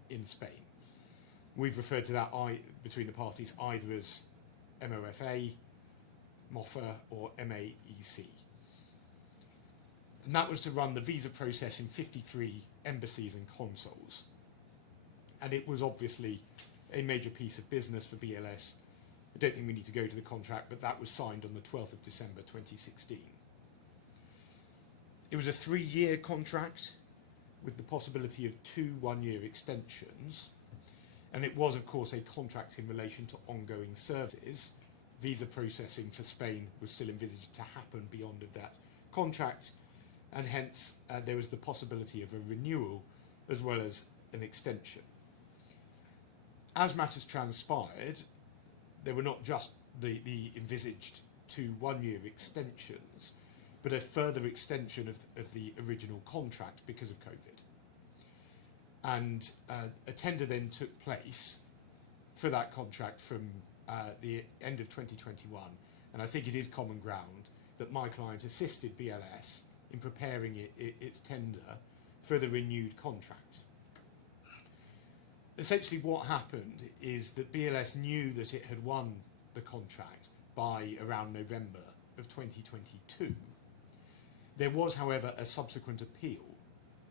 in Spain. We've referred to that between the parties either as MOFA, MOFA, or MAEC. And that was to run the visa process in 53 embassies and consuls. And it was obviously a major piece of business for BLS. I don't think we need to go to the contract, but that was signed on the 12th of December 2016. It was a 3-year contract with the possibility of 2 one-year extensions. And it was, of course, a contract in relation to ongoing services. Visa processing for Spain was still envisaged to happen beyond of that contract, and hence there was the possibility of a renewal as well as an extension. As matters transpired, there were not just the envisaged 2 one-year extensions, but a further extension of the original contract because of COVID. And a tender then took place for that contract from the end of 2021, and I think it is common ground that my client assisted BLS in preparing its tender for the renewed contract. Essentially what happened is that BLS knew that it had won the contract by around November of 2022. There was, however, a subsequent appeal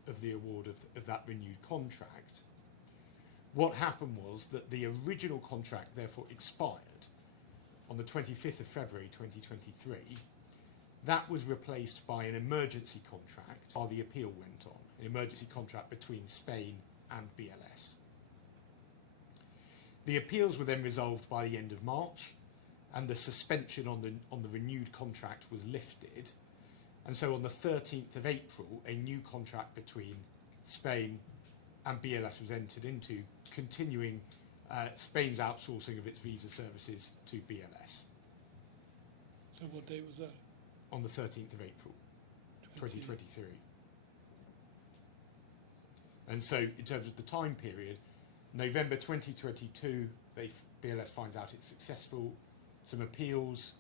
of the award of that renewed contract. What happened was that the original contract therefore expired on the 25th of February 2023. That was replaced by an emergency contract while the appeal went on, an emergency contract between Spain and BLS. The appeals were then resolved by the end of March, and the suspension on the renewed contract was lifted. And so on the 13th of April, a new contract between Spain and BLS was entered into, continuing Spain's outsourcing of its visa services to BLS. So what date was that? On the 13th of April, 2023. And so in terms of the time period, November 2022, BLS finds out it's successful. Some appeals.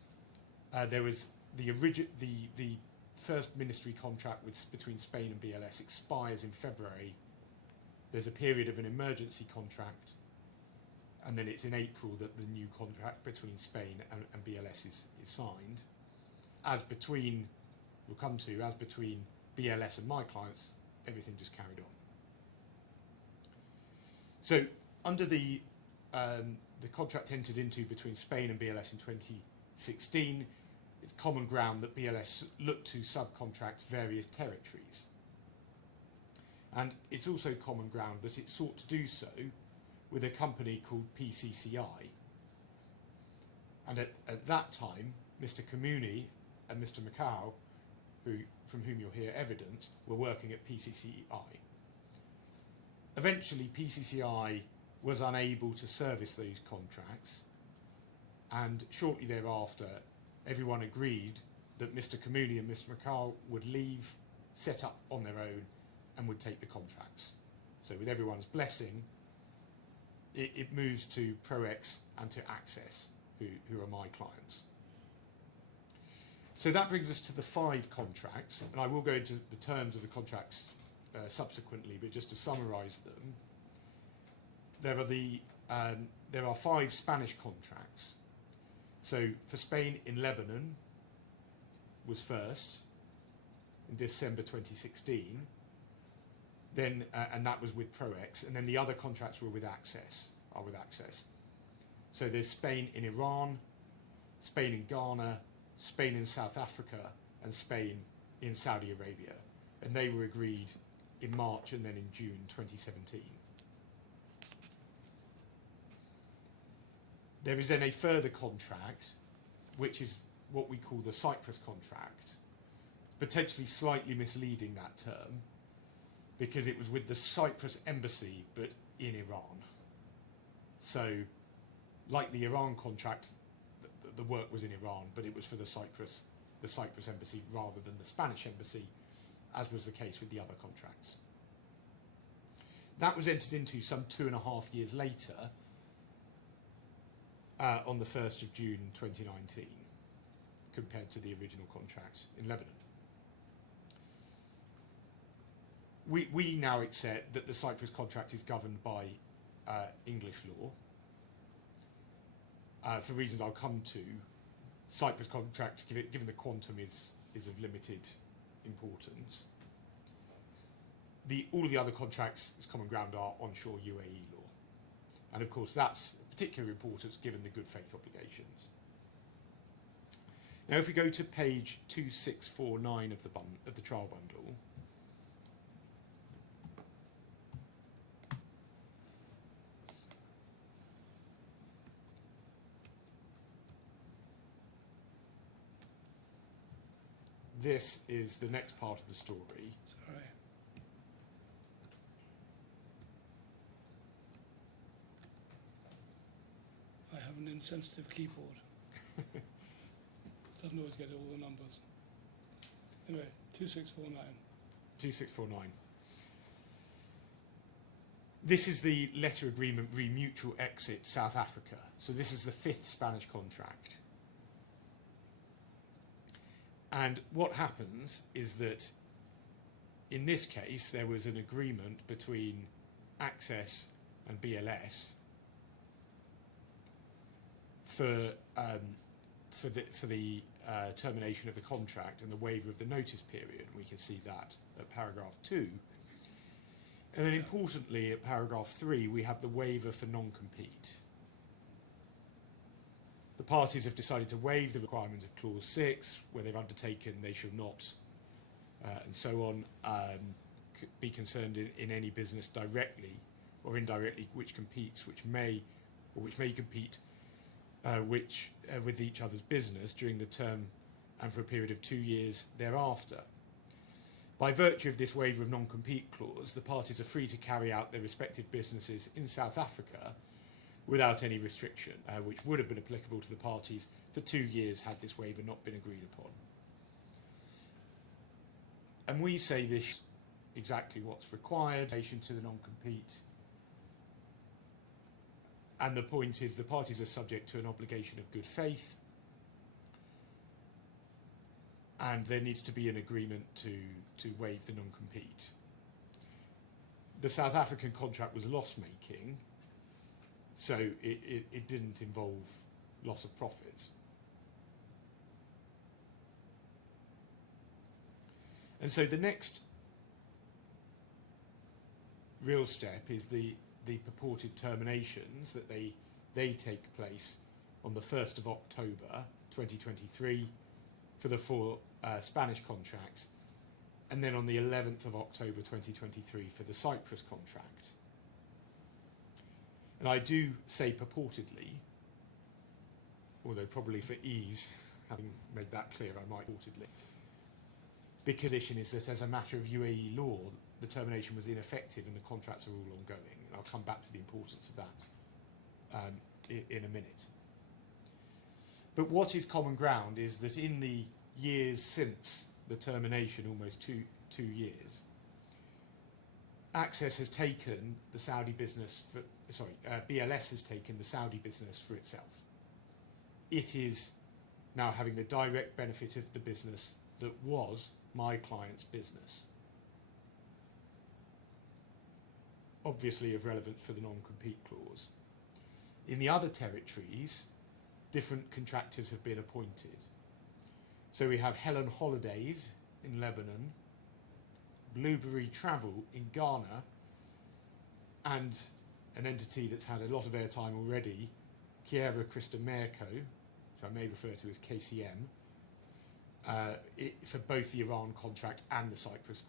There was the first ministry contract between Spain and BLS expires in February. There's a period of an emergency contract, and then it's in April that the new contract between Spain and BLS is signed. As between BLS and my clients, everything just carried on. So under the contract entered into between Spain and BLS in 2016, it's common ground that BLS looked to subcontract various territories. And it's also common ground that it sought to do so with a company called PCCI. And at that time, Mr. Comuni and Mr. Macau, from whom you'll hear evidence, were working at PCCI. Eventually, PCCI was unable to service those contracts, and shortly thereafter, everyone agreed that Mr. Comuni and Mr. Macau would leave, set up on their own, and would take the contracts. So with everyone's blessing, it moves to ProX and to Access, who are my clients. So that brings us to the 5 contracts, and I will go into the terms of the contracts subsequently, but just to summarise them, there are 5 Spanish contracts. So for Spain in Lebanon was first in December 2016, then and that was with ProX, and then the other contracts were with Access. So there's Spain in Iran, Spain in Ghana, Spain in South Africa, and Spain in Saudi Arabia, and they were agreed in March and then in June 2017. There is then a further contract, which is what we call the Cyprus contract, potentially slightly misleading that term, because it was with the Cyprus embassy, but in Iran. So, like the Iran contract, the work was in Iran, but it was for the Cyprus embassy rather than the Spanish embassy, as was the case with the other contracts. That was entered into some 2.5 years later, on the 1st of June 2019, compared to the original contracts in Lebanon. We now accept that the Cyprus contract is governed by English law. For reasons I'll come to, Cyprus contracts, given the quantum, is of limited importance. All of the other contracts, as common ground, are onshore UAE law. And of course that's of particular importance given the good faith obligations. Now if we go to page 2649 of the trial bundle, this is the next part of the story. Sorry. I have an insensitive keyboard. Doesn't always get all the numbers. Anyway, 2649. 2649. This is the letter agreement re-mutual exit South Africa. So this is the 5th Spanish contract. And what happens is that in this case there was an agreement between Access and BLS for the termination of the contract and the waiver of the notice period. We can see that at paragraph 2. And then importantly at paragraph 3 we have the waiver for non-compete. The parties have decided to waive the requirement of clause 6, where they've undertaken they should not, and so on, be concerned in any business directly or indirectly which competes, which may compete with each other's business during the term and for a period of 2 years thereafter. By virtue of this waiver of non-compete clause, the parties are free to carry out their respective businesses in South Africa without any restriction, which would have been applicable to the parties for 2 years had this waiver not been agreed upon. And we say this is exactly what's required in relation to the non-compete. And the point is the parties are subject to an obligation of good faith, and there needs to be an agreement to waive the non-compete. The South African contract was loss-making, so it didn't involve loss of profits. And so the next real step is the purported terminations that they take place on the 1st of October 2023 for the 4 Spanish contracts, and then on the 11th of October 2023 for the Cyprus contract. And I do say purportedly, although probably for ease, having made that clear, I might purportedly, because the position is that as a matter of UAE law, the termination was ineffective and the contracts are all ongoing. And I'll come back to the importance of that in a minute. But what is common ground is that in the years since the termination, almost two years, Access has taken the Saudi business BLS has taken the Saudi business for itself. It is now having the direct benefit of the business that was my client's business. Obviously of relevance for the non-compete clause. In the other territories, different contractors have been appointed. So we have Helen Holidays in Lebanon, Blueberry Travel in Ghana, and an entity that's had a lot of airtime already, Chiara Christa Merco, which I may refer to as KCM, for both the Iran contract and the Cyprus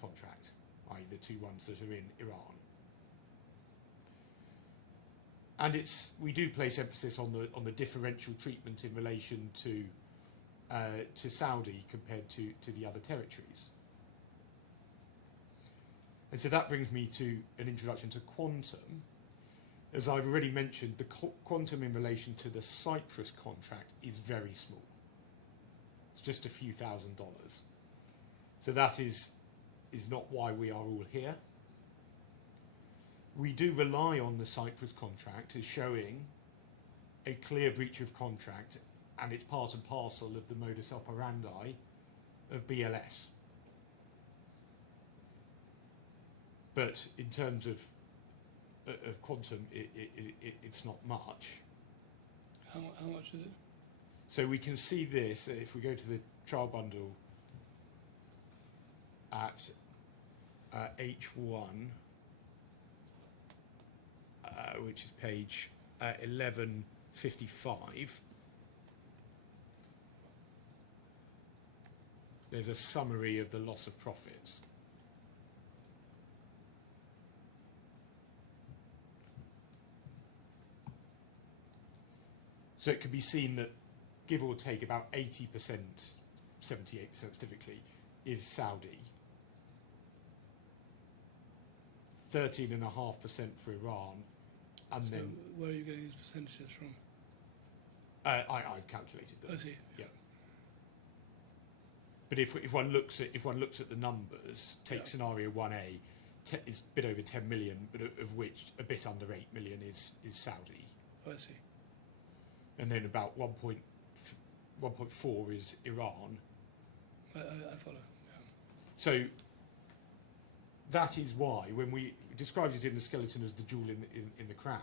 contract, i.e. the 2 ones that are in Iran. And we do place emphasis on the differential treatment in relation to Saudi compared to the other territories. And so that brings me to an introduction to quantum. As I've already mentioned, the quantum in relation to the Cyprus contract is very small. It's just a few $1,000s. So that is not why we are all here. We do rely on the Cyprus contract as showing a clear breach of contract, and it's part and parcel of the modus operandi of BLS. But in terms of quantum, it's not much. How much is it? So we can see this if we go to the trial bundle at H1, which is page 1155. There's a summary of the loss of profits. So it can be seen that, give or take, about 80%, 78% typically, is Saudi. 13.5% for Iran, and So then where are you getting these percentages from? I've calculated them. I see. Yeah. But if one looks at the numbers, take scenario 1A, it's a bit over 10 million, but of which a bit under 8 million is Saudi. I see. And then about 1.4 is Iran. I follow. Yeah. So that is why, when we described it in the skeleton as the jewel in the crown,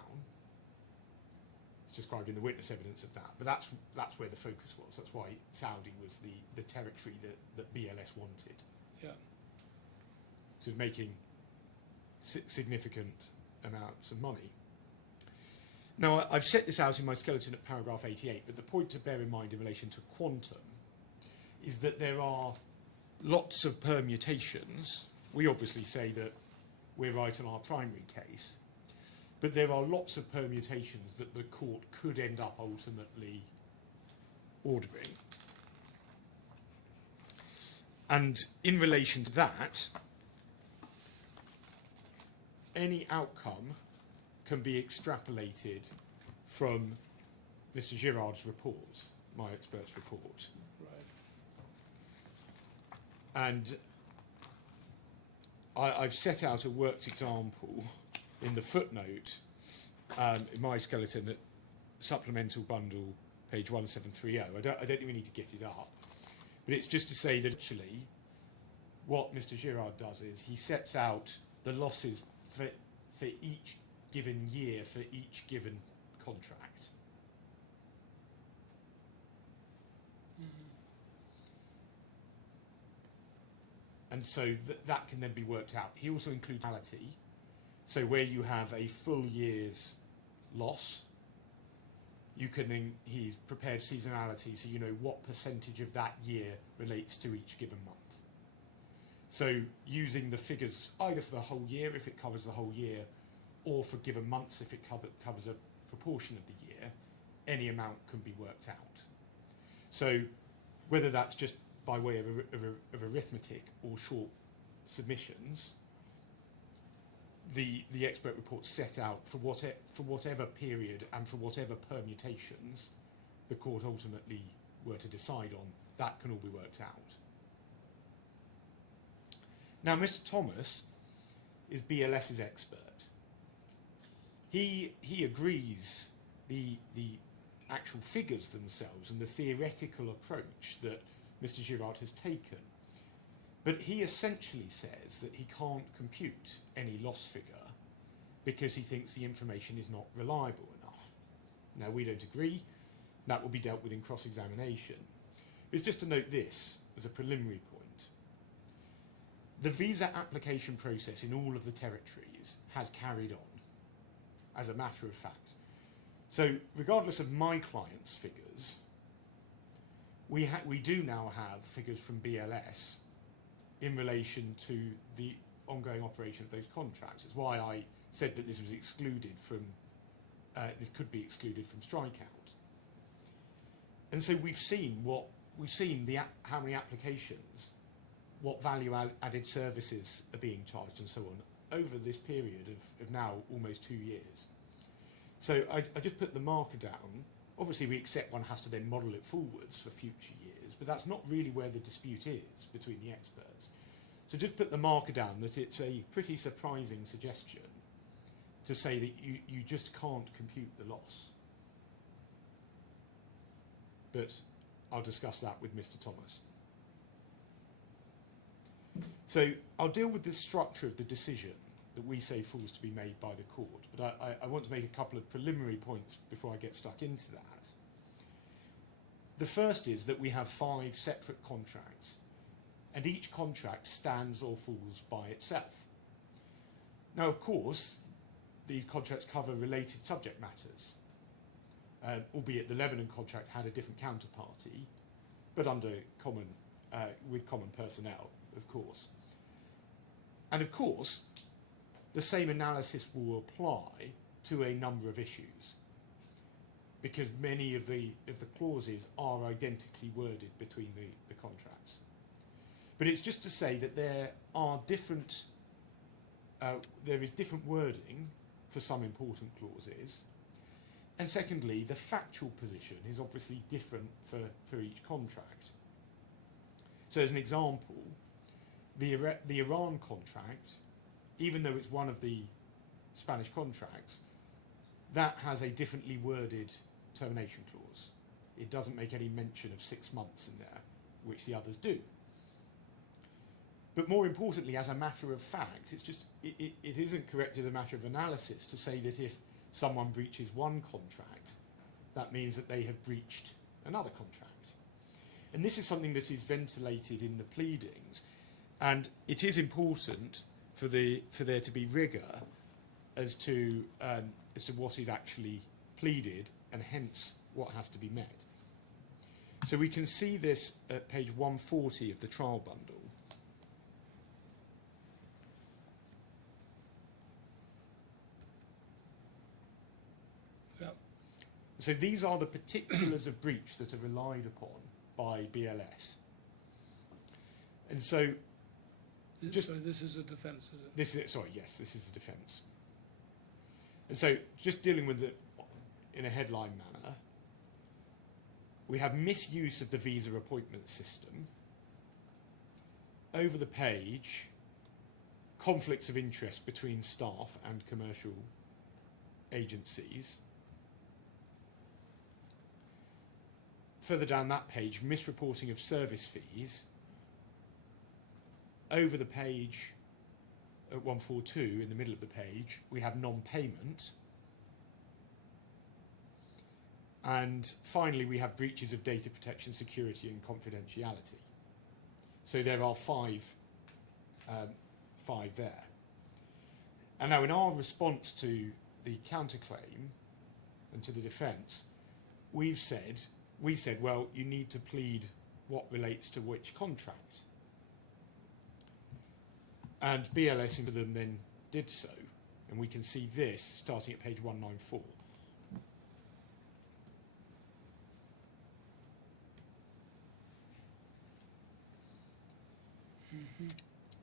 it's described in the witness evidence of that. But that's where the focus was. That's why Saudi was the territory that BLS wanted. Yeah. So making significant amounts of money. Now, I've set this out in my skeleton at paragraph 88, but the point to bear in mind in relation to quantum is that there are lots of permutations. We obviously say that we're right on our primary case, but there are lots of permutations that the court could end up ultimately ordering. And in relation to that, any outcome can be extrapolated from Mr. Girard's report, my expert's report. Right. And I've set out a worked example in the footnote in my skeleton at supplemental bundle, page 1730. I don't think we need to get it up, but it's just to say that actually what Mr. Girard does is he sets out the losses for each given year for each given contract. And so that can then be worked out. He also includes reality, so where you have a full year's loss, you can then, he's prepared seasonality, so you know what percentage of that year relates to each given month. So using the figures either for the whole year, if it covers the whole year, or for given months, if it covers a proportion of the year, any amount can be worked out. So whether that's just by way of arithmetic or short submissions, the expert report set out for whatever period and for whatever permutations the court ultimately were to decide on, that can all be worked out. Now, Mr. Thomas is BLS's expert. He agrees the actual figures themselves and the theoretical approach that Mr. Girard has taken, but he essentially says that he can't compute any loss figure because he thinks the information is not reliable enough. Now, we don't agree. That will be dealt with in cross-examination. It's just to note this as a preliminary point. The visa application process in all of the territories has carried on, as a matter of fact. So regardless of my client's figures, we do now have figures from BLS in relation to the ongoing operation of those contracts. It's why I said that this was excluded from, this could be excluded from strikeout. And so we've seen how many applications, what value-added services are being charged and so on over this period of now almost 2 years. So I just put the marker down. Obviously we accept one has to then model it forwards for future years, but that's not really where the dispute is between the experts. So just put the marker down that it's a pretty surprising suggestion to say that you just can't compute the loss. But I'll discuss that with Mr. Thomas. So I'll deal with the structure of the decision that we say falls to be made by the court, but I want to make a couple of preliminary points before I get stuck into that. The first is that we have 5 separate contracts, and each contract stands or falls by itself. Now, of course, these contracts cover related subject matters, albeit the Lebanon contract had a different counterparty, but under common, with common personnel, of course. And of course, the same analysis will apply to a number of issues, because many of the clauses are identically worded between the contracts. But it's just to say that there are different, there is different wording for some important clauses, and secondly, the factual position is obviously different for each contract. So as an example, the Iran contract, even though it's one of the Spanish contracts, that has a differently worded termination clause It doesn't make any mention of 6 months in there, which the others do. But more importantly, as a matter of fact, it isn't correct as a matter of analysis to say that if someone breaches one contract, that means that they have breached another contract. And this is something that is ventilated in the pleadings, and it is important for there to be rigour as to what is actually pleaded and hence what has to be met. So we can see this at page 140 of the trial bundle. Yep. So these are the particulars of breach that are relied upon by BLS. And so Sorry, this is a defence, is it? this is a defence. And so just dealing with it in a headline manner, we have misuse of the visa appointment system. Over the page, conflicts of interest between staff and commercial agencies. Further down that page, misreporting of service fees. Over the page, at 142, in the middle of the page, we have non-payment. And finally, we have breaches of data protection, security and confidentiality. So there are five there. And now in our response to the counterclaim and to the defence, we said, well, you need to plead what relates to which contract. And BLS into them then did so. And we can see this starting at page 194.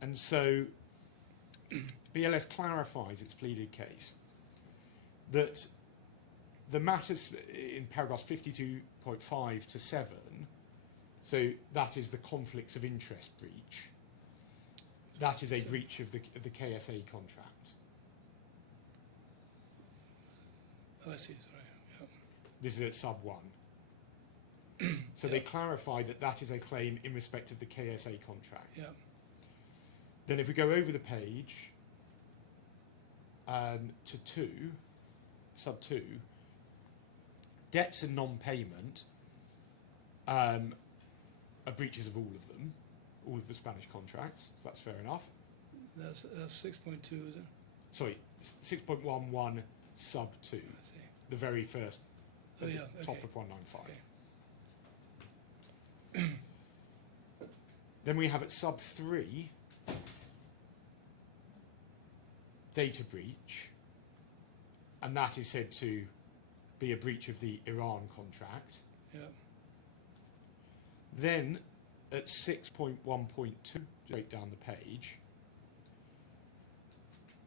And so BLS clarifies its pleaded case that the matters in paragraphs 52.5 to 7, so that is the conflicts of interest breach, that is a breach of the KSA contract. Oh, I see, sorry. Yep. This is at sub 1. So they clarify that that is a claim in respect of the KSA contract. Yeah. Then if we go over the page to 2, sub 2, debts and non-payment are breaches of all of them, all of the Spanish contracts, so that's fair enough. That's 6.2, is it? Sorry, 6.11 sub 2, I see. the very first, Oh, at yeah, the top okay. of 195. Okay. Then we have at sub 3, data breach, and that is said to be a breach of the Iran contract. Yeah. Then at 6.1.2, straight down the page,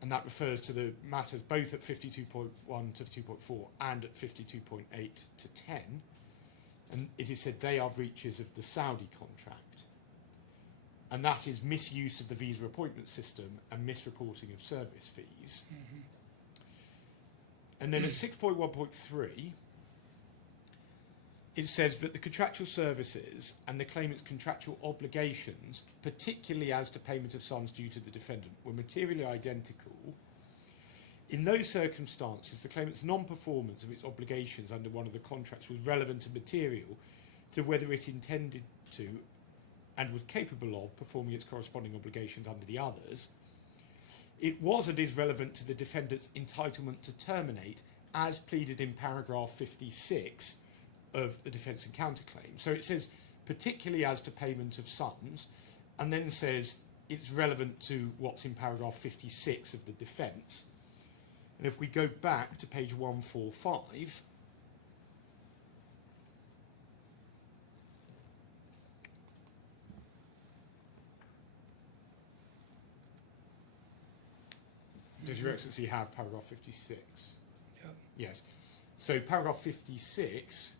and that refers to the matters both at 52.1 to 52.4 and at 52.8 to 10, and it is said they are breaches of the Saudi contract. And that is misuse of the visa appointment system and misreporting of service fees. Mm-hmm. And then at 6.1.3, it says that the contractual services and the claimant's contractual obligations, particularly as to payment of sums due to the defendant, were materially identical. In those circumstances, the claimant's non-performance of its obligations under one of the contracts was relevant and material to whether it intended to and was capable of performing its corresponding obligations under the others. It was and is relevant to the defendant's entitlement to terminate as pleaded in paragraph 56 of the defence and counterclaim. So it says particularly as to payment of sums, and then says it's relevant to what's in paragraph 56 of the defence. And if we go back to page 145, does Your Excellency have paragraph 56? Yeah. Yes. So paragraph 56,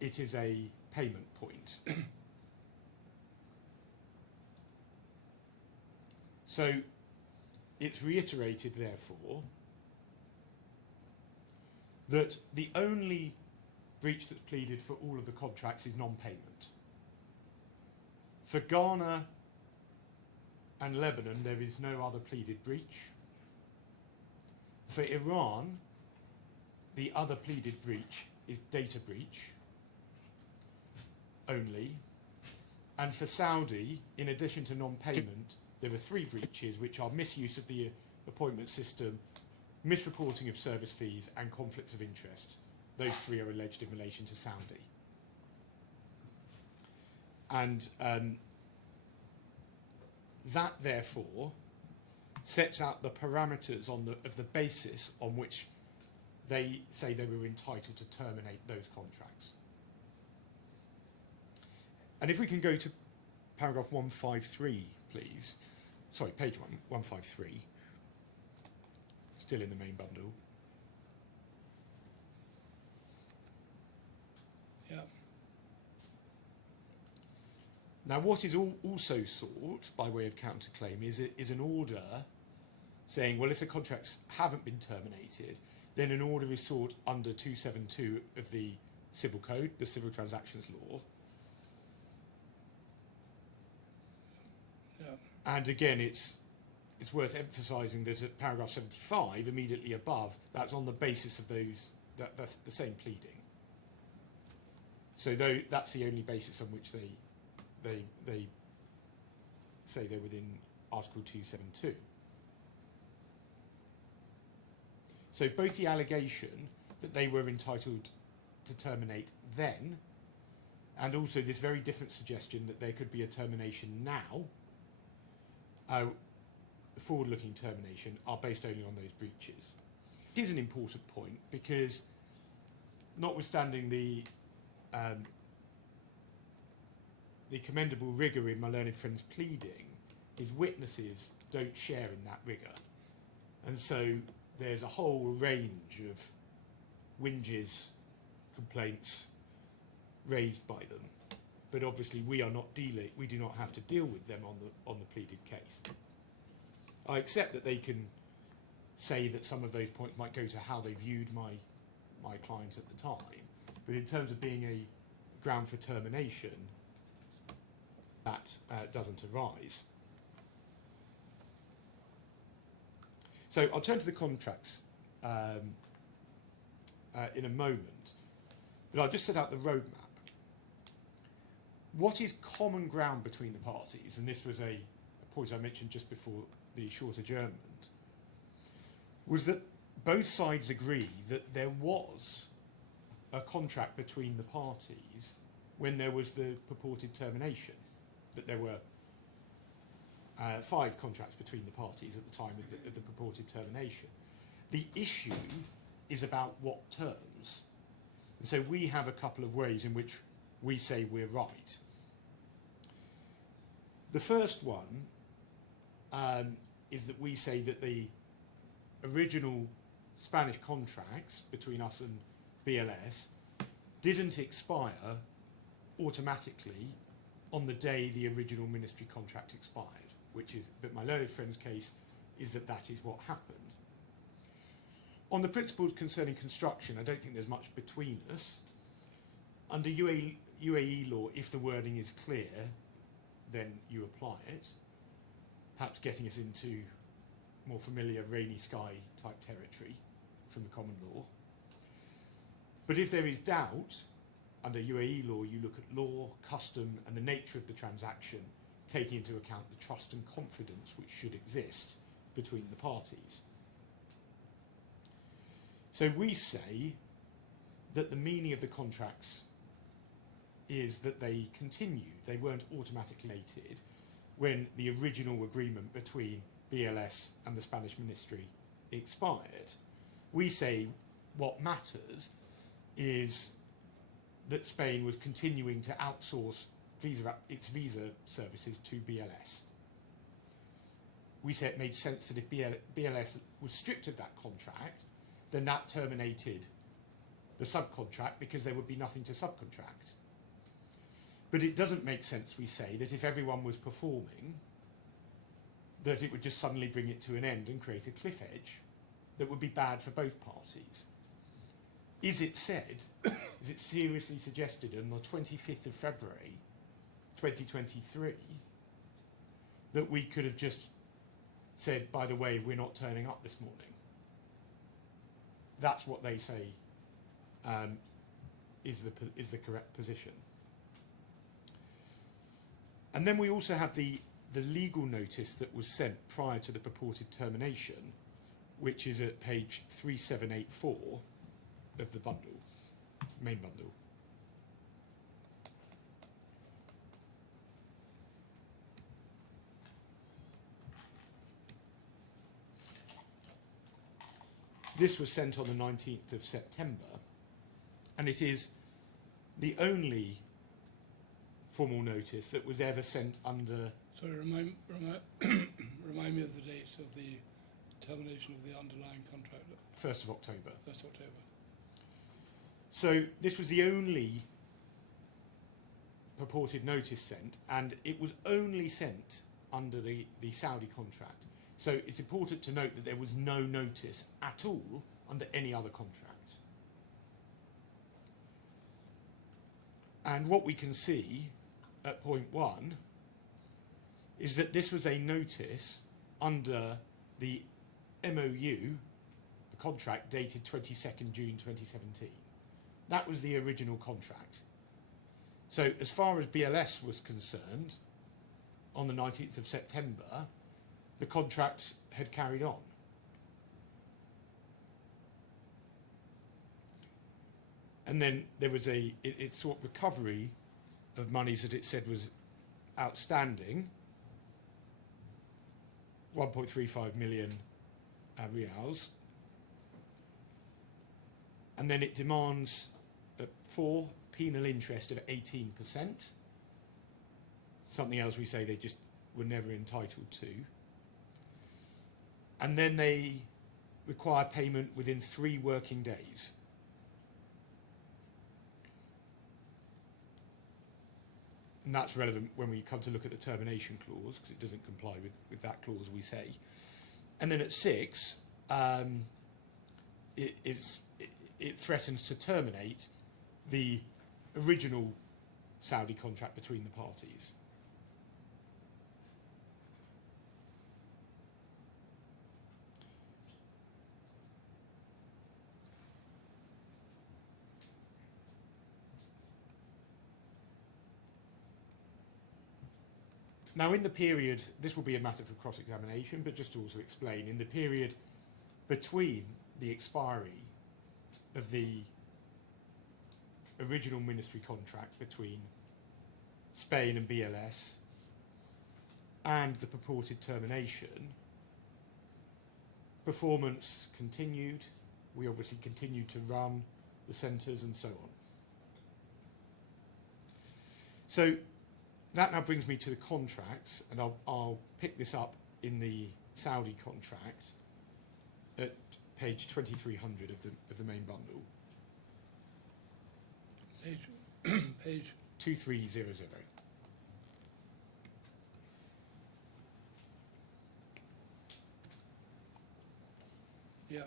it is a payment point. So it's reiterated, therefore, that the only breach that's pleaded for all of the contracts is non-payment. For Ghana and Lebanon, there is no other pleaded breach. For Iran, the other pleaded breach is data breach only. And for Saudi, in addition to non-payment, there are 3 breaches, which are misuse of the appointment system, misreporting of service fees, and conflicts of interest. Those 3 are alleged in relation to Saudi. And that, therefore, sets out the parameters of the basis on which they say they were entitled to terminate those contracts. And if we can go to paragraph 153, please. Sorry, page 153. Still in the main bundle. Yeah. Now, what is also sought by way of counterclaim is an order saying, well, if the contracts haven't been terminated, then an order is sought under 272 of the Civil Code, the Civil Transactions Law. Yeah. And again, it's worth emphasising that at paragraph 75, immediately above, that's on the basis of that's the same pleading. So that's the only basis on which they say they're within Article 272. So both the allegation that they were entitled to terminate then, and also this very different suggestion that there could be a termination now, forward-looking termination, are based only on those breaches. It is an important point because, notwithstanding the commendable rigour in my learned friend's pleading, his witnesses don't share in that rigour. And so there's a whole range of whinges, complaints raised by them. But obviously we do not have to deal with them on the pleaded case. I accept that they can say that some of those points might go to how they viewed my client at the time, but in terms of being a ground for termination, that doesn't arise. So I'll turn to the contracts in a moment, but I'll just set out the roadmap. What is common ground between the parties, and this was a point I mentioned just before the short adjournment, was that both sides agree that there was a contract between the parties when there was the purported termination, that there were 5 contracts between the parties at the time of the purported termination. The issue is about what terms. And so we have a couple of ways in which we say we're right. The first one is that we say that the original Spanish contracts between us and BLS didn't expire automatically on the day the original ministry contract expired, but my learned friend's case is that is what happened. On the principles concerning construction, I don't think there's much between us. Under UAE law, if the wording is clear, then you apply it, perhaps getting us into more familiar rainy sky type territory from the common law. But if there is doubt, under UAE law, you look at law, custom, and the nature of the transaction, taking into account the trust and confidence which should exist between the parties. So we say that the meaning of the contracts is that they continued, they weren't automatically dated when the original agreement between BLS and the Spanish ministry expired. We say what matters is that Spain was continuing to outsource its visa services to BLS. We say it made sense that if BLS was stripped of that contract, then that terminated the subcontract because there would be nothing to subcontract. But it doesn't make sense, we say, that if everyone was performing, that it would just suddenly bring it to an end and create a cliff edge that would be bad for both parties. is it seriously suggested on the 25th of February 2023 that we could have just said, by the way, we're not turning up this morning? That's what they say is the correct position. And then we also have the legal notice that was sent prior to the purported termination, which is at page 3784 of the bundle, main bundle. This was sent on the 19th of September, and it is the only formal notice that was ever sent under... Sorry, remind me of the date of the termination of the underlying contract. 1st of October. 1st October. So this was the only purported notice sent, and it was only sent under the Saudi contract. So it's important to note that there was no notice at all under any other contract. And what we can see at point 1 is that this was a notice under the MOU, the contract dated 22nd June 2017. That was the original contract. So as far as BLS was concerned, on the 19th of September, the contract had carried on. And then there was it sought recovery of monies that it said was outstanding, 1.35 million reals. And then it demands for penal interest of 18%, something else we say they just were never entitled to. And then they require payment within 3 working days. And that's relevant when we come to look at the termination clause, because it doesn't comply with that clause, we say. And then at 6, it threatens to terminate the original Saudi contract between the parties. Now, in the period, this will be a matter for cross-examination, but just to also explain, in the period between the expiry of the original ministry contract between Spain and BLS and the purported termination, performance continued. We obviously continued to run the centres and so on. So that now brings me to the contracts, and I'll pick this up in the Saudi contract at page 2300 of the main bundle. Page 2300. Yeah.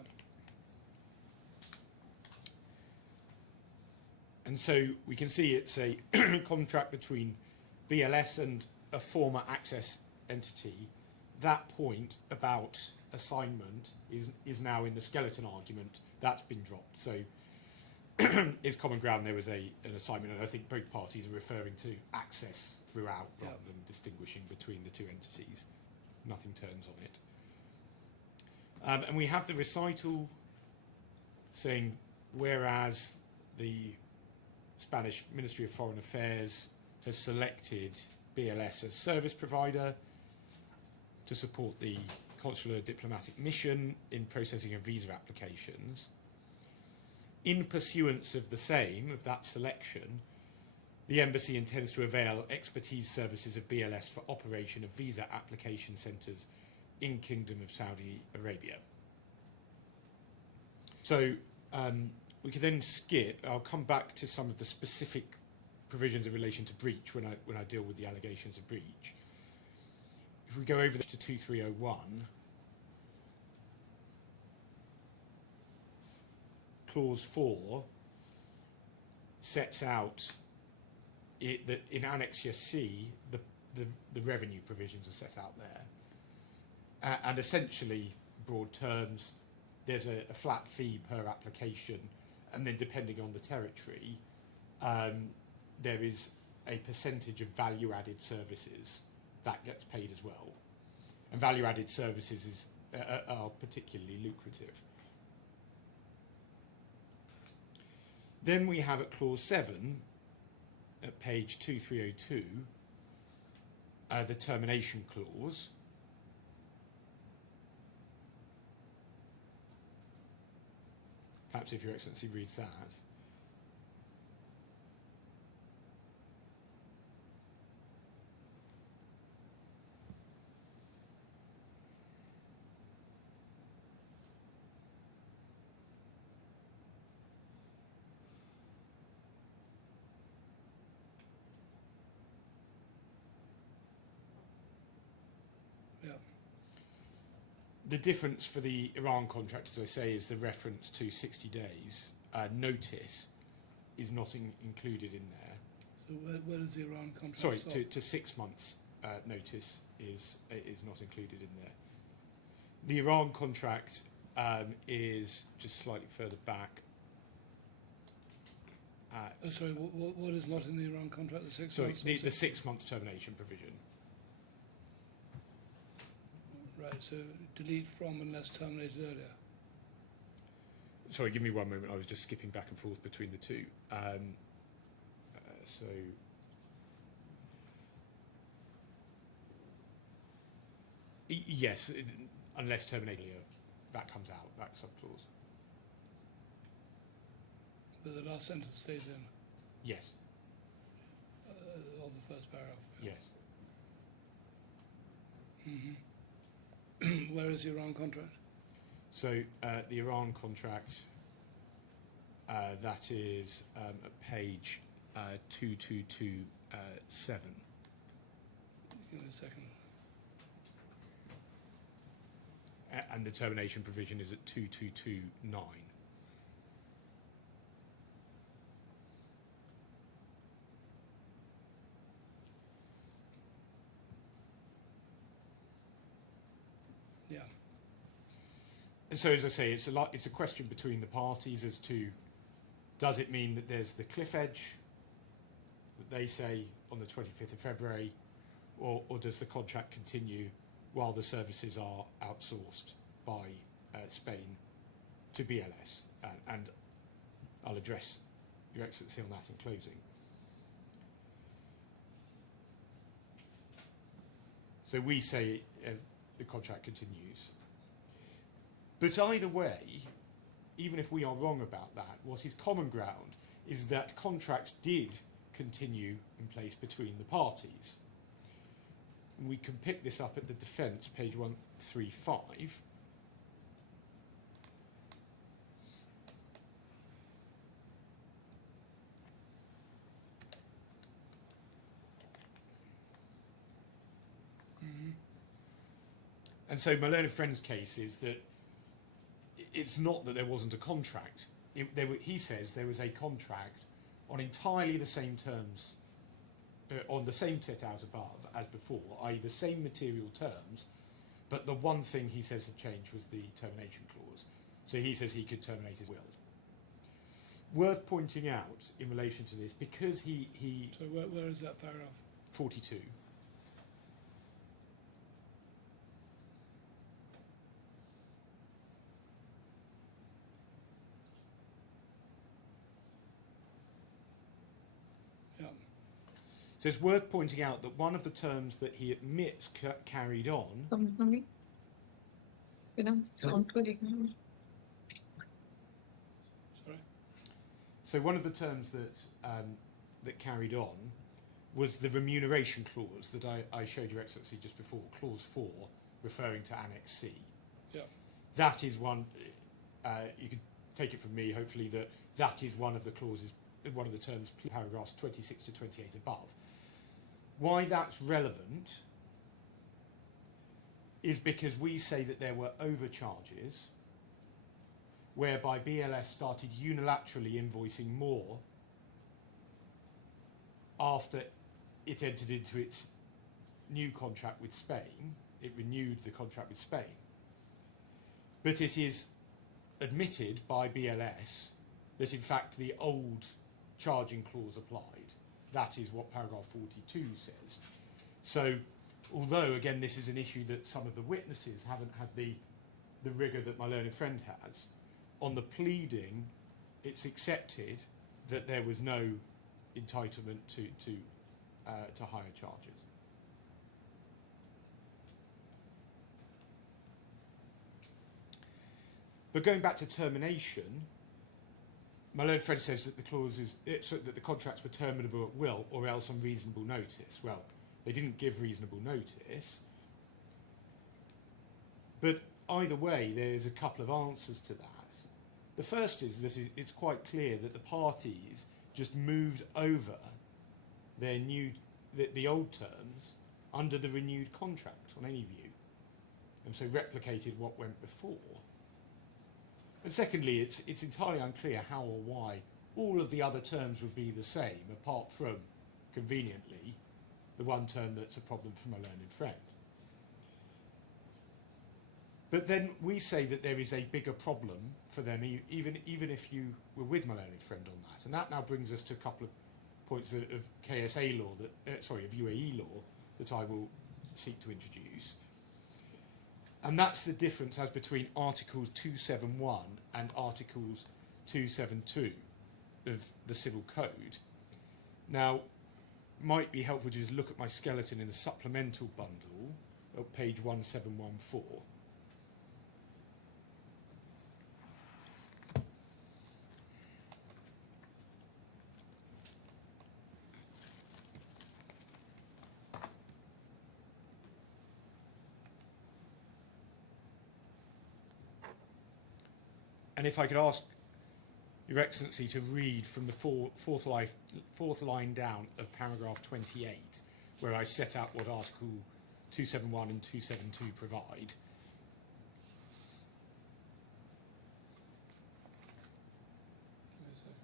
And so we can see it's a contract between BLS and a former Access entity. That point about assignment is now in the skeleton argument. That's been dropped. So it's common ground there was an assignment, and I think both parties are referring to Access throughout rather than distinguishing between the two entities. Nothing turns on it. And we have the recital saying, whereas the Spanish Ministry of Foreign Affairs has selected BLS as service provider to support the consular diplomatic mission in processing of visa applications. In pursuance of the same, of that selection, the Embassy intends to avail expertise services of BLS for operation of visa application centres in Kingdom of Saudi Arabia. So we can then skip. I'll come back to some of the specific provisions in relation to breach when I deal with the allegations of breach. If we go over to 2301, clause 4 sets out that in Annexure C, the revenue provisions are set out there. And essentially, broad terms, there's a flat fee per application, and then depending on the territory, there is a percentage of value-added services that gets paid as well. And value-added services are particularly lucrative. Then we have at clause 7, at page 2302, the termination clause. Perhaps if Your Excellency reads that. The difference for the Iran contract, as I say, is the reference to 60 days. Notice is not included in there. So where does the Iran contract Sorry, stop? to 6 months notice is not included in there. The Iran contract is just slightly further back. Sorry, what is not in the Iran contract? The 6 Sorry, months? the 6 months termination provision. Right, so delete from unless terminated earlier. Sorry, give me one moment. I was just skipping back and forth between the two. So yes, unless terminated earlier, that comes out, that subclause. But the last sentence stays in Yes, of the first paragraph. yes. Mm-hmm. Where is the Iran contract? So the Iran contract, that is at page 2227. Give me a second. And the termination provision is at 2229. Yeah. And so, as I say, it's a question between the parties as to, does it mean that there's the cliff edge that they say on the 25th of February, or does the contract continue while the services are outsourced by Spain to BLS? And I'll address Your Excellency on that in closing. So we say the contract continues. But either way, even if we are wrong about that, what is common ground is that contracts did continue in place between the parties. And we can pick this up at the defence, page 135. And so my learned friend's case is that it's not that there wasn't a contract. He says there was a contract on entirely the same terms, on the same set out above as before, i.e. the same material terms, but the one thing he says had changed was the termination clause. So he says he could terminate his will. Worth pointing out in relation to this, because he So where is that paragraph? 42. Yeah. So it's worth pointing out that one of the terms that he admits carried on. Sorry? So one of the terms that carried on was the remuneration clause that I showed Your Excellency just before, clause 4, referring to Annex C. Yeah. That is one. You can take it from me, hopefully, that is one of the clauses, one of the terms, paragraphs 26 to 28 above. Why that's relevant is because we say that there were overcharges whereby BLS started unilaterally invoicing more after it entered into its new contract with Spain. It renewed the contract with Spain. But it is admitted by BLS that in fact the old charging clause applied. That is what paragraph 42 says. So, although again this is an issue that some of the witnesses haven't had the rigour that my learned friend has, on the pleading it's accepted that there was no entitlement to higher charges. But going back to termination, my learned friend says that the clauses, that the contracts were terminable at will or else on reasonable notice. Well, they didn't give reasonable notice. But either way, there's a couple of answers to that. The first is that it's quite clear that the parties just moved over their the old terms under the renewed contract on any view, and so replicated what went before. And secondly, it's entirely unclear how or why all of the other terms would be the same, apart from, conveniently, the one term that's a problem for my learned friend. But then we say that there is a bigger problem for them, even if you were with my learned friend on that. And that now brings us to a couple of points of KSA law, of UAE law, that I will seek to introduce. And that's the difference as between Articles 271 and Articles 272 of the Civil Code. Now, it might be helpful to just look at my skeleton in the supplemental bundle at page 1714. And if I could ask Your Excellency to read from the fourth line down of paragraph 28, where I set out what Article 271 and 272 provide. Wait a second.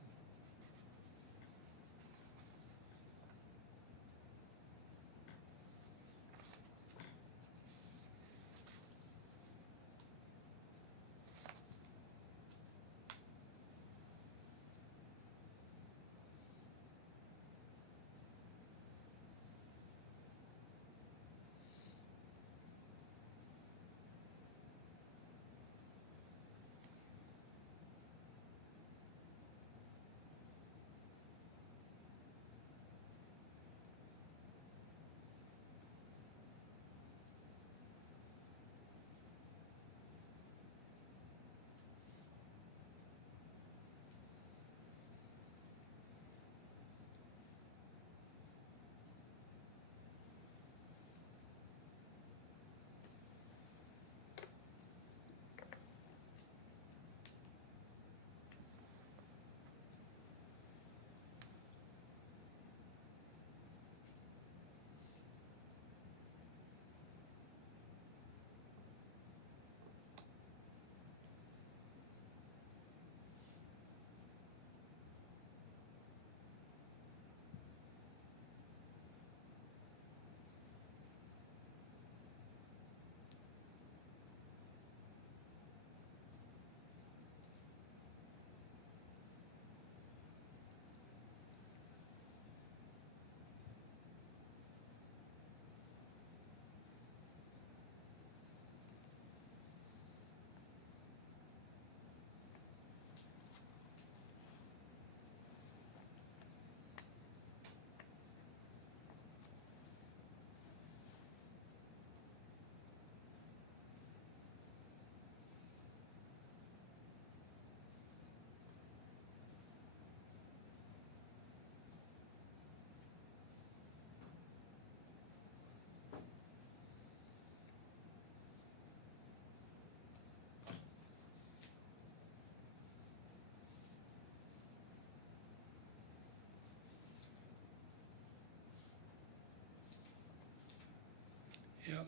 Yeah.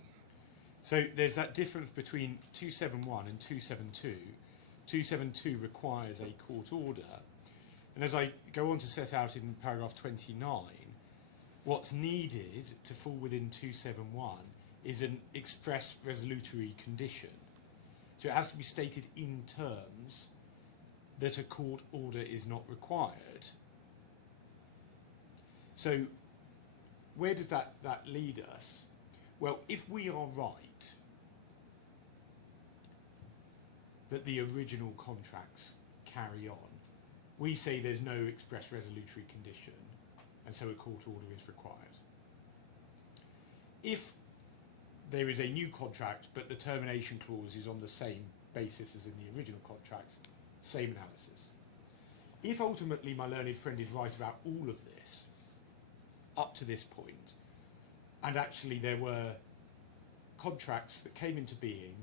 So there's that difference between 271 and 272. 272 requires a court order. And as I go on to set out in paragraph 29, what's needed to fall within 271 is an express resolutory condition. So it has to be stated in terms that a court order is not required. So where does that lead us? Well, if we are right that the original contracts carry on, we say there's no express resolutory condition, and so a court order is required. If there is a new contract, but the termination clause is on the same basis as in the original contracts, same analysis. If ultimately my learned friend is right about all of this, up to this point, and actually there were contracts that came into being,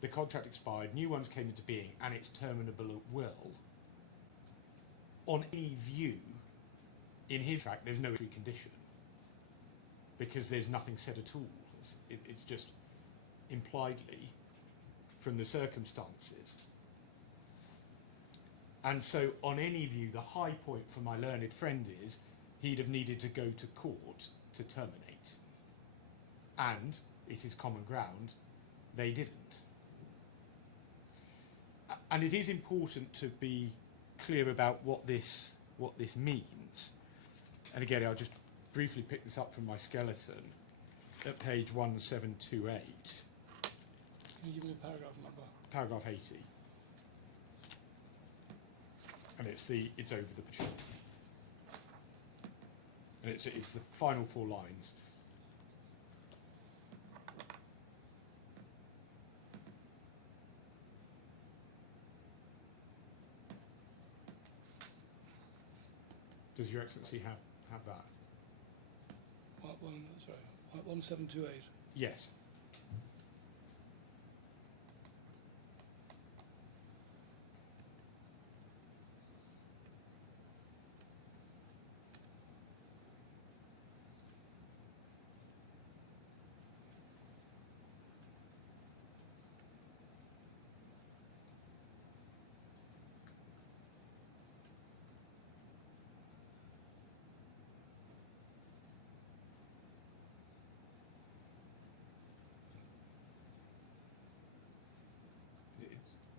the contract expired, new ones came into being, and it's terminable at will, on any view in his track there's no condition, because there's nothing said at all. It's just impliedly from the circumstances. And so on any view, the high point for my learned friend is he'd have needed to go to court to terminate. And it is common ground, they didn't. And it is important to be clear about what this means. And again, I'll just briefly pick this up from my skeleton at page 1728. Can you give me the paragraph number? Paragraph 80. And it's over the page. And it's the final 4 lines. Does Your Excellency have that? Sorry, 1728. Yes.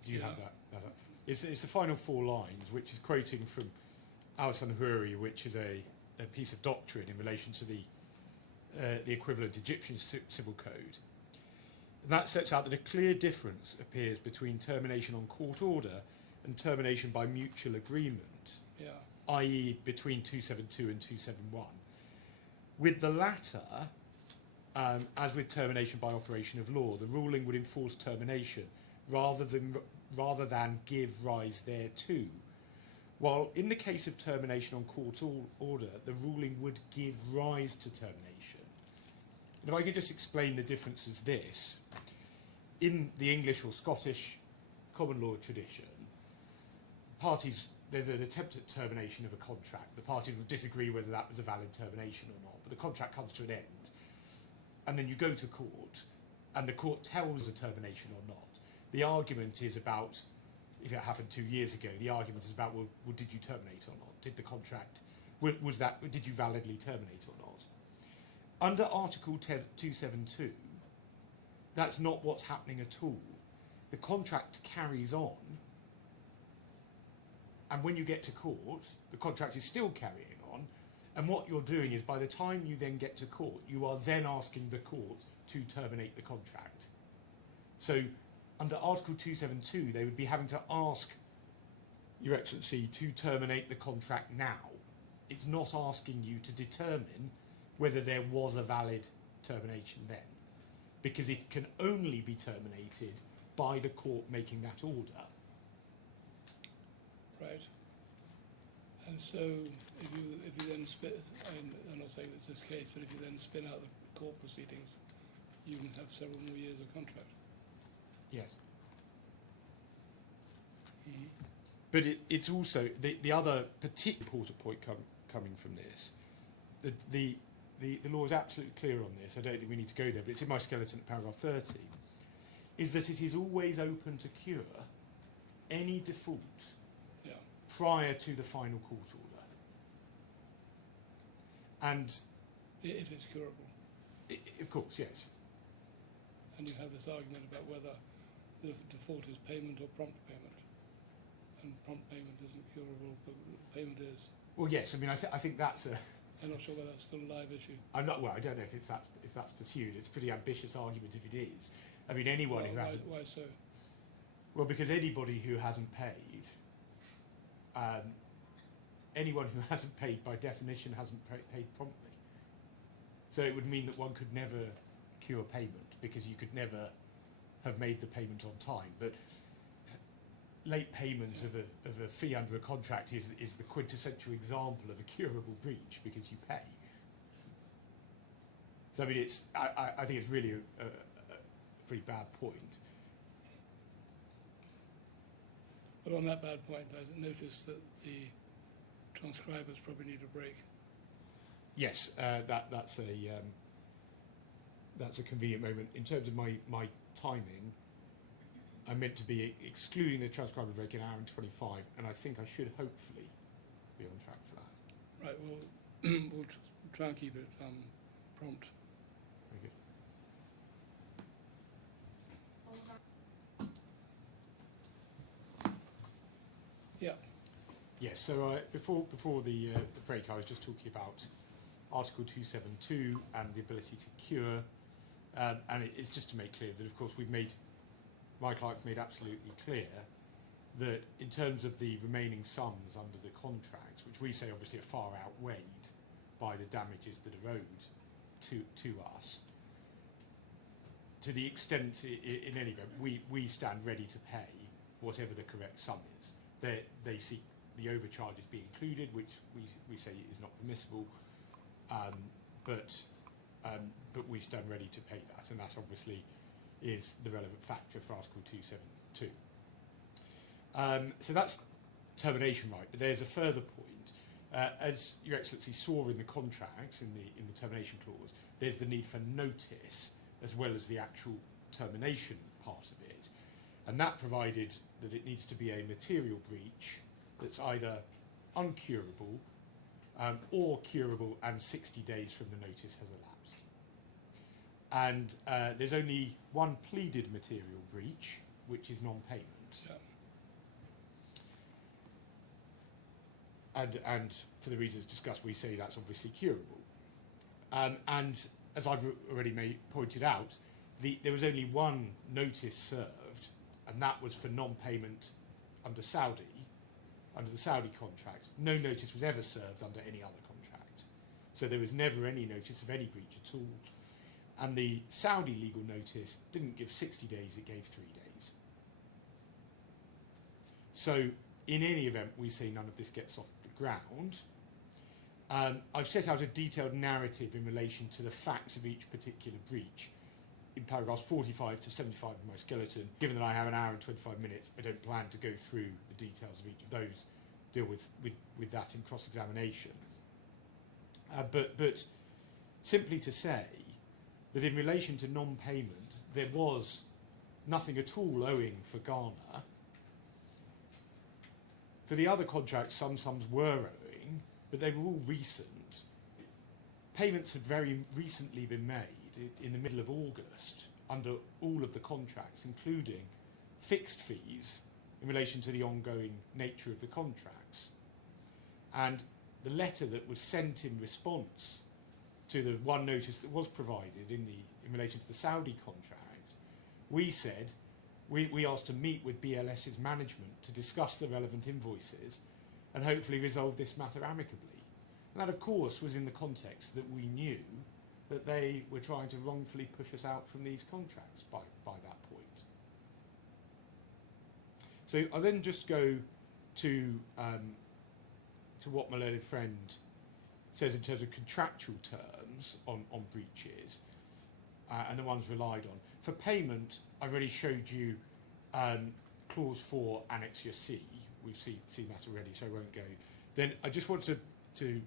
Do you have that up? It's the final 4 lines, which is quoting from Al-Sanhuri, which is a piece of doctrine in relation to the equivalent Egyptian civil code. And that sets out that a clear difference appears between termination on court order and termination by mutual agreement, i.e. between 272 and 271. With the latter, as with termination by operation of law, the ruling would enforce termination rather than give rise thereto. While in the case of termination on court order, the ruling would give rise to termination. And if I could just explain the difference as this. In the English or Scottish common law tradition, there's an attempt at termination of a contract. The parties will disagree whether that was a valid termination or not, but the contract comes to an end. And then you go to court, and the court tells a termination or not. The argument is about, if it happened 2 years ago, the argument is about, well, did you terminate or not? Did the contract, did you validly terminate or not? Under Article 272, that's not what's happening at all. The contract carries on, and when you get to court, the contract is still carrying on, and what you're doing is, by the time you then get to court, you are then asking the court to terminate the contract. So, under Article 272, they would be having to ask Your Excellency to terminate the contract now. It's not asking you to determine whether there was a valid termination then, because it can only be terminated by the court making that order. Right. And so, if you then I'm not saying it's this case, but if you then spin out the court proceedings, you can have several more years of contract. Yes. But it's also the other particular point coming from this. The law is absolutely clear on this. I don't think we need to go there, but it's in my skeleton at paragraph 30. Is that it is always open to cure any default Yeah. prior to the final court order. And If it's curable. of course, yes. And you have this argument about whether the default is payment or prompt payment. And prompt payment isn't curable, but payment is. Well, yes. I mean, I think that's a. I'm not sure whether that's still a live issue. I'm not. Well, I don't know if that's pursued. It's a pretty ambitious argument if it is. I mean, anyone who hasn't. Why so? Well, because anybody who hasn't paid, anyone who hasn't paid by definition hasn't paid promptly. So it would mean that one could never cure payment because you could never have made the payment on time. But late payment of a fee under a contract is the quintessential example of a curable breach because you pay. So I mean, I think it's really a pretty bad point. But on that bad point, I noticed that the transcribers probably need a break. Yes, that's a convenient moment. In terms of my timing, I meant to be excluding the transcriber break an hour and 25, and I think I should hopefully be on track for that. Right, well, we'll try and keep it prompt. Very good. Yeah. Yes, so before the break, I was just talking about Article 272 and the ability to cure, and it's just to make clear that, of course, my client's made absolutely clear that in terms of the remaining sums under the contracts, which we say obviously are far outweighed by the damages that are owed to us, to the extent, in any event, we stand ready to pay whatever the correct sum is. They seek the overcharges be included, which we say is not permissible, but we stand ready to pay that, and that obviously is the relevant factor for Article 272. So that's termination right, but there's a further point. As Your Excellency saw in the contracts, in the termination clause, there's the need for notice as well as the actual termination part of it, and that provided that it needs to be a material breach that's either uncurable or curable and 60 days from the notice has elapsed. And there's only one pleaded material breach, which is non-payment. Yeah. And for the reasons discussed, we say that's obviously curable. And as I've already pointed out, there was only one notice served, and that was for non-payment under the Saudi contract. No notice was ever served under any other contract. So there was never any notice of any breach at all. And the Saudi legal notice didn't give 60 days, it gave 3 days. So in any event, we say none of this gets off the ground. I've set out a detailed narrative in relation to the facts of each particular breach in paragraphs 45 to 75 of my skeleton. Given that I have an hour and 25 minutes, I don't plan to go through the details of each of those, deal with that in cross-examination. But simply to say that in relation to non-payment, there was nothing at all owing for Ghana. For the other contracts, some sums were owing, but they were all recent. Payments had very recently been made in the middle of August under all of the contracts, including fixed fees in relation to the ongoing nature of the contracts. And the letter that was sent in response to the one notice that was provided in relation to the Saudi contract, we said we asked to meet with BLS's management to discuss the relevant invoices and hopefully resolve this matter amicably. And that, of course, was in the context that we knew that they were trying to wrongfully push us out from these contracts by that point. So I'll then just go to what my learned friend says in terms of contractual terms on breaches and the ones relied on. For payment, I've already showed you Clause 4, Annexure C. We've seen that already, so I won't go. Then I just want to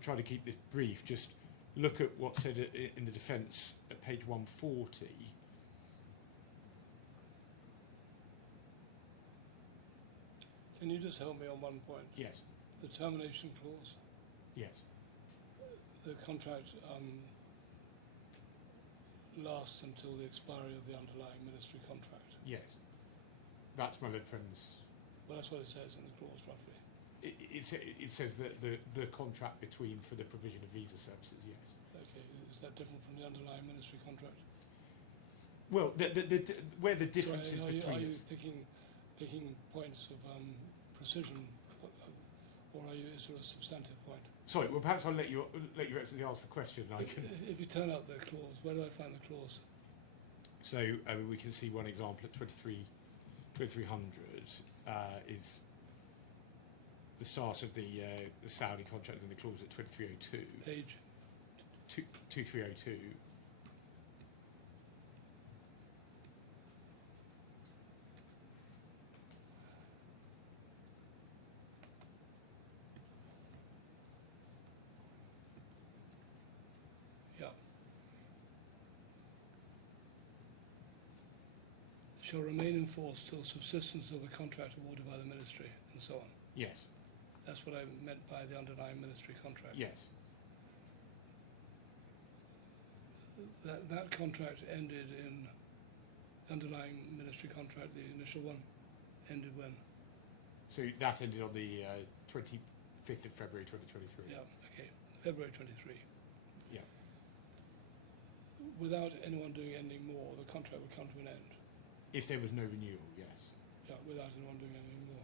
try to keep this brief, just look at what's said in the defence at page 140. Can you just help me on one point? Yes, The termination clause, yes, the contract lasts until the expiry of the underlying ministry contract. yes. That's my learned friend's. Well, that's what it says in the clause, roughly. It says that the contract between for the provision of visa services, yes. Okay, is that different from the underlying ministry contract? Well, where the difference Sorry, is are between you picking points of precision, or is there a substantive point? Sorry, well perhaps I'll let you actually ask the question. And I can. If you turn up the clause, where do I find the clause? So we can see one example at 2300 is the start of the Saudi contract in the clause at 2302. Page. 2302. Yeah. Shall remain in force till subsistence of the contract awarded by the ministry, and so on. Yes, That's what I meant by the underlying ministry contract. yes. That contract ended in, underlying ministry contract, the initial one, ended when? So that ended on the 25th of February 2023. Yeah, okay, February 23. Yeah. Without anyone doing anything more, the contract would come to an end. If there was no renewal, yes. Yeah, without anyone doing anything more.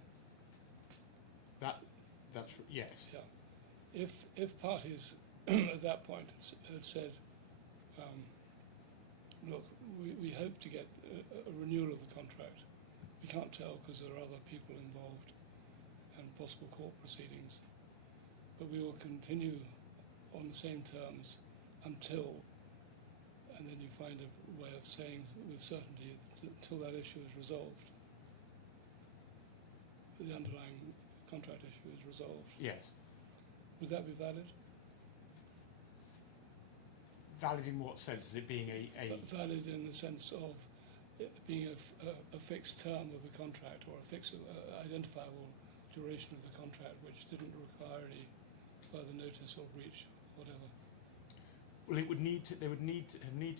Yes. Yeah. If parties at that point had said, look, we hope to get a renewal of the contract. We can't tell because there are other people involved and possible court proceedings, but we will continue on the same terms until, and then you find a way of saying with certainty until that issue is resolved, the underlying contract issue is resolved. Yes. Would that be valid? Valid in what sense? Is it being a Valid in the sense of it being a fixed term of the contract, or a fixed identifiable duration of the contract, which didn't require any further notice or breach, whatever. well, it would need to. There would need to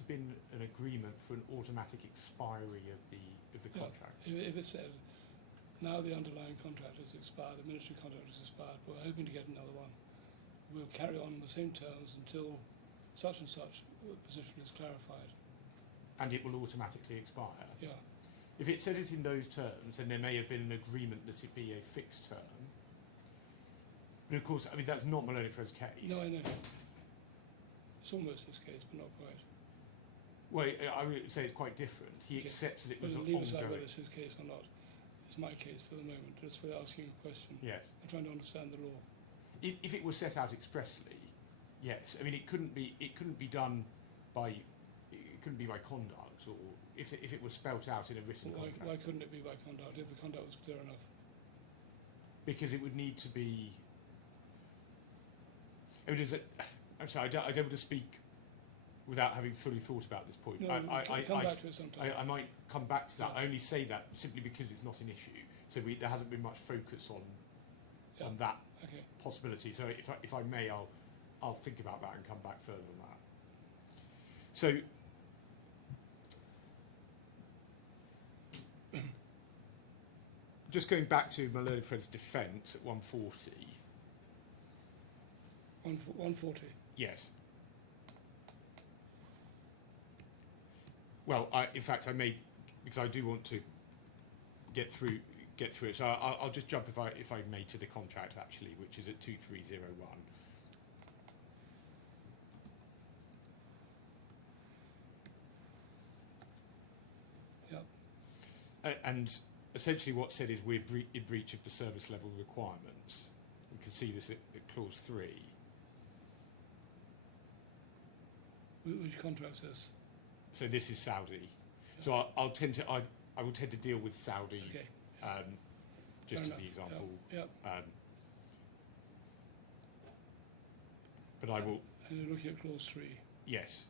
been an agreement for an automatic expiry of the Yeah. contract. If it said, now the underlying contract has expired, the ministry contract has expired, we're hoping to get another one. We'll carry on the same terms until such and such position is clarified. And it will automatically expire. Yeah. If it said it in those terms, then there may have been an agreement that it be a fixed term. But of course, I mean, that's not Maloney Fred's case. No, I know. It's almost this case, but not quite. Well, I would say it's quite different. He Okay. accepts that it But was leave aside ongoing. whether it's his case or not. It's my case for the moment, just for asking a question. Yes. I'm trying to understand the law. If it was set out expressly, yes. I mean, it couldn't be done by conduct, or if it was spelt out in a written Why contract. couldn't it be by conduct if the conduct was clear enough? Because it would need to be. I mean, I'm sorry, I don't want to speak without having fully thought about this point. No, come back to it sometime. I might come back to that. Yeah. I only say that simply because it's not an issue. So there hasn't been much focus on Yeah. that Okay. possibility. So if I may, I'll think about that and come back further on that. So. Just going back to my learned friend's defence at 140. 140. Yes. Well, in fact, I may, because I do want to get through it. So I'll just jump if I may to the contract actually, which is at 2301. Yeah. And essentially, what's said is we're in breach of the service level requirements. You can see this at clause 3. Which contract says? So this is Saudi. So I will tend to deal with Saudi. Okay. Just Fair as the enough. example. Yeah. But I will. And you're looking at clause 3. Yes.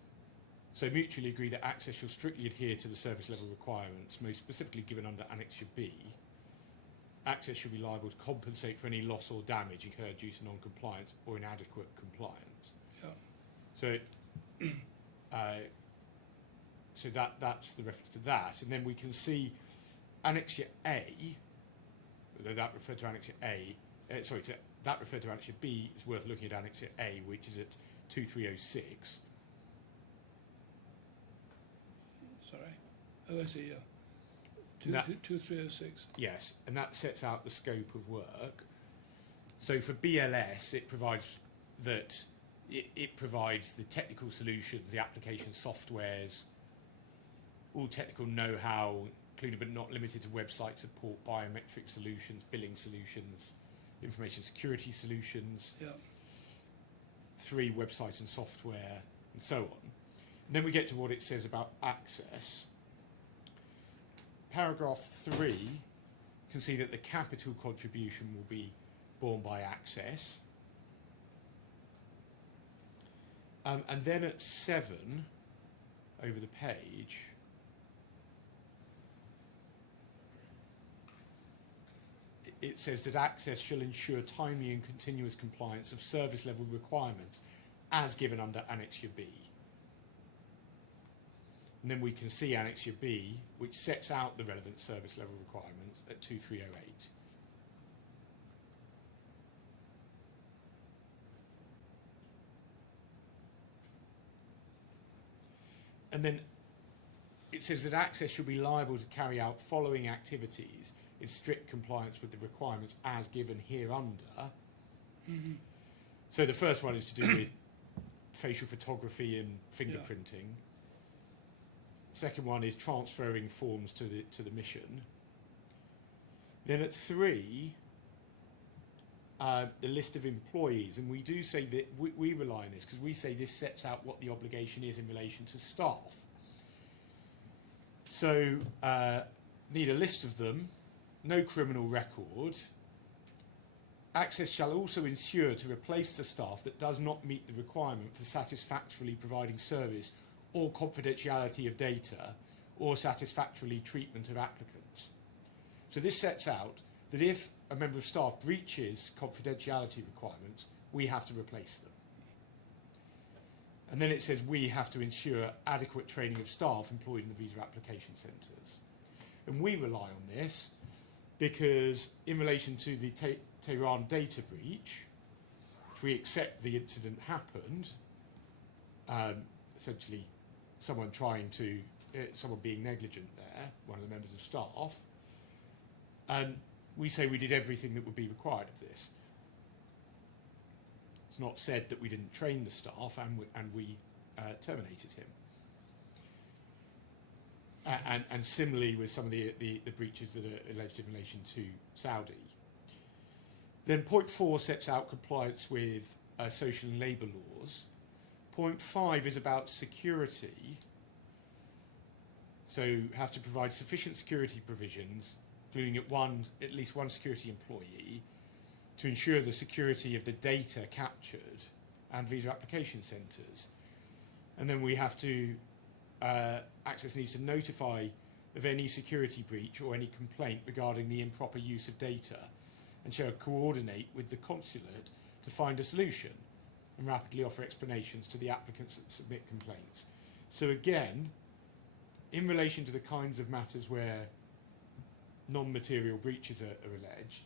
So mutually agree that Access shall strictly adhere to the service level requirements, most specifically given under Annexure B. Access should be liable to compensate for any loss or damage incurred due to non-compliance or inadequate compliance. Yeah. So, so that's the reference to that, and then we can see Annexure A, although that referred to Annexure A, that referred to Annexure B, is worth looking at Annexure A, which is at 2306. Sorry. Oh, I see, yeah. That- 2306. Yes, and that sets out the scope of work. So for BLS, it provides that it provides the technical solutions, the application softwares, all technical know-how, including but not limited to website support, biometric solutions, billing solutions, information security solutions, Yeah. 3 websites and software, and so on. And then we get to what it says about access. Paragraph 3 can see that the capital contribution will be borne by access. And then at 7, over the page, it says that access shall ensure timely and continuous compliance of service level requirements as given under Annexure B. And then we can see Annexure B, which sets out the relevant service level requirements at 2308. And then it says that access should be liable to carry out following activities in strict compliance with the requirements as given hereunder. Mm-hmm. So the first one is to do with facial photography and fingerprinting. Second one is transferring forms to the mission. Then at 3, the list of employees, and we do say that we rely on this because we say this sets out what the obligation is in relation to staff. So need a list of them, no criminal record. Access shall also ensure to replace the staff that does not meet the requirement for satisfactorily providing service or confidentiality of data or satisfactorily treatment of applicants. So this sets out that if a member of staff breaches confidentiality requirements, we have to replace them. And then it says we have to ensure adequate training of staff employed in the visa application centres. And we rely on this because in relation to the Tehran data breach, which we accept the incident happened, essentially someone being negligent there, one of the members of staff, and we say we did everything that would be required of this. It's not said that we didn't train the staff and we terminated him. And similarly with some of the breaches that are alleged in relation to Saudi. Then point 4 sets out compliance with social and labour laws. Point 5 is about security. So have to provide sufficient security provisions, including at least one security employee, to ensure the security of the data captured and visa application centres. And then we have to, Access needs to notify of any security breach or any complaint regarding the improper use of data and shall coordinate with the consulate to find a solution and rapidly offer explanations to the applicants that submit complaints. So again, in relation to the kinds of matters where non-material breaches are alleged,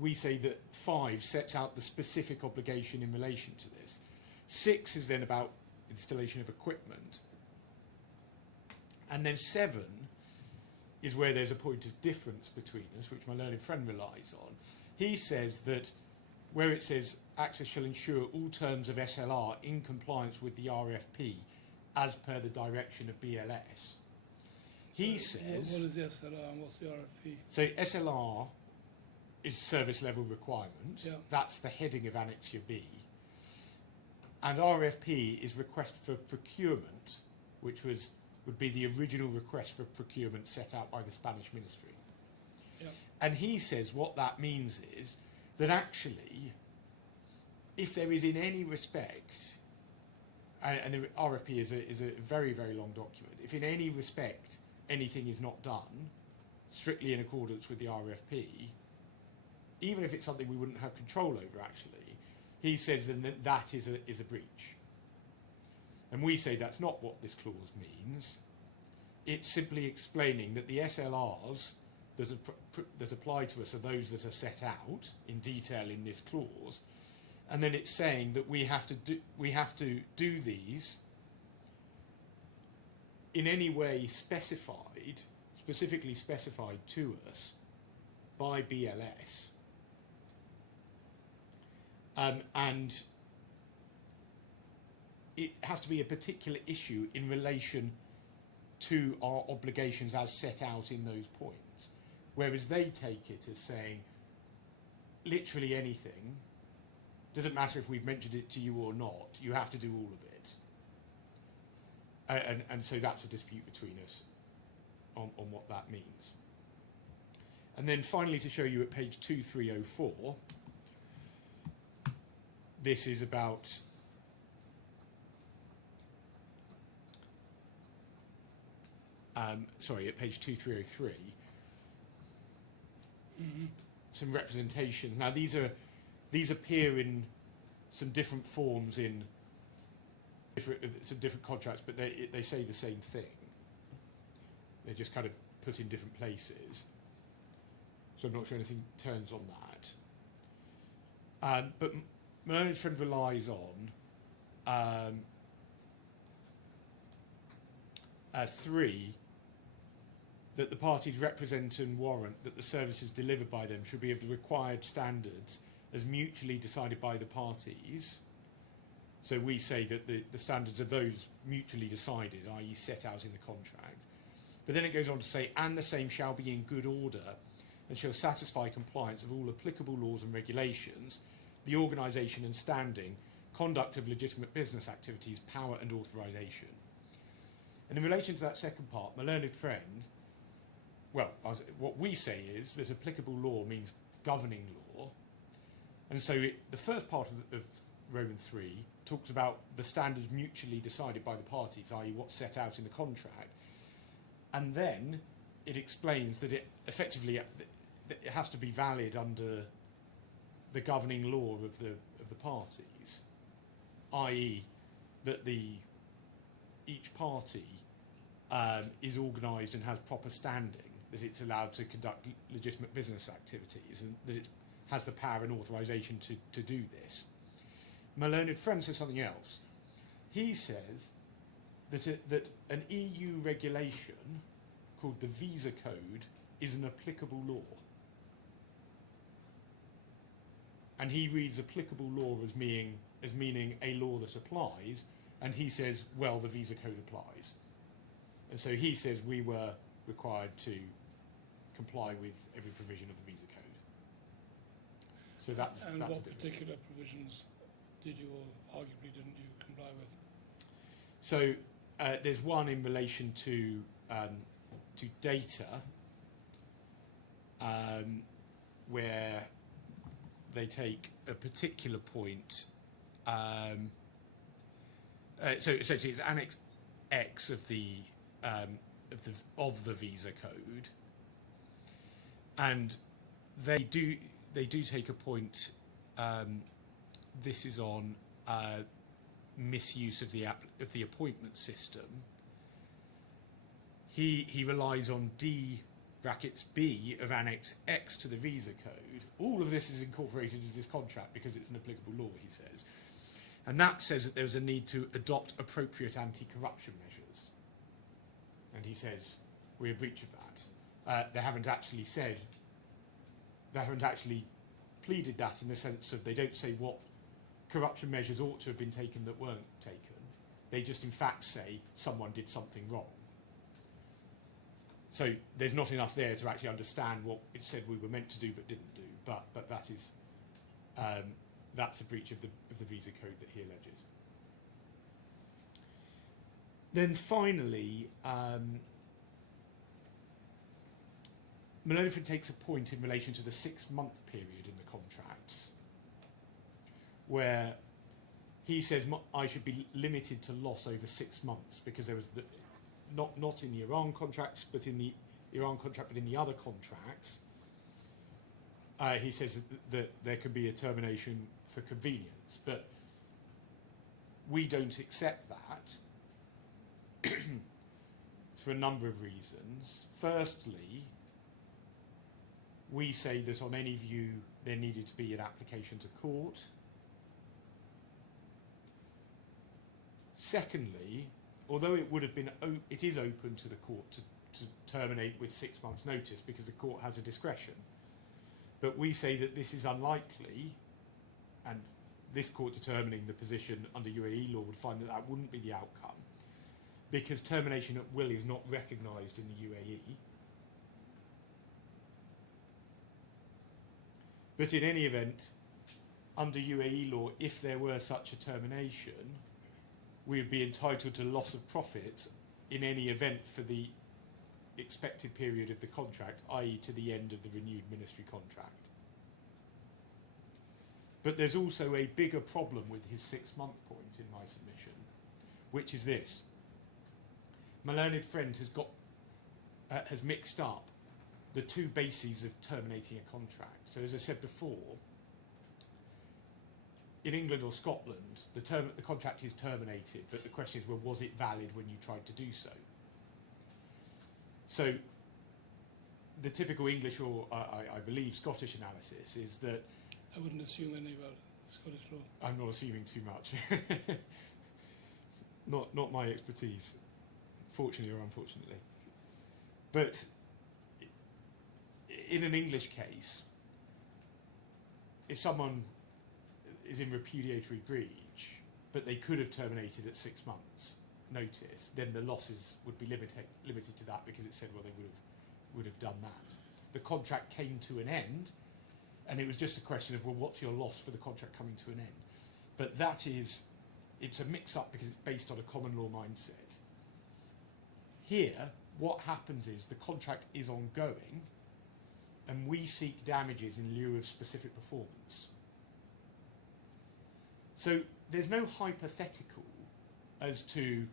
we say that 5 sets out the specific obligation in relation to this. 6 is then about installation of equipment. And then 7 is where there's a point of difference between us, which my learned friend relies on. He says that where it says Access shall ensure all terms of SLR in compliance with the RFP as per the direction of BLS. He says... What is the SLR and what's the RFP? So SLR is service level requirements. Yeah. That's the heading of Annexure B. And RFP is request for procurement, which would be the original request for procurement set out by the Spanish ministry. Yeah. And he says what that means is that actually, if there is in any respect, and the RFP is a very, very long document, if in any respect anything is not done, strictly in accordance with the RFP, even if it's something we wouldn't have control over actually, he says then that is a breach. And we say that's not what this clause means. It's simply explaining that the SLRs that apply to us are those that are set out in detail in this clause, and then it's saying that we have to do these in any way specifically specified to us by BLS, and it has to be a particular issue in relation to our obligations as set out in those points, whereas they take it as saying literally anything, doesn't matter if we've mentioned it to you or not, you have to do all of it. And so that's a dispute between us on what that means. And then finally, to show you at page 2304, this is about at page 2303, some representation. Now these appear in some different forms in some different contracts, but they say the same thing. They're just kind of put in different places. So I'm not sure anything turns on that. But my own friend relies on 3, that the parties represent and warrant that the services delivered by them should be of the required standards as mutually decided by the parties. So we say that the standards are those mutually decided, i.e. set out in the contract. But then it goes on to say, and the same shall be in good order and shall satisfy compliance of all applicable laws and regulations, the organisation and standing, conduct of legitimate business activities, power and authorisation. And in relation to that second part, my learned friend, well, what we say is that applicable law means governing law. And so the first part of Roman 3 talks about the standards mutually decided by the parties, i.e. what's set out in the contract. And then it explains that it effectively it has to be valid under the governing law of the parties, i.e. that each party is organised and has proper standing, that it's allowed to conduct legitimate business activities, and that it has the power and authorisation to do this. My learned friend says something else. He says that an EU regulation called the Visa Code is an applicable law. And he reads applicable law as meaning a law that applies, and he says, well, the Visa Code applies. And so he says we were required to comply with every provision of the Visa Code. So that's what particular provisions did you, or arguably didn't you, comply with? So there's one in relation to data, where they take a particular point. So essentially, it's Annex X of the Visa Code, and they do take a point. This is on misuse of the appointment system. He relies on D brackets B of Annex X to the Visa Code. All of this is incorporated into this contract because it's an applicable law, he says. And that says that there's a need to adopt appropriate anti-corruption measures. And he says we're a breach of that. They haven't actually pleaded that in the sense of they don't say what corruption measures ought to have been taken that weren't taken. They just in fact say someone did something wrong. So there's not enough there to actually understand what it said we were meant to do but didn't do. But that is that's a breach of the Visa Code that he alleges. Then finally, Maloney takes a point in relation to the 6-month period in the contracts, where he says I should be limited to loss over 6 months because there was not in the Iran contracts, but in the you're on contract, but in the other contracts, he says that there can be a termination for convenience, but we don't accept that for a number of reasons. Firstly, we say that on any view there needed to be an application to court. Secondly, although it would have been, it is open to the court to terminate with 6 months' notice because the court has a discretion. But we say that this is unlikely, and this court determining the position under UAE law would find that that wouldn't be the outcome, because termination at will is not recognised in the UAE. But in any event, under UAE law, if there were such a termination, we would be entitled to loss of profits in any event for the expected period of the contract, i.e. to the end of the renewed ministry contract. But there's also a bigger problem with his 6-month point in my submission, which is this. My learned friend has mixed up the two bases of terminating a contract. So as I said before, in England or Scotland, the contract is terminated, but the question is, well, was it valid when you tried to do so? So the typical English or, I believe, Scottish analysis is that... I wouldn't assume any about Scottish law. I'm not assuming too much. not my expertise, fortunately or unfortunately. But in an English case, if someone is in repudiatory breach, but they could have terminated at 6 months' notice, then the losses would be limited to that, because it said, well, they would have done that. The contract came to an end, and it was just a question of, well, what's your loss for the contract coming to an end? But it's a mix-up because it's based on a common law mindset. Here, what happens is the contract is ongoing, and we seek damages in lieu of specific performance. So there's no hypothetical as to,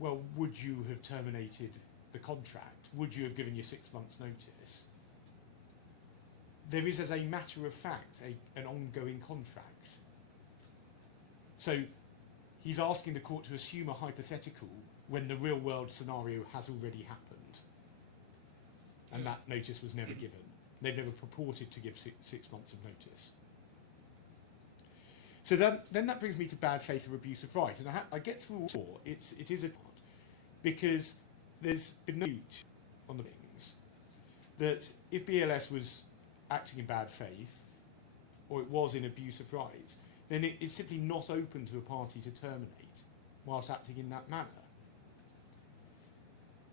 well, would you have terminated the contract? Would you have given you 6 months' notice? There is, as a matter of fact, an ongoing contract. So he's asking the court to assume a hypothetical when the real world scenario has already happened. And that notice was never given. They've never purported to give 6 months of notice. So then that brings me to bad faith or abuse of right. And I get through all four. It is a part, because there's been no doubt on the things that if BLS was acting in bad faith, or it was in abuse of rights, then it's simply not open to a party to terminate whilst acting in that manner.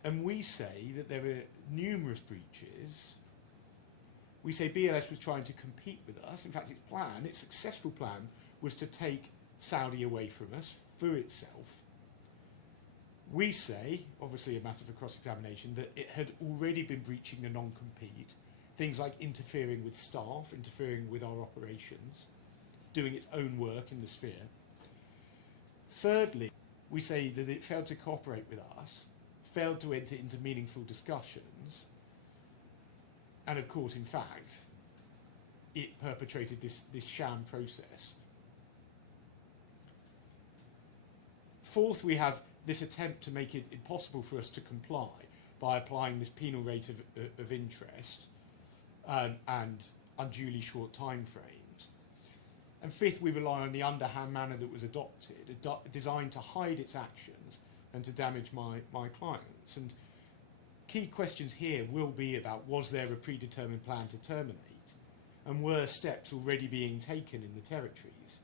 And we say that there are numerous breaches. We say BLS was trying to compete with us. In fact, its successful plan, was to take Saudi away from us through itself. We say, obviously a matter for cross-examination, that it had already been breaching the non-compete, things like interfering with staff, interfering with our operations, doing its own work in the sphere. Thirdly, we say that it failed to cooperate with us, failed to enter into meaningful discussions, and of course, in fact, it perpetrated this sham process. Fourth, we have this attempt to make it impossible for us to comply by applying this penal rate of interest and unduly short time frames. And fifth, we rely on the underhand manner that was adopted, designed to hide its actions and to damage my clients. And key questions here will be about, was there a predetermined plan to terminate? And were steps already being taken in the territories?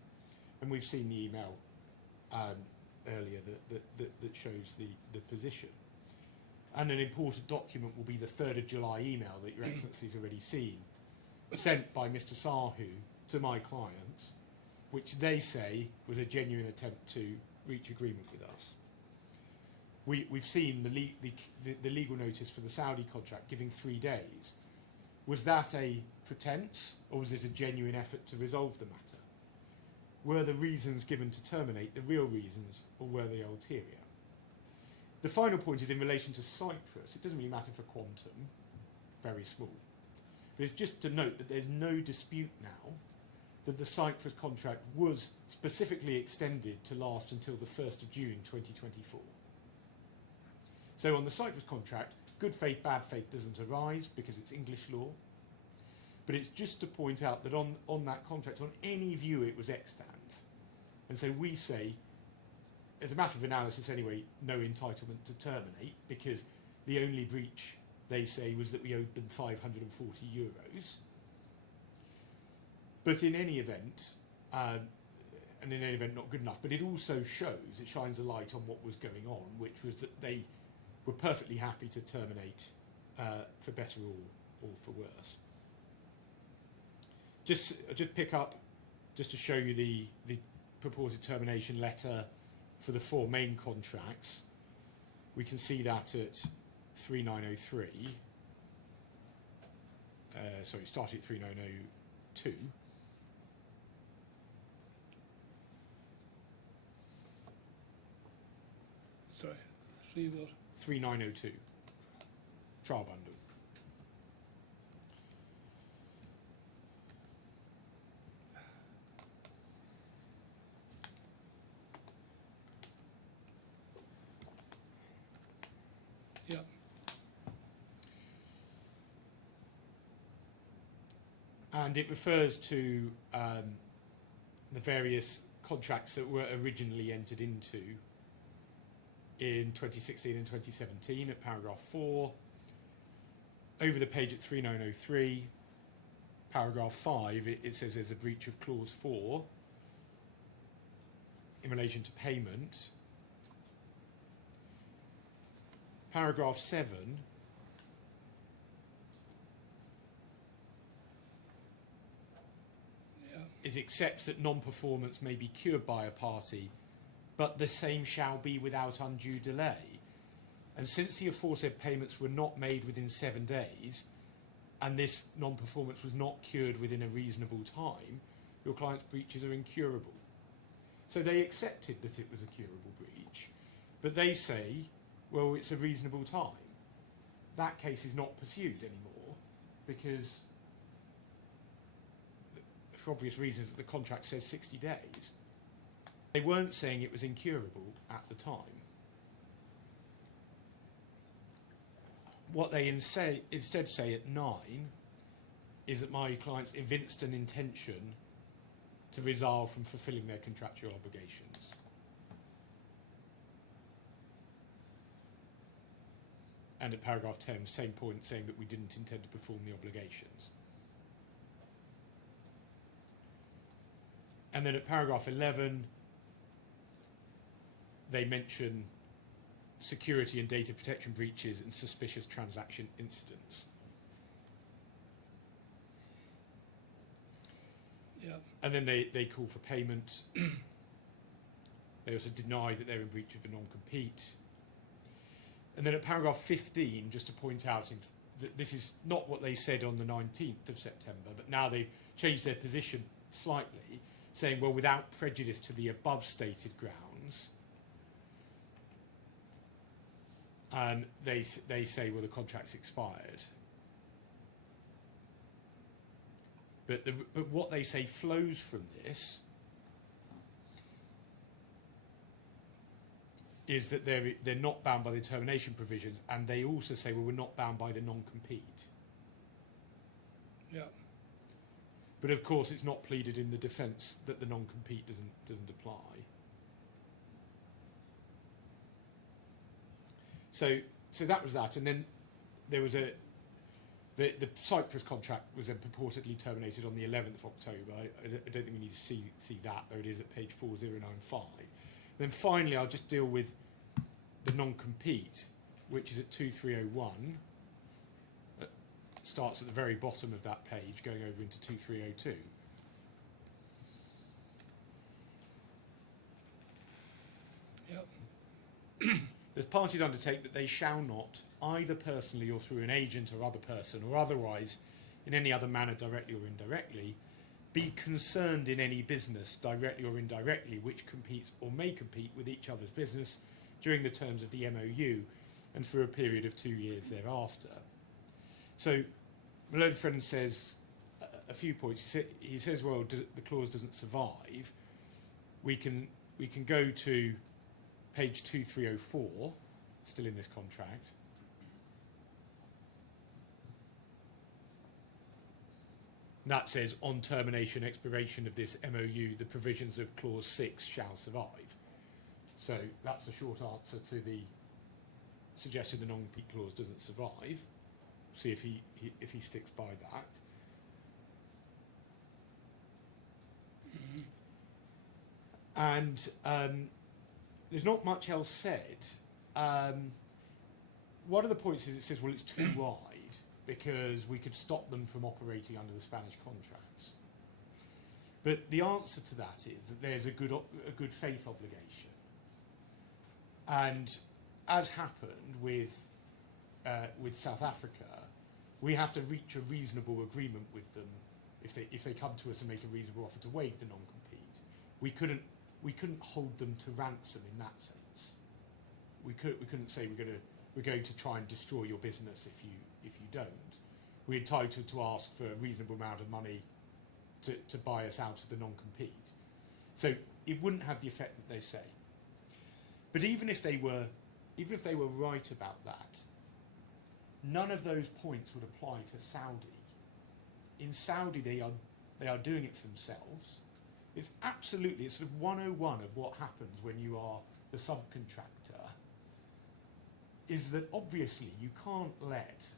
And we've seen the email earlier that shows the position. And an important document will be the 3rd of July email that Your Excellency's already seen, sent by Mr. Sahu to my clients, which they say was a genuine attempt to reach agreement with us. We've seen the legal notice for the Saudi contract giving 3 days. Was that a pretense, or was it a genuine effort to resolve the matter? Were the reasons given to terminate the real reasons, or were they ulterior? The final point is in relation to Cyprus. It doesn't really matter for quantum, very small. But it's just to note that there's no dispute now that the Cyprus contract was specifically extended to last until the 1st of June 2024. So on the Cyprus contract, good faith, bad faith doesn't arise because it's English law. But it's just to point out that on that contract, on any view, it was extant. And so we say, as a matter of analysis anyway, no entitlement to terminate, because the only breach, they say, was that we owed them €540. But in any event, and in any event not good enough, but it also shows, it shines a light on what was going on, which was that they were perfectly happy to terminate for better or for worse. Just pick up, just to show you the purported termination letter for the 4 main contracts. We can see that at 3903. Sorry, starting at 3902. Sorry, 3 what? 3902. Trial bundle. Yeah. And it refers to the various contracts that were originally entered into in 2016 and 2017 at paragraph 4. Over the page at 3903, paragraph 5, it says there's a breach of clause 4 in relation to payment. Paragraph 7 is accepts that non-performance may be cured by a party, but the same shall be without undue delay. And since the aforesaid payments were not made within 7 days, and this non-performance was not cured within a reasonable time, your client's breaches are incurable. So they accepted that it was a curable breach, but they say, well, it's a reasonable time. That case is not pursued anymore because, for obvious reasons, the contract says 60 days. They weren't saying it was incurable at the time. What they instead say at 9 is that my clients evinced an intention to resolve from fulfilling their contractual obligations. And at paragraph 10, same point, saying that we didn't intend to perform the obligations. And then at paragraph 11, they mention security and data protection breaches and suspicious transaction incidents. Yeah. And then they call for payment. They also deny that they're in breach of a non-compete. And then at paragraph 15, just to point out that this is not what they said on the 19th of September, but now they've changed their position slightly, saying, well, without prejudice to the above stated grounds, they say, well, the contract's expired. But what they say flows from this is that they're not bound by the termination provisions, and they also say, well, we're not bound by the non-compete. Yeah. But of course, it's not pleaded in the defence that the non-compete doesn't apply. So that was that, and then there was the Cyprus contract was then purportedly terminated on the 11th of October. I don't think we need to see that, though it is at page 4095. Then finally, I'll just deal with the non-compete, which is at 2301. It starts at the very bottom of that page, going over into 2302. Yeah. The parties undertake that they shall not, either personally or through an agent or other person, or otherwise in any other manner, directly or indirectly, be concerned in any business, directly or indirectly, which competes or may compete with each other's business, during the terms of the MOU and for a period of 2 years thereafter. So my learned friend says a few points. He says, well, the clause doesn't survive. We can go to page 2304, still in this contract. And that says, on termination, expiration of this MOU, the provisions of clause 6 shall survive. So that's a short answer to the suggestion the non-compete clause doesn't survive. See if he sticks by that. And there's not much else said. One of the points is it says, well, it's too wide because we could stop them from operating under the Spanish contracts. But the answer to that is that there's a good faith obligation. And as happened with South Africa, we have to reach a reasonable agreement with them if they come to us and make a reasonable offer to waive the non-compete. We couldn't hold them to ransom in that sense. We couldn't say we're going to try and destroy your business if you don't. We're entitled to ask for a reasonable amount of money to buy us out of the non-compete. So it wouldn't have the effect that they say. But even if they were right about that, none of those points would apply to Saudi. In Saudi, they are doing it for themselves. It's sort of 101 of what happens when you are the subcontractor, is that obviously you can't let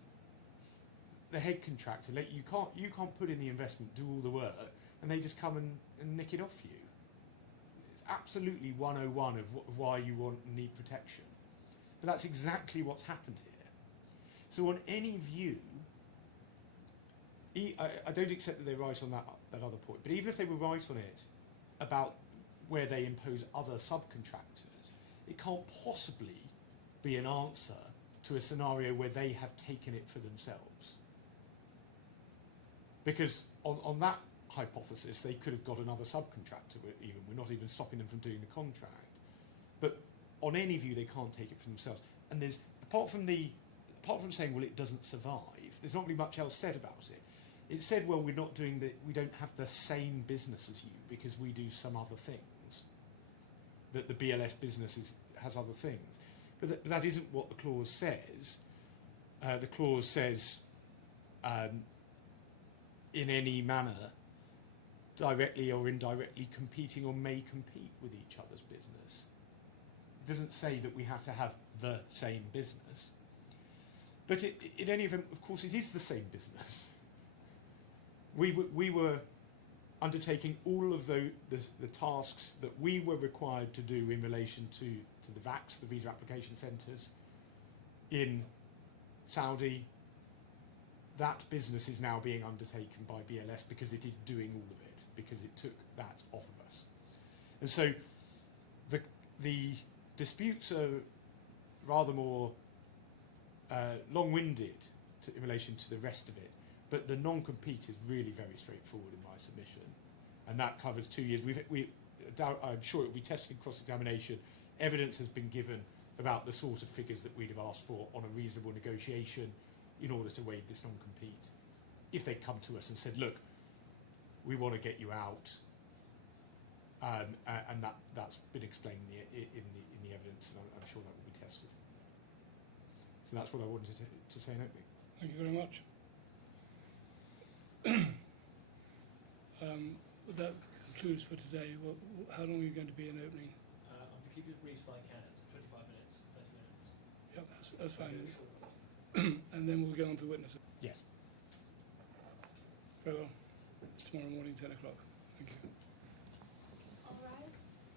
the head contractor you can't put in the investment, do all the work, and they just come and nick it off you. It's absolutely 101 of why you want and need protection. But that's exactly what's happened here. So on any view, I don't accept that they're right on that other point, but even if they were right on it about where they impose other subcontractors, it can't possibly be an answer to a scenario where they have taken it for themselves. Because on that hypothesis, they could have got another subcontractor. We're not even stopping them from doing the contract. But on any view, they can't take it for themselves. And there's apart from saying, well, it doesn't survive, there's not really much else said about it. It said, well, we don't have the same business as you because we do some other things. That the BLS business has other things. But that isn't what the clause says. The clause says, in any manner, directly or indirectly competing or may compete with each other's business. It doesn't say that we have to have the same business. But in any event, of course, it is the same business. We were undertaking all of the tasks that we were required to do in relation to the VACs, the Visa Application Centres, in Saudi. That business is now being undertaken by BLS because it is doing all of it, because it took that off of us. And so the disputes are rather more long-winded in relation to the rest of it. But the non-compete is really very straightforward in my submission, and that covers 2 years. I'm sure it will be tested in cross-examination. Evidence has been given about the sort of figures that we'd have asked for on a reasonable negotiation in order to waive this non-compete. If they come to us and said, look, we want to get you out, and that's been explained in the evidence, and I'm sure that will be tested. So that's what I wanted to say in opening. Thank you very much. That concludes for today. How long are you going to be in opening? I'm going to keep it as brief as I can, 25 minutes, 30 minutes. Yep, that's fine. And then we'll go on to the witnesses. Yes. Very well. Tomorrow morning, 10 o'clock. Thank you.